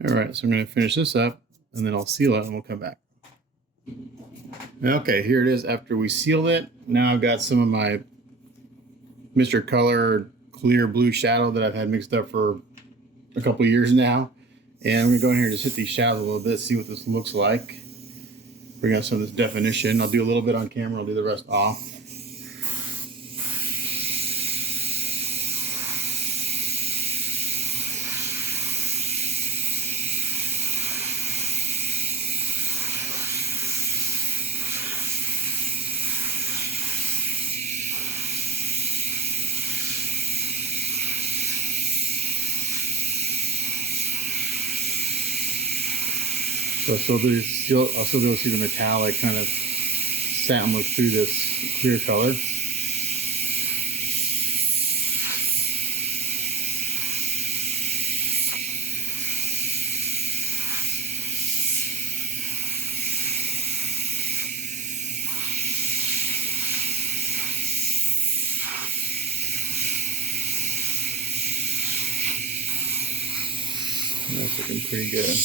All right, so I'm going to finish this up, and then I'll seal it, and we'll come back. Okay, here it is after we sealed it. Now I've got some of my Mr. Color clear blue shadow that I've had mixed up for a couple years now. And I'm going to go in here and just hit these shadows a little bit, see what this looks like. Bring out some of this definition. I'll do a little bit on camera, I'll do the rest off. So I'll still be able to see the metallic kind of satin look through this clear color. That's looking pretty good.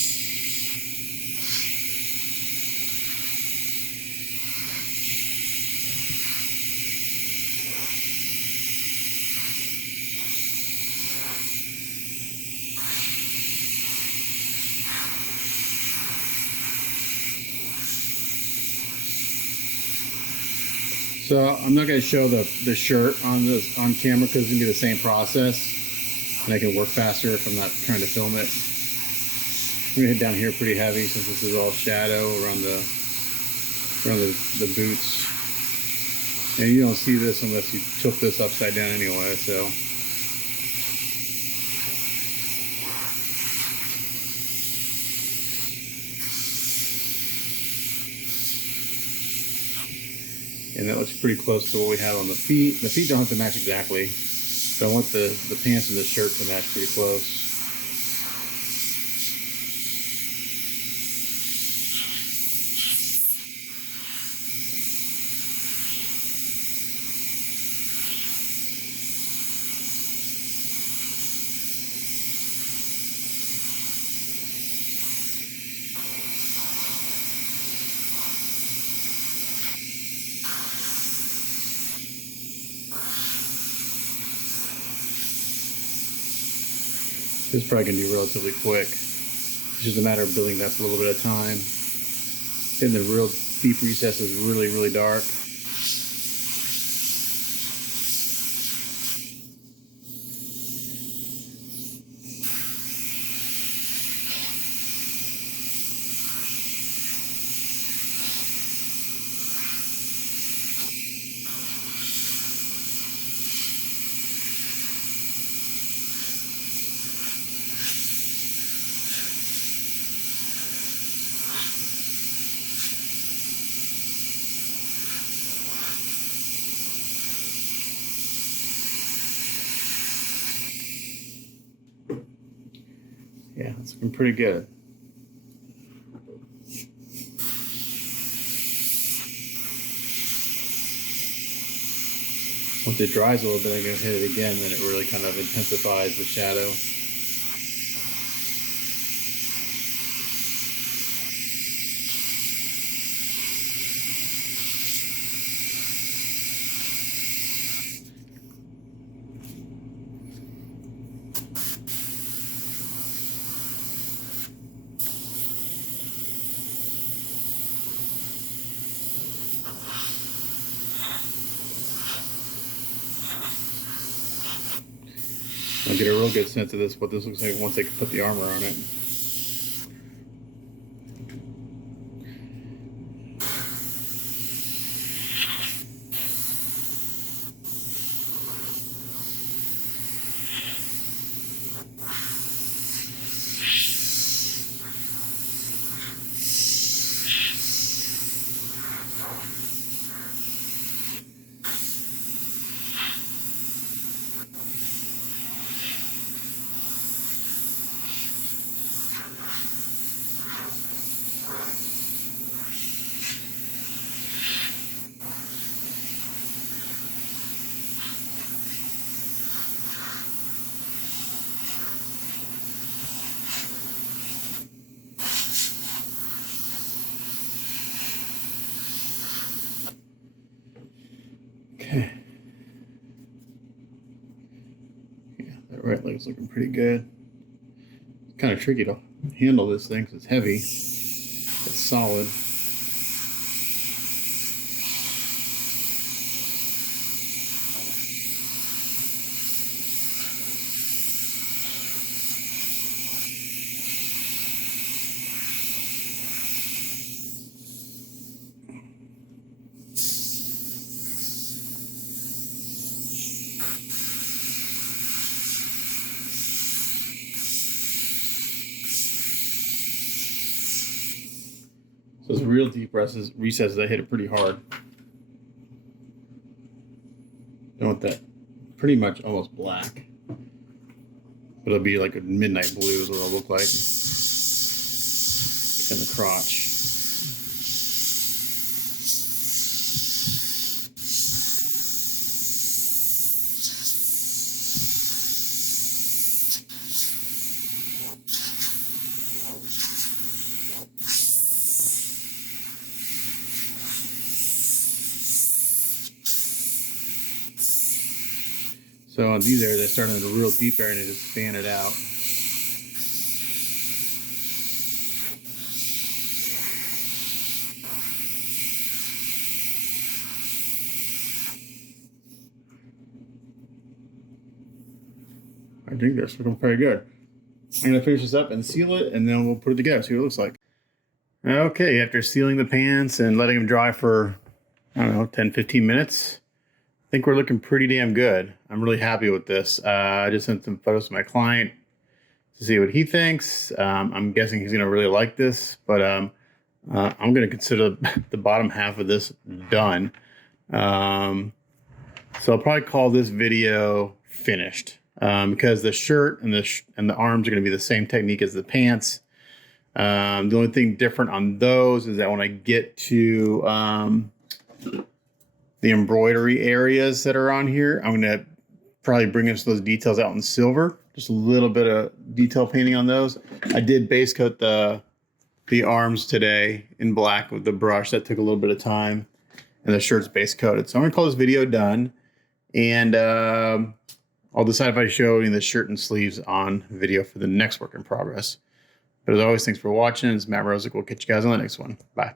So I'm not going to show the shirt on camera because it's going to be the same process, and I can work faster if I'm not trying to film it. I'm going to hit down here pretty heavy since this is all shadow around the boots. And you don't see this unless you tilt this upside down anyway, so. And that looks pretty close to what we have on the feet. The feet don't have to match exactly, but I want the pants and the shirt to match pretty close. This is probably going to be relatively quick. It's just a matter of building up a little bit of time. Getting the real deep recesses really, really dark. Yeah, it's looking pretty good. Once it dries a little bit, I'm going to hit it again, then it really kind of intensifies the shadow. I'll get a real good sense of this, what this looks like once they put the armor on it. Okay. Yeah, that right leg's looking pretty good. It's kind of tricky to handle this thing because it's heavy. It's solid. So it's real deep recesses. I hit it pretty hard. I want that pretty much almost black. But it'll be like a midnight blue is what it'll look like. In the crotch. So on these areas, I start in a real deep area and just fan it out. I think that's looking very good. I'm going to finish this up and seal it, and then we'll put it together, see what it looks like. Okay, after sealing the pants and letting them dry for, I don't know, 10, 15 minutes, I think we're looking pretty damn good. I'm really happy with this. I just sent some photos to my client to see what he thinks. I'm guessing he's going to really like this, but I'm going to consider the bottom half of this done. So I'll probably call this video finished because the shirt and the arms are going to be the same technique as the pants. The only thing different on those is that when I get to the embroidery areas that are on here, I'm going to probably bring us those details out in silver. Just a little bit of detail painting on those. I did base coat the arms today in black with the brush. That took a little bit of time. And the shirt's base coated. So I'm going to call this video done. And I'll decide if I show any of the shirt and sleeves on video for the next work in progress. But as always, thanks for watching. It's Matt Rosick. We'll catch you guys on the next one. Bye.